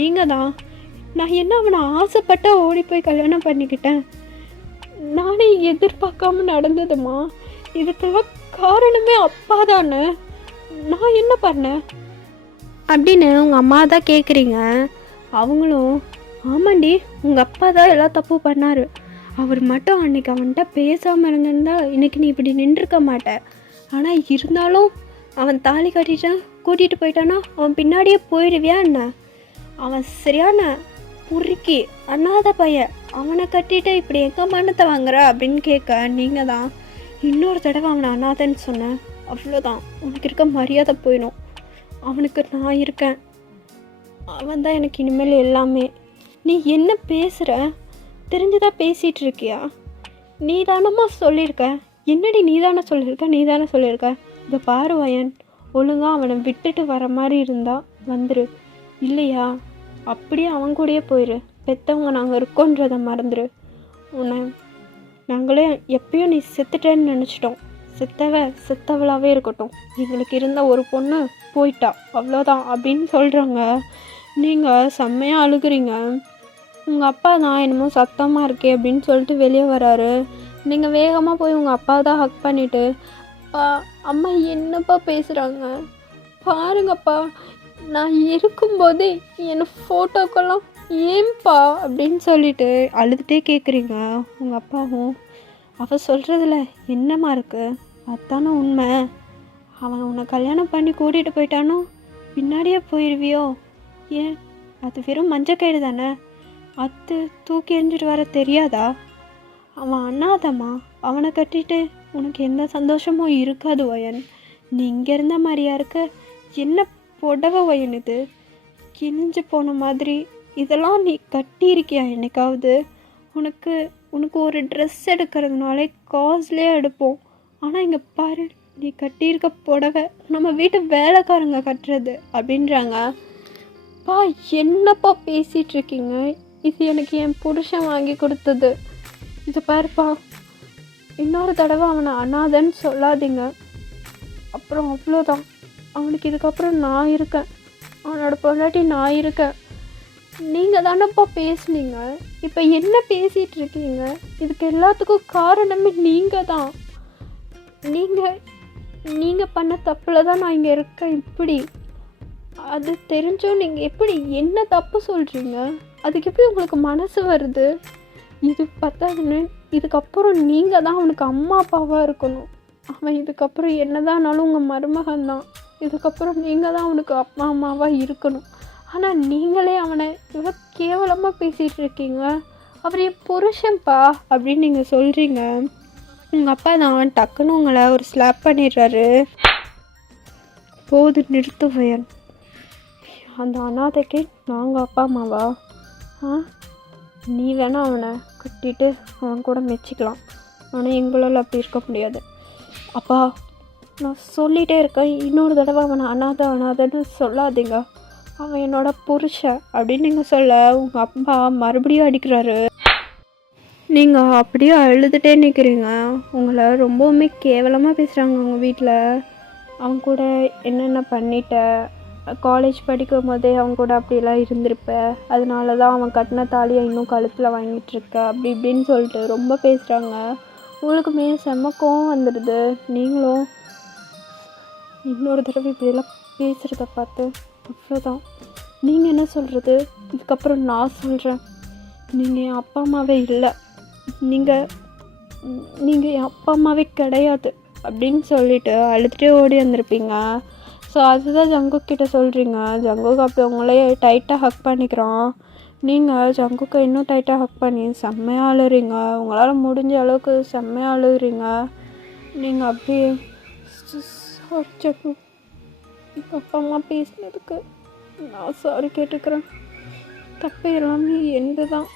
நீங்கள் தான், நான் என்ன அவனை ஆசைப்பட்ட ஓடி போய் கல்யாணம் பண்ணிக்கிட்டேன், நானே எதிர்பார்க்காம நடந்ததுமா, இதுக்கெல்லாம் காரணமே அப்பா தானே, நான் என்ன பண்ணேன் அப்படின்னு உங்கள் அம்மா தான் கேட்குறீங்க. அவங்களும் ஆமாண்டி உங்கள் அப்பா தான் எல்லா தப்பு பண்ணார், அவர் மட்டும் அன்றைக்கி அவன்கிட்ட பேசாமல் இருந்திருந்தா இன்றைக்கி நீ இப்படி நின்றுருக்க மாட்டேன், ஆனால் இருந்தாலும் அவன் தாலி கட்டிட்டு கூட்டிகிட்டு போயிட்டானா அவன் பின்னாடியே போயிடுவியா என்ன, அவன் சரியான பொறுக்கி அண்ணாத பையன், அவனை கட்டிட்டு இப்படி எங்கே மனத்தை வாங்குற அப்படின்னு கேட்க, நீங்கள் தான் இன்னொரு தடவை அவனை அண்ணாதன்னு சொன்னேன், அவ்வளோதான் உனக்கு இருக்க மரியாதை போயிடும், அவனுக்கு நான் இருக்கேன், அவன் தான் எனக்கு இனிமேல் எல்லாமே, நீ என்ன பேசுகிற? தெரிஞ்சுதான் பேசிகிட்டு இருக்கியா? நீ தானம்மா சொல்லியிருக்க. என்னடி நீ தானே சொல்லியிருக்க. இதை பாரு வயன், ஒழுங்காக அவனை விட்டுட்டு வர மாதிரி இருந்தா வந்துரு. இல்லையா அப்படியே அவன் கூடயே போயிரு. பெற்றவங்க நாங்கள் இருக்கோன்றதை மறந்துடு. உன்னை நாங்களே எப்பயும் நீ செத்துட்டேன்னு நினச்சிட்டோம். செத்தவளாகவே இருக்கட்டும். எங்களுக்கு இருந்த ஒரு பொண்ணு போயிட்டா, அவ்வளோதான் அப்படின்னு சொல்கிறாங்க. நீங்கள் செம்மையாக அழுகுறீங்க. உங்கள் அப்பா தான் என்னமோ சத்தமாக இருக்கே அப்படின்னு சொல்லிட்டு வெளியே வராரு. நீங்கள் வேகமாக போய் உங்கள் அப்பா தான் ஹக் பண்ணிவிட்டு, அப்பா அம்மா என்னப்பா பேசுகிறாங்க பாருங்கப்பா, நான் இருக்கும்போதே என்னை ஃபோட்டோக்கெல்லாம் ஏன்பா அப்படின்னு சொல்லிட்டு அழுதுகிட்டே கேட்குறீங்க. உங்கள் அப்பாவும் அவள் சொல்கிறதுல என்னம்மா இருக்குது, அதுதானே உண்மை. அவன் உன்னை கல்யாணம் பண்ணி கூட்டிகிட்டு போயிட்டானோ பின்னாடியே போயிடுவியோ? ஏன் அது வெறும் மஞ்சக்கயிறு தானே, அது தூக்கி எறிஞ்சிட்டு வர தெரியாதா? அவன் அண்ணாதம்மா, அவனை கட்டிட்டு உனக்கு எந்த சந்தோஷமும் இருக்காது வயன். நீ இங்கே இருந்த மாதிரியா இருக்க? என்ன புடவை வயன் இது, கிழிஞ்சு போன மாதிரி. இதெல்லாம் நீ கட்டியிருக்கியா என்னைக்காவது? உனக்கு ஒரு ட்ரெஸ் எடுக்கிறதுனாலே காஸ்ட்லியாக எடுப்போம். ஆனால் இங்கே பாரு, நீ கட்டியிருக்க புடவை நம்ம வீட்டு வேலைக்காரங்க கட்டுறது அப்படின்றாங்க. பா என்னப்பா பேசிகிட்டு இருக்கீங்க? இது எனக்கு என் புருஷன் வாங்கி கொடுத்தது. இது பாருப்பா, இன்னொரு தடவை அவனை அனாதன்னு சொல்லாதீங்க. அப்புறம் அவ்வளோதான். அவனுக்கு இதுக்கப்புறம் நான் இருக்கேன், அவனோட பொண்டாட்டி நான் இருக்கேன். நீங்கள் தானப்பா பேசுனீங்க, இப்போ என்ன பேசிகிட்டு இருக்கீங்க? இதுக்கு எல்லாத்துக்கும் காரணமே நீங்கள் தான். நீங்கள் பண்ண தப்பில் தான் நான் இங்கே இருக்கேன். இப்படி அது தெரிஞ்சும் நீங்கள் எப்படி என்ன தப்பு சொல்கிறீங்க? அதுக்கு எப்படி உங்களுக்கு மனசு வருது? இது பத்தாதுன்னு இதுக்கப்புறம் நீங்கள் தான் அவனுக்கு அம்மா அப்பாவாக இருக்கணும். அவன் இதுக்கப்புறம் என்னதானாலும் உங்கள் மருமகன் தான். இதுக்கப்புறம் நீங்கள் தான் அவனுக்கு அப்பா அம்மாவாக இருக்கணும். ஆனால் நீங்களே அவனை இவ்வளோ கேவலமாக பேசிகிட்டு இருக்கீங்க. அவர் என் புருஷன்ப்பா அப்படின்னு நீங்கள் சொல்கிறீங்க. உங்கள் அப்பா தான் டக்குன்னு உங்களை ஒரு ஸ்லாப் பண்ணிடுறாரு. போது நிறுத்து வயன். அந்த அனாதைக்கு நாங்கள் அப்பா அம்மாவா? நீ வேணால் அவனை கட்டிட்டு அவன் கூட மெச்சிக்கலாம், ஆனால் எங்களால் அப்படி இருக்க முடியாது. அப்பா நான் சொல்லிகிட்டே இருக்கேன், இன்னொரு தடவை அவனை அனாதைன்னு சொல்லாதீங்க. அவன் என்னோட புருஷன் அப்படின்னு நீங்கள் சொல்ல உங்கள் அப்பா மறுபடியும் அடிக்கிறாரு. நீங்கள் அப்படியே அழுதுகிட்டே நிற்கிறீங்க. உங்களை ரொம்பவுமே கேவலமாக பேசுகிறாங்க உங்கள் வீட்டில். அவன் கூட என்னென்ன பண்ணிட்ட, காலேஜ் படிக்கும் போதே அவங்க கூட அப்படிலாம் இருந்திருப்ப, அதனால தான் அவன் கட்டின தாலியை இன்னும் கழுத்தில் வாங்கிட்டுருக்க, அப்படி இப்படின்னு சொல்லிட்டு ரொம்ப பேசுகிறாங்க. உங்களுக்குமே செம்ம கோவம் வந்துடுது. நீங்களும் இன்னொரு தடவை இப்படியெல்லாம் பேசுகிறத பார்த்து அவ்வளோதான். நீங்கள் என்ன சொல்கிறது? இதுக்கப்புறம் நான் சொல்கிறேன், நீங்கள் என் அப்பா அம்மாவே இல்லை, நீங்கள் என் அப்பா அம்மாவே கிடையாது அப்படின்னு சொல்லிட்டு அழுதுகிட்டே ஓடி வந்திருப்பீங்க. ஸோ அதுதான் ஜங்குக் கிட்ட சொல்கிறீங்க. ஜங்குக் அப்படி உங்களே டைட்டாக ஹக் பண்ணிக்கிறான். நீங்கள் ஜங்குக்கை இன்னும் டைட்டாக ஹக் பண்ணி செம்மையாக அழுறீங்க. உங்களால் முடிஞ்ச அளவுக்கு செம்மையாக அழுகுறீங்க. நீங்கள் அப்படியே சாரி ஜங்கு, எங்கள் அப்பா அம்மா பேசினதுக்கு நான் சாரி கேட்டுக்கிறேன். தப்பு எல்லாமே எந்த தான்,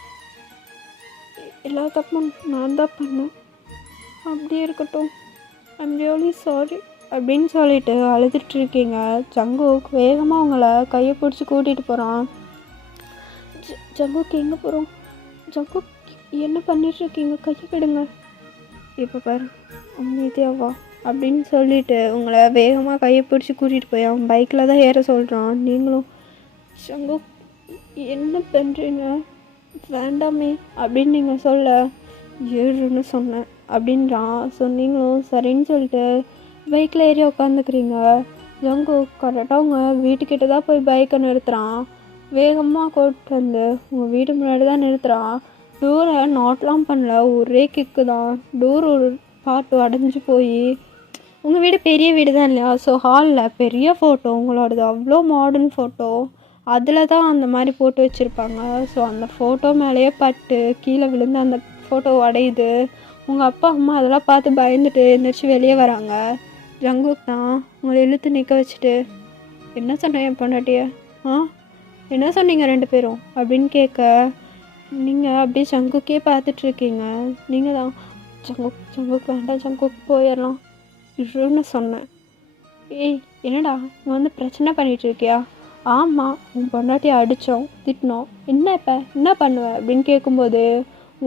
எல்லா தப்பும் நான் தான் பண்ணேன். அப்படியே இருக்கட்டும், ஐம் ரியலி சாரி அப்படின்னு சொல்லிட்டு அழுதுட்ருக்கீங்க. ஜங்குக் வேகமாக உங்களை கையை பிடிச்சி கூட்டிகிட்டு போகிறான். ஜங்குக் எங்கே போகிறோம்? ஜங்குக் என்ன பண்ணிகிட்ருக்கீங்க? கையை விடுங்க. இப்போ பாரு அமைதியாவா அப்படின்னு சொல்லிட்டு உங்களை வேகமாக கையை பிடிச்சி கூட்டிகிட்டு போய் அவன் பைக்கில் தான் ஏற சொல்கிறான். நீங்களும் ஜங்குக் என்ன பண்ணுறீங்க? வேண்டாமே அப்படின்னு நீங்கள் சொல்ல ஏறுன்னு சொன்னேன் அப்படின்றான். ஸோ நீங்களும் சரின்னு சொல்லிட்டு பைக்கில் ஏறி உட்காந்துக்கிறீங்க. ஜங்குக் கரெக்டாக உங்கள் வீட்டுக்கிட்ட தான் போய் பைக்கை நிறுத்துகிறான். வேகமாக கூப்பிட்டு வந்து உங்கள் வீட்டு முன்னாடி தான் நிறுத்துகிறான். டோரை நாட்லாம் பண்ணல, ஒரே கிக்கு தான். டோர் ஒரு பார்ட்டு அடைஞ்சு போய், உங்கள் வீடு பெரிய வீடு தான் இல்லையா? ஸோ ஹாலில் பெரிய ஃபோட்டோ உங்களோடது, அவ்வளோ மாடர்ன் ஃபோட்டோ, அதில் தான் அந்த மாதிரி போட்டு வச்சுருப்பாங்க. ஸோ அந்த ஃபோட்டோ மேலேயே பட்டு கீழே விழுந்து அந்த ஃபோட்டோ உடையுது. உங்கள் அப்பா அம்மா அதெல்லாம் பார்த்து பயந்துட்டு எந்திரிச்சு வெளியே வராங்க. ஜங்குக் தான் உங்களை இழுத்து நிற்க வச்சுட்டு, என்ன சொன்னேன் என் பொண்டாட்டிய? என்ன சொன்னீங்க 2 பேரும் அப்படின்னு கேட்க, நீங்கள் அப்படியே ஜங்குக்கே பார்த்துட்ருக்கீங்க. நீங்கள் தான் ஜங்குக் வேண்டாம், ஜங்குக் போயிடலாம் இருன்னு சொன்னேன். ஏய் என்னடா இங்கே வந்து பிரச்சனை பண்ணிகிட்டு இருக்கியா? ஆமாம், உன் பொண்டாட்டியை அடித்தோம், திட்டினோம், இப்போ என்ன பண்ணுவ அப்படின்னு கேட்கும்போது,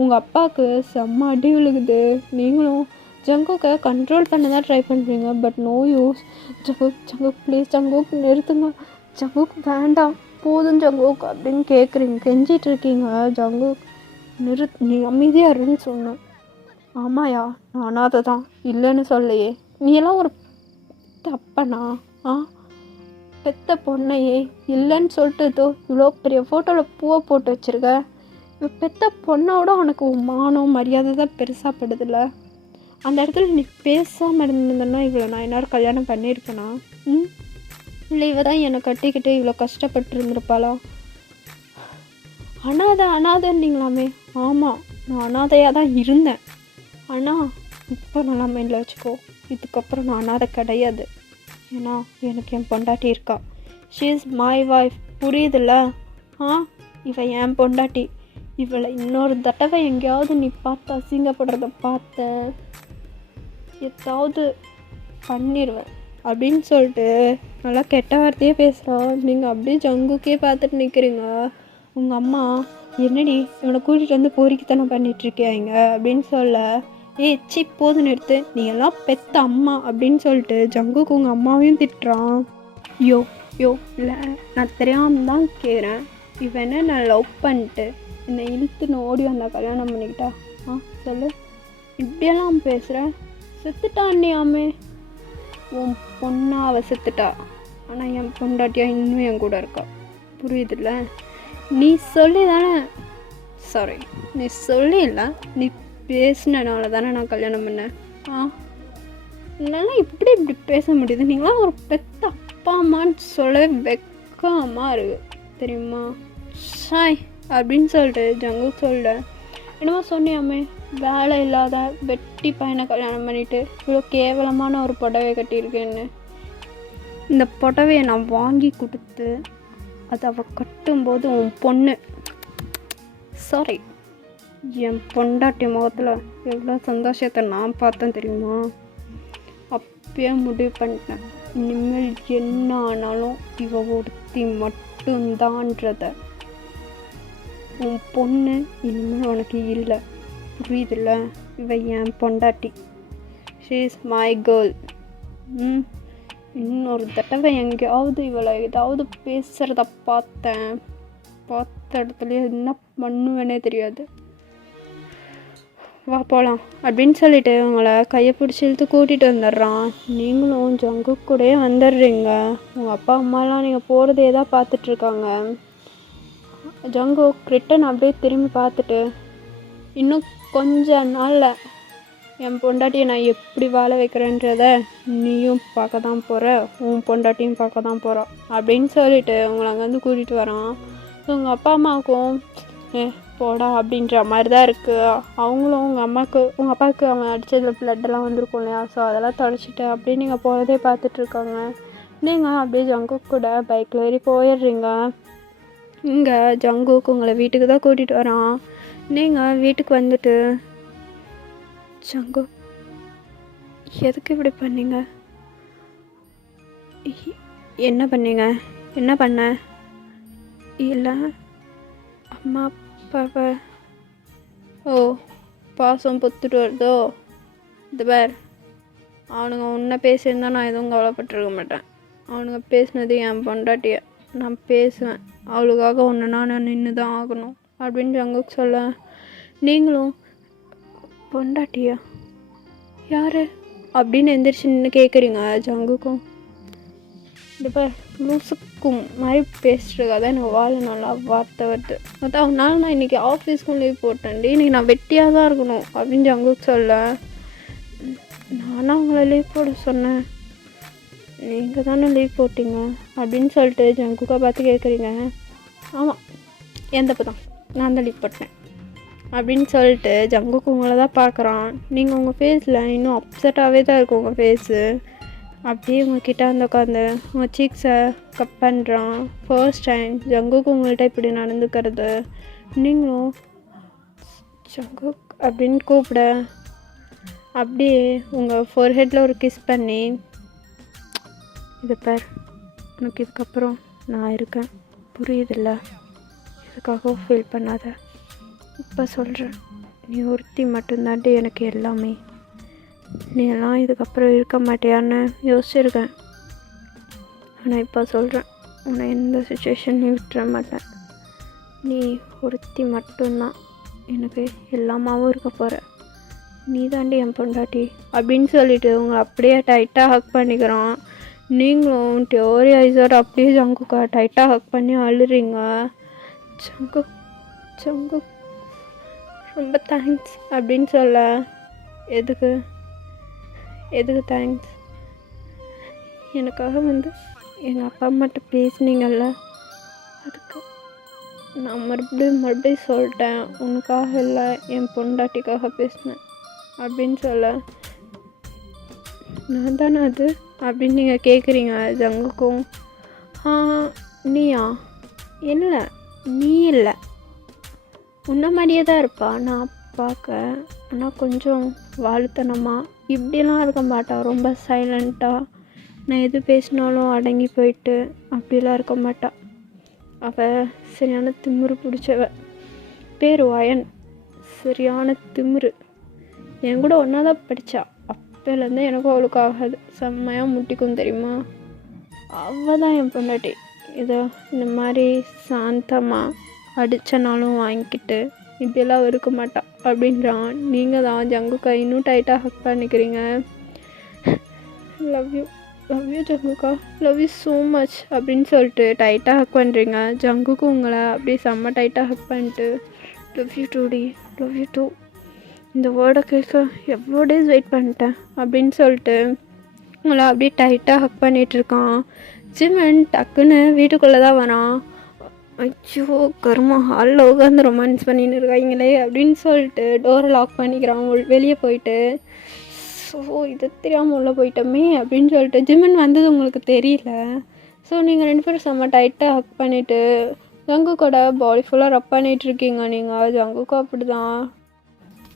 உங்கள் அப்பாவுக்கு செம்ம அடி விழுகுது. நீங்களும் ஜங்குக்கை கண்ட்ரோல் பண்ண தான் ட்ரை பண்ணுறீங்க, but no use. Jungkook please Jungkook நிறுத்துங்க, ஜங்குக் வேண்டாம், போதும் ஜங்குக் அப்படின்னு கேட்குறீங்க, கெஞ்சிட்டு இருக்கீங்க. ஜங்குக் நீ அமைதியாக இருன்னு சொன்னேன். ஆமாயா, நான் அனாதை தான், இல்லைன்னு சொல்லையே. நீ எல்லாம் ஒரு தப்பனா? பெத்த பொண்ணையே இல்லைன்னு சொல்லிட்டு இவ்வளோ பெரிய ஃபோட்டோவில் பூவை போட்டு வச்சுருக்க. இப்போ பெத்த பொண்ணோட உனக்கு மானம் மரியாதை தான் பெருசாக படுதில்ல. அந்த இடத்துல நீ பேசாமல் இருந்திருந்தேன்னா இவ்வளோ நான் எல்லாரும் கல்யாணம் பண்ணியிருப்பேனா? இல்லை இவ தான் என்னை கட்டிக்கிட்டு இவ்வளோ கஷ்டப்பட்டு இருந்திருப்பாளா? அனாதைன்னீங்களாமே. ஆமாம், நான் அனாதையாக தான் இருந்தேன். ஆனால் இப்போ நல்லா மைண்டில் வச்சுக்கோ, இதுக்கப்புறம் நான் அனாதை கிடையாது. ஏன்னா எனக்கு என் பொண்டாட்டி இருக்கா. ஷீ இஸ் மை வைஃப், புரியுதுல்ல? இவன் என் பொண்டாட்டி. இவளை இன்னொரு தடவை எங்கேயாவது நீ பார்த்து அசிங்கப்படுறத பார்த்த ஏதாவது பண்ணிடுவேன் அப்படின்னு சொல்லிட்டு நல்லா கெட்ட வார்த்தையே பேசுகிறோம். நீங்கள் அப்படியே ஜங்குக்கே பார்த்துட்டு நிற்கிறீங்க. உங்கள் அம்மா என்னடி இவனை கூட்டிகிட்டு வந்து பொறிக்கித்தனம் பண்ணிகிட்ருக்கியாங்க அப்படின்னு சொல்ல, சி போதும் நிறுத்து, நீ எல்லாம் பெத்த அம்மா அப்படின்னு சொல்லிட்டு ஜங்குக்கு உங்கள் அம்மாவையும் திட்டுறான். யோ இல்லை, நான் தெரியாமல் தான் கேட்குறேன். இவனை நான் லவ் பண்ணிட்டு என்னை இழுத்துன்னு ஓடி வந்தா கல்யாணம் பண்ணிக்கிட்டா? சொல்லு, இப்படியெல்லாம் பேசுகிறேன். செத்துட்டா அண்ணியாமே, உன் பொண்ணா அவள் செத்துட்டா. ஆனால் என் பொண்டாட்டியா இன்னும் என் கூட இருக்கா, புரியுதுல்ல? நீ சொல்லி தானே, சாரி நீ சொல்லி இல்லை, நீ பேசினனால தானே நான் கல்யாணம் பண்ணேன். என்னால் இப்படி பேச முடியுது? நீங்களாம் ஒரு பெத்த அப்பா அம்மான்னு சொல்ல வெக்கமாக இருக்குது தெரியுமா? ஷாய் அப்படின்னு சொல்லிட்டு ஜங்குக் சொல்ல, என்னமோ சொன்னியாமே வேலை இல்லாத வெட்டி பையனை கல்யாணம் பண்ணிவிட்டு இவ்வளோ கேவலமான ஒரு புடவை கட்டியிருக்கேன்னு. இந்த புடவையை நான் வாங்கி கொடுத்து அதை அவள் கட்டும்போது உன் பொண்ணு, சாரி என் பொண்டாட்டி முகத்தில் எவ்வளோ சந்தோஷத்தை நான் பார்த்தேன் தெரியுமா? அப்பயே முடிவு பண்ணிட்டேன், இனிமேல் என்ன ஆனாலும் இவ ஒருத்தி மட்டும்தான்றத. உன் பொண்ணு இனிமேல் உனக்கு இல்லை, புரியுதுல்ல? இவ என் பொண்டாட்டி, ஷீ இஸ் மை கேர்ள். இன்னொரு தடவை எங்கேயாவது இவளை ஏதாவது பேசுகிறத பார்த்த இடத்துலையே என்ன பண்ணுவேனே தெரியாது. வா போகலாம் அப்படின்னு சொல்லிட்டு உங்களை கையை பிடிச்சி இழுத்து கூட்டிகிட்டு வந்துடுறான். நீங்களும் ஜங்குக் கூடயே வந்துடுறீங்க. உங்கள் அப்பா அம்மாலாம் நீங்கள் போகிறதே தான் பார்த்துட்ருக்காங்க. ஜங்குக் ரிட்டன் அப்படியே திரும்பி பார்த்துட்டு, இன்னும் கொஞ்ச நாளில் என் பொண்டாட்டியை நான் எப்படி வாழ வைக்கிறேன்றத நீயும் பார்க்க தான் போகிற, உன் பொண்டாட்டியும் பார்க்க தான் போகிற அப்படின்னு சொல்லிட்டு உங்களை அங்கேருந்து கூட்டிகிட்டு வரான். உங்கள் அப்பா அம்மாவுக்கும் போடா அப்படின்ற மாதிரி தான் இருக்குது. அவங்களும் உங்கள் அப்பாவுக்கு அவன் அடித்ததில் ப்ளட்டெல்லாம் வந்திருக்கும் இல்லையா, ஸோ அதெல்லாம் தொடச்சிட்டு அப்படியே நீங்கள் போகிறதே பார்த்துட்ருக்காங்க. நீங்கள் அப்படியே ஜங்குக் கூட பைக்கில் ஏறி போயிடுறீங்க. இங்கே ஜங்குக் உங்களை வீட்டுக்கு தான் கூட்டிகிட்டு வரான். நீங்கள் வீட்டுக்கு வந்துட்டு, ஜங்குக் எதுக்கு இப்படி பண்ணீங்க? என்ன பண்ணீங்க? என்ன பண்ண? இல்லை அம்மா அப்பாவை பாசம் பொத்துட்டு வருதோ? இது பேர் அவனுங்க உன்னை பேசியிருந்தா நான் எதுவும் கவலைப்பட்டிருக்க மாட்டேன். அவனுங்க பேசினது என் பொண்டாட்டிய, நான் பேசுவேன், அவளுக்காக ஒன்றுனா நான் நின்று தான் ஆகணும் அப்படின்னு ஜங்குக் சொல்ல, நீங்களும் பொண்டாட்டியா யார் அப்படின்னு எந்திரிச்சு நின்று கேட்குறீங்க. ஜங்குக்கும் இப்போ லூசுக்கும் மாதிரி பேசுகிறதுக்காக தான் எனக்கு வாழ நல்லா வார்த்தை வருது. அதான் நான் இன்றைக்கி ஆஃபீஸ்க்கும் லீவ் போட்டேன்டி, இன்றைக்கி நான் வெட்டியாக தான் இருக்கணும் அப்படின்னு ஜங்குக் சொல்ல, நானும் அவங்கள லீவ் போட சொன்னேன், நீங்கள் தானே லீவ் போட்டிங்க அப்படின்னு சொல்லிட்டு ஜங்குக்கை பார்த்து கேட்குறீங்க. ஆமாம் என் தப்பு தான், நான் தான் லீவ் போட்டேன் அப்படின்னு சொல்லிட்டு ஜங்குக்கு உங்களை தான் பார்க்குறான். நீங்கள் உங்கள் ஃபேஸில் இன்னும் அப்செட்டாகவே தான் இருக்கும் உங்கள் ஃபேஸு. அப்படியே உங்ககிட்ட வந்து உட்காந்து உங்கள் சீக்ஸை கட் பண்ணுறான். ஃபர்ஸ்ட் டைம் ஜங்குக்கு உங்கள்கிட்ட இப்படி நடந்துக்கிறது. நீங்களும் ஜங்குக் அப்படின்னு கூப்பிட அப்படியே உங்கள் ஃபோர்ஹெட்டில் ஒரு கிஸ் பண்ணி, இது பார், உனக்கு இதுக்கப்புறம் நான் இருக்கேன், புரியுதில்ல, இதுக்காக ஃபீல் பண்ணாத. இப்போ சொல்கிறேன், நீ ஒருத்தி மட்டும்தான்ட்டு எனக்கு எல்லாமே. நீ எல்லாம் இதுக்கப்புறம் இருக்க மாட்டியான்னு யோசிச்சிருக்கேன். ஆனால் இப்போ சொல்கிறேன், உன்னை எந்த சுச்சுவேஷன்லையும் விட்டுற மாட்டேன். நீ ஒருத்தி மட்டும்தான் எனக்கு எல்லாமாவும் இருக்க போகிற. நீ தாண்டி என் பொண்டாட்டி அப்படின்னு சொல்லிட்டு உங்களை அப்படியே டைட்டாக ஹக் பண்ணிக்கிறோம். நீங்களும் டோரி ஐஸோட அப்படியே ஜங்குக்கா டைட்டாக ஹக் பண்ணி அழுறீங்க. ஜங்கு ரொம்ப தேங்க்ஸ் அப்படின்னு சொல்ல, எதுக்கு தேங்க்ஸ்? எனக்காக வந்து எங்கள் அப்பா அம்மாட்ட பேசுனீங்கல்ல, அதுக்கு நான் மறுபடியும் சொல்லிட்டேன், உனக்காக இல்லை என் பொண்டாட்டிக்காக பேசினேன் அப்படின்னு சொல்ல, நான் தானே அது அப்படின்னு நீங்கள் கேட்குறீங்க ஜங்குக்கும். நீயா? இல்லை, நீ இல்லை, உன்ன மாதிரியே தான் இருப்பா நான் பார்க்க. ஆனால் கொஞ்சம் வாழுத்தனமாக இப்படிலாம் இருக்க மாட்டா. ரொம்ப சைலண்ட்டாக, நான் எது பேசினாலும் அடங்கி போயிட்டு அப்படிலாம் இருக்க மாட்டா. அவள் சரியான திமிரு பிடிச்சவ. பேர் வயன். சரியான திமிரு. என் கூட ஒன்றா தான் படித்தா. அப்போலேருந்து எனக்கும் அவளுக்கு ஆகாது. செம்மையாக முட்டிக்கும் தெரியுமா. அவள் தான் என் பொண்டாட்டி. இதோ இந்த மாதிரி சாந்தமாக அடித்தனாலும் வாங்கிக்கிட்டு இப்படியெல்லாம் இருக்க மாட்டா அப்படின்றான். நீங்கள் தான் ஜங்குக்கா இன்னும் டைட்டாக ஹக் பண்ணிக்கிறீங்க. லவ் யூ ஜங்குக்கா, லவ் யூ ஸோ மச் அப்படின்னு சொல்லிட்டு டைட்டாக ஹக் பண்ணுறீங்க. ஜங்குக்கு உங்களை அப்படியே செம்ம டைட்டாக ஹக் பண்ணிட்டு, லவ் யூ டூடி, லவ் யூ டூ, இந்த வேர்டை கேட்க எவ்வளோ டேஸ் வெயிட் பண்ணிட்டேன் அப்படின்னு சொல்லிட்டு உங்களை அப்படியே டைட்டாக ஹக் பண்ணிகிட்ருக்கான். ஜிமன் டக்குன்னு வீட்டுக்குள்ளே தான் வரான். ஐயோ கருமா, ஹாலில் உட்காந்து ரொமான்ஸ் பண்ணின்னு இருக்காங்களே அப்படின்னு சொல்லிட்டு டோரை லாக் பண்ணிக்கிறான் வெளியே போயிட்டு. ஸோ இது தெரியாமல் உள்ளே போயிட்டோமே அப்படின்னு சொல்லிட்டு, ஜிமன் வந்தது உங்களுக்கு தெரியல. ஸோ நீங்கள் 2 பேரும் செம்ம டைட்டாக ஹக் பண்ணிவிட்டு ஜங்குக்கோட பாடி ஃபுல்லாக ரப் பண்ணிகிட்ருக்கீங்க. நீங்கள் ஜங்குக்கோ அப்படி தான்.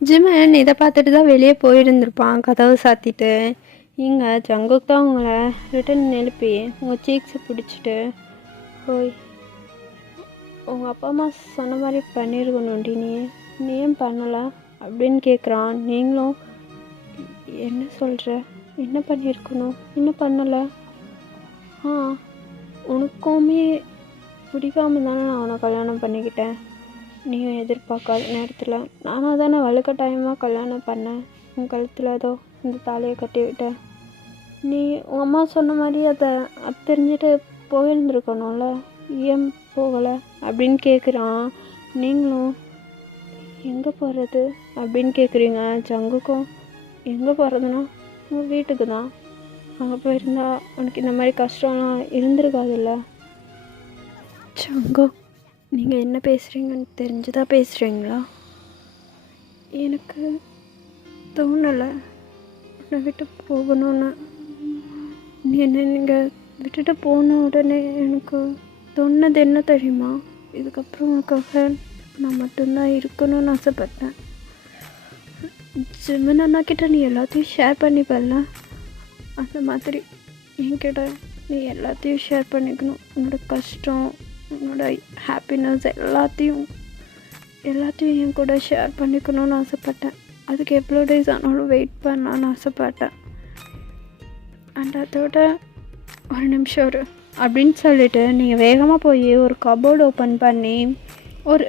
ஜிமன் இதை பார்த்துட்டு தான் வெளியே போயிருந்துருப்பான் கதவை சாத்திட்டு. இங்கே ஜங்குக் தான் உங்களை ரிட்டன் எழுப்பி உங்கள் சீக்ஸை பிடிச்சிட்டு, ஓய் உங்கள் அப்பா அம்மா சொன்ன மாதிரி பண்ணியிருக்கணும்டி, நீ ஏன் பண்ணலை அப்படின்னு கேட்குறான். நீங்களும் என்ன சொல்கிற, என்ன பண்ணியிருக்கணும், இன்னும் பண்ணலை? உனக்குமே பிடிக்காம தானே நான் அவனை கல்யாணம் பண்ணிக்கிட்டேன். நீயும் எதிர்பார்க்காத நேரத்தில் நானாக தானே வலுக்கட்டாயமாக கல்யாணம் பண்ணேன். உன் கழுத்தில் ஏதோ இந்த தாலியை கட்டி விட்டேன். நீ உன் அம்மா சொன்ன மாதிரி அதை தெரிஞ்சுட்டு போயிருந்துருக்கணும்ல, ஏன் போகலை அப்படின்னு கேட்குறான். நீங்களும் எங்கே போகிறது அப்படின்னு கேட்குறீங்க. ஜங்குக்கும் எங்கே போகிறதுனா உங்கள் வீட்டுக்கு தான். அங்கே போயிருந்தா உனக்கு இந்த மாதிரி கஷ்டம்லாம் இருந்திருக்காதுல்ல. ஜங்கு, நீங்கள் என்ன பேசுகிறீங்கன்னு தெரிஞ்சுதான் பேசுகிறீங்களா? எனக்கு தோணலை உன்னை விட்டு போகணும்னு. நீங்கள் விட்டுட்டு போன உடனே எனக்கு தோணுது என்ன தெரியுமா, இதுக்கப்புறம் உனக்காக நான் மட்டும்தான் இருக்கணும்னு ஆசைப்பட்டேன். ஜிமன் அண்ணா கிட்ட நீ எல்லாத்தையும் ஷேர் பண்ணிப்பல, அந்த மாதிரி என்கிட்ட நீ எல்லாத்தையும் ஷேர் பண்ணிக்கணும். உன்னோட கஷ்டம், உன்னோட ஹாப்பினஸ் எல்லாத்தையும் என் கூட ஷேர் பண்ணிக்கணும்னு ஆசைப்பட்டேன். அதுக்கு எவ்வளோ டேஸ் ஆனாலும் வெயிட் பண்ணலான்னு ஆசைப்பட்டேன். அண்ட் அதோட ஒரு நிமிஷம் ஒரு அப்படின்னு சொல்லிட்டு நீங்கள் வேகமாக போய் ஒரு கபோர்டு ஓப்பன் பண்ணி ஒரு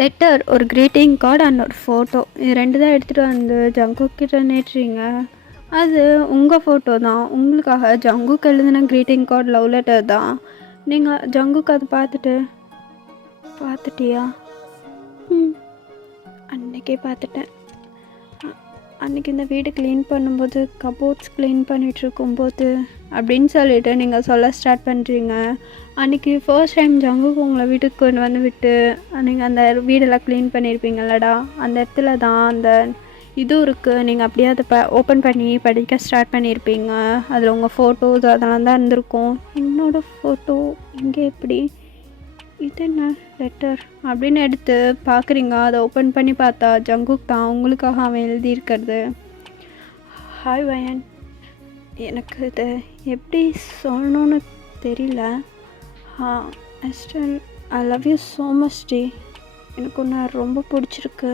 லெட்டர், ஒரு க்ரீட்டிங் கார்டு அண்ட் ஒரு ஃபோட்டோ, இது 2 தான் எடுத்துகிட்டு வந்து ஜங்குக்கிட்ட நேற்றுறீங்க. அது உங்கள் ஃபோட்டோ தான். உங்களுக்காக ஜங்குக்கு எழுதின க்ரீட்டிங் கார்டு லவ் லெட்டர் தான். நீங்கள் ஜங்குக்கு அதை பார்த்துட்டியா? அன்றைக்கே பார்த்துட்டேன். அன்றைக்கி இந்த வீடு க்ளீன் பண்ணும்போது, கபோர்ட்ஸ் க்ளீன் பண்ணிகிட்ருக்கும்போது அப்படின்னு சொல்லிவிட்டு நீங்கள் சொல்ல ஸ்டார்ட் பண்ணுறீங்க. அன்றைக்கி ஃபர்ஸ்ட் டைம் ஜங்குக்கு உங்களை வீட்டுக்கு கொண்டு வந்து விட்டு நீங்கள் அந்த வீடெல்லாம் க்ளீன் பண்ணியிருப்பீங்களடா, அந்த இடத்துல தான் அந்த இதுவும் இருக்குது. நீங்கள் அப்படியே அதை ஓப்பன் பண்ணி படிக்க ஸ்டார்ட் பண்ணியிருப்பீங்க. அதில் உங்கள் ஃபோட்டோஸ் அதெல்லாம் தான் இருந்திருக்கும். என்னோடய ஃபோட்டோ இங்கே எப்படி, இது என்ன லெட்டர் அப்படின்னு எடுத்து பார்க்குறீங்க. அதை ஓப்பன் பண்ணி பார்த்தா ஜங்குக் தான், உங்களுக்காக அவன் எழுதியிருக்கிறது. ஹாய் வயன், எனக்கு இதை எப்படி சொல்லணும்னு தெரியல. Esther, I love you so much டி. எனக்கு உன்னை ரொம்ப பிடிச்சிருக்கு.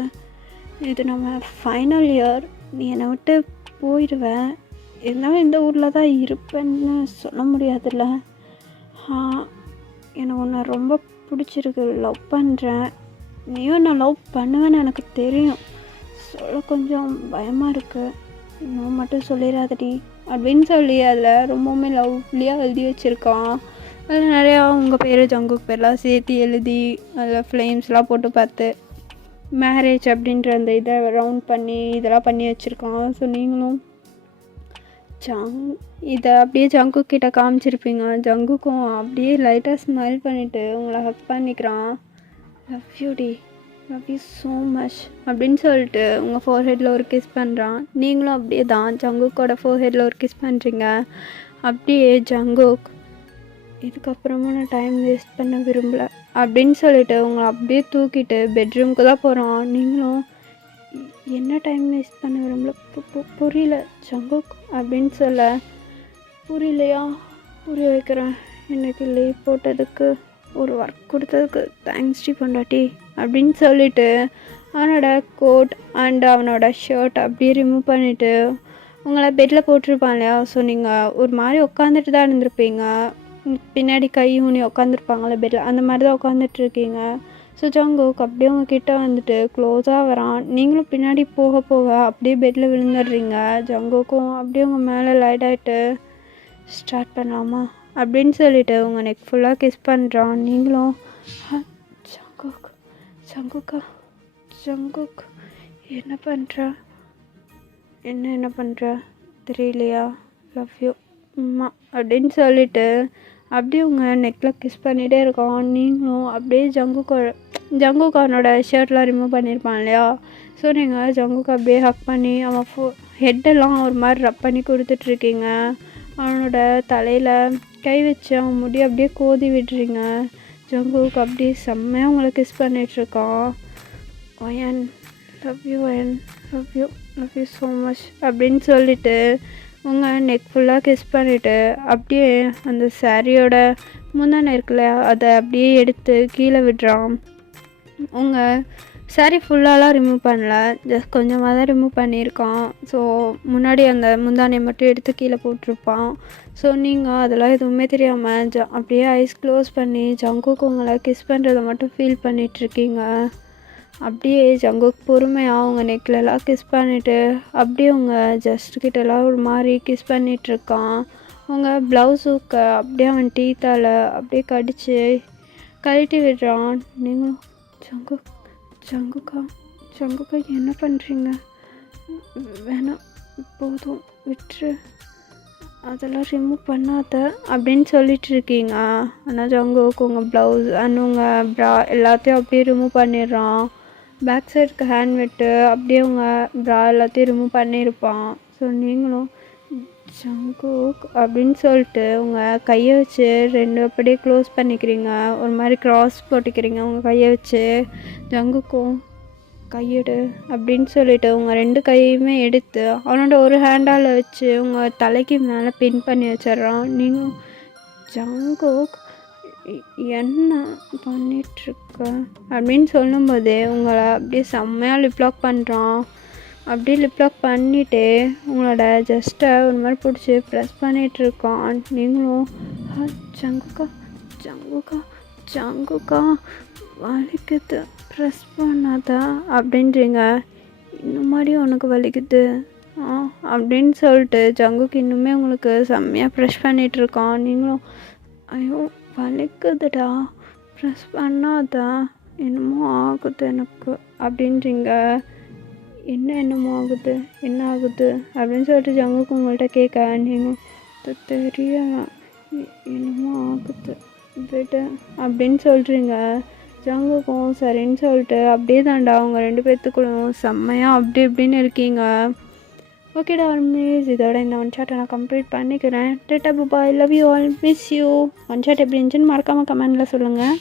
இது நம்ம ஃபைனல் இயர். நீ என்னை விட்டு போயிடுவேன், இருந்தாலும் இந்த ஊரில் தான் இருப்பேன்னு சொல்ல முடியாதுல்ல. எனக்கு உன்னை ரொம்ப பிடிச்சிருக்கு, லவ் பண்ணுறேன். நீயும் நான் லவ் பண்ணுவேன்னு எனக்கு தெரியும், சொல்ல கொஞ்சம் பயமாக இருக்குது. இன்னும் மட்டும் சொல்லிடாதடி அப்படின்னு சொல்லி அதில் ரொம்பவுமே லவ்லியாக எழுதி வச்சுருக்கான். அதில் நிறையா உங்கள் பேர் ஜங்குக் பேர்லாம் சேர்த்து எழுதி அதில் ஃப்ளேம்ஸ்லாம் போட்டு பார்த்து மேரேஜ் அப்படின்ற அந்த இதை ரவுண்ட் பண்ணி இதெல்லாம் பண்ணி வச்சுருக்கான். ஸோ நீங்களும் இதை அப்படியே ஜங்குக் கிட்ட காமிச்சிருப்பீங்க. ஜங்குக்கும் அப்படியே லைட்டாக ஸ்மைல் பண்ணிவிட்டு உங்களை ஹக் பண்ணிக்கிறான். லவ் யூ டி, லவ் யூ ஸோ மச் அப்படின்னு சொல்லிட்டு உங்கள் ஃபோர்ஹெட்டில் ஒரு கிஸ் பண்ணுறான். நீங்களும் அப்படியே தான் ஜங்குக்கோட ஃபோர்ஹெட்டில் ஒரு கிஸ் பண்ணுறீங்க. அப்படியே ஜங்குக், இதுக்கப்புறமா நான் டைம் வேஸ்ட் பண்ண விரும்பலை அப்படின்னு சொல்லிட்டு உங்களை அப்படியே தூக்கிட்டு பெட்ரூம்க்கு தான் போகிறான். நீங்களும் என்ன டைம் வேஸ்ட் பண்ண விரும்பல, புரியல ஜங்குக் அப்படின்னு சொல்ல, புரியலையா, புரிய வைக்கிறேன். எனக்கு லீவ் போட்டதுக்கு ஒரு ஒர்க் கொடுத்ததுக்கு தேங்க்ஸ் டி பொண்டாட்டி அப்படின்னு சொல்லிட்டு அவனோட கோட் அண்ட் அவனோட ஷர்ட் அப்படியே ரிமூவ் பண்ணிவிட்டு உங்களை பெட்டில் போட்டிருப்பான் இல்லையா. ஸோ நீங்கள் ஒரு மாதிரி உட்காந்துட்டு தான் இருந்திருப்பீங்க. பின்னாடி கை ஊனி உட்காந்துருப்பாங்களே பெட்டில், அந்த மாதிரி தான் உட்காந்துட்ருக்கீங்க. ஸோ ஜங்குக் அப்படியே உங்ககிட்ட வந்துட்டு க்ளோஸாக வரான். நீங்களும் பின்னாடி போக போக அப்படியே பெட்டில் விழுந்துடுறீங்க. ஜங்குக்கும் அப்படியே உங்கள் மேலே லைட் ஆகிட்டு ஸ்டார்ட் பண்ணலாமா அப்படின்னு சொல்லிட்டு உங்கள் நெக் ஃபுல்லாக கிஸ் பண்ணுறான். நீங்களும் ஜங்குக், ஜங்குக்கா, ஜங்குக் என்ன பண்ணுற, என்ன பண்ணுற தெரியலையா, லவ் யூ அம்மா அப்படின்னு சொல்லிட்டு அப்படியே உங்கள் நெக்கில் கிஸ் பண்ணிகிட்டே இருக்கோம். நீங்களும் அப்படியே ஜங்குக் அவனோட ஷர்ட்லாம் ரிமூவ் பண்ணியிருப்பான் இல்லையா. ஸோ நீங்கள் ஜங்குக் அப்படியே ஹக் பண்ணி அவன் ஹெட்டெல்லாம் ஒரு மாதிரி ரப் பண்ணி கொடுத்துட்ருக்கீங்க. அவனோட தலையில் கை வச்சு அவன் முடி அப்படியே கோதி விடுறீங்க. ஜங்குக் அப்படியே செம்மையாக உங்களை கிஸ் பண்ணிகிட்ருக்கான். வயன், லவ் யூ வயன், லவ் யூ ஸோ மச் அப்படின்னு சொல்லிட்டு உங்கள் நெக் ஃபுல்லாக கிஸ் பண்ணிவிட்டு அப்படியே அந்த சாரியோட முந்தானை இருக்குல்ல அதை அப்படியே எடுத்து கீழே விடுறான். உங்கள் சாரி ஃபுல்லாலாம் ரிமூவ் பண்ணல, ஜஸ்ட் கொஞ்சமாக தான் ரிமூவ் பண்ணியிருக்கான். ஸோ முன்னாடி அந்த முந்தானையை மட்டும் எடுத்து கீழே போட்டிருப்பான். ஸோ நீங்கள் அதெல்லாம் எதுவுமே தெரியாமல் அப்படியே ஐஸ் க்ளோஸ் பண்ணி ஜங்குக்கு உங்களை கிஸ் பண்ணுறதை மட்டும் ஃபீல் பண்ணிகிட்ருக்கீங்க. அப்படியே ஜங்குக் பொறுமையாக உங்கள் நெக்லெலாம் கிஸ் பண்ணிவிட்டு அப்படியே உங்கள் ஜஸ்ட்கிட்டலாம் ஒரு மாதிரி கிஸ் பண்ணிகிட்ருக்கான். உங்கள் ப்ளவுஸுக்கு அப்படியே அவன் டீத்தால் அப்படியே கடித்து கழட்டி விடுறான். நீங்களும் ஜங்குக்கா என்ன பண்ணுறீங்க, வேணாம் போதும் விட்டுரு, அதெல்லாம் ரிமூவ் பண்ணாத அப்படின்னு சொல்லிட்டு இருக்கீங்க. ஆனால் ஜங்குக் உங்கள் ப்ளவுஸ் அண்ட் உங்கள் ப்ரா எல்லாத்தையும் அப்படியே ரிமூவ் பண்ணிடுறான். பேக் சைடுக்கு ஹேண்ட் விட்டு அப்படியே உங்கள் ப்ரா எல்லாத்தையும் ரிமூவ் பண்ணியிருப்பான். ஸோ நீங்களும் ஜங்குக் அப்படின்னு சொல்லிட்டு உங்கள் கையை வச்சு ரெண்டு அப்படியே க்ளோஸ் பண்ணிக்கிறீங்க. ஒரு மாதிரி க்ராஸ் போட்டுக்கிறீங்க உங்கள் கையை வச்சு. ஜங்குக்கும் கையெடு அப்படின்னு சொல்லிட்டு உங்கள் ரெண்டு கையுமே எடுத்து அவனோட ஒரு ஹேண்டால் வச்சு உங்கள் தலைக்கு மேலே பின் பண்ணி வச்சிட்றான். நீங்கள் ஜங்குக் என்ன பண்ணிகிட்ருக்க அப்படின்னு சொல்லும்போது உங்களை அப்படியே செம்மையாக லிப்லாக் பண்ணுறான். அப்படியே லிப்லாக் பண்ணிவிட்டு உங்களோட ஜஸ்ட்டை ஒரு மாதிரி பிடிச்சி ப்ரெஸ் பண்ணிகிட்ருக்கான். நீங்களும் ஜங்குக்கா வலிக்குது, ப்ரெஸ் பண்ணாதா அப்படின்றீங்க. இன்னும் மாதிரி உனக்கு வலிக்குது அப்படின்னு சொல்லிட்டு ஜங்குக்கு இன்னுமே உங்களுக்கு செம்மையாக ப்ரெஸ் பண்ணிகிட்ருக்கான். நீங்களும் ஐயோ வலிக்குதுடா, ப்ரெஸ் பண்ணாதா, என்னமோ ஆகுது எனக்கு அப்படின்றீங்க. என்னமோ ஆகுது, என்ன ஆகுது அப்படின்னு சொல்லிட்டு ஜங்குக்கு உங்கள்கிட்ட கேட்க, நீங்கள் தெரியல என்னமோ ஆகுது விடு அப்படின்னு சொல்கிறீங்க. ஜங்குக்கும் சரின்னு சொல்லிட்டு அப்படியே தான்டா அவங்க 2 பேர்த்துக்குள்ளும் செம்மையாக அப்படி இப்படின்னு இருக்கீங்க. ஓகேடா மிஸ், இதோட இந்த ஒன் ஷாட்டை நான் கம்ப்ளீட் பண்ணிக்கிறேன். Tata bye, love you all, miss you. One shot எப்படி இருந்துச்சுன்னு மறக்காமல் கமெண்டில் சொல்லுங்கள்.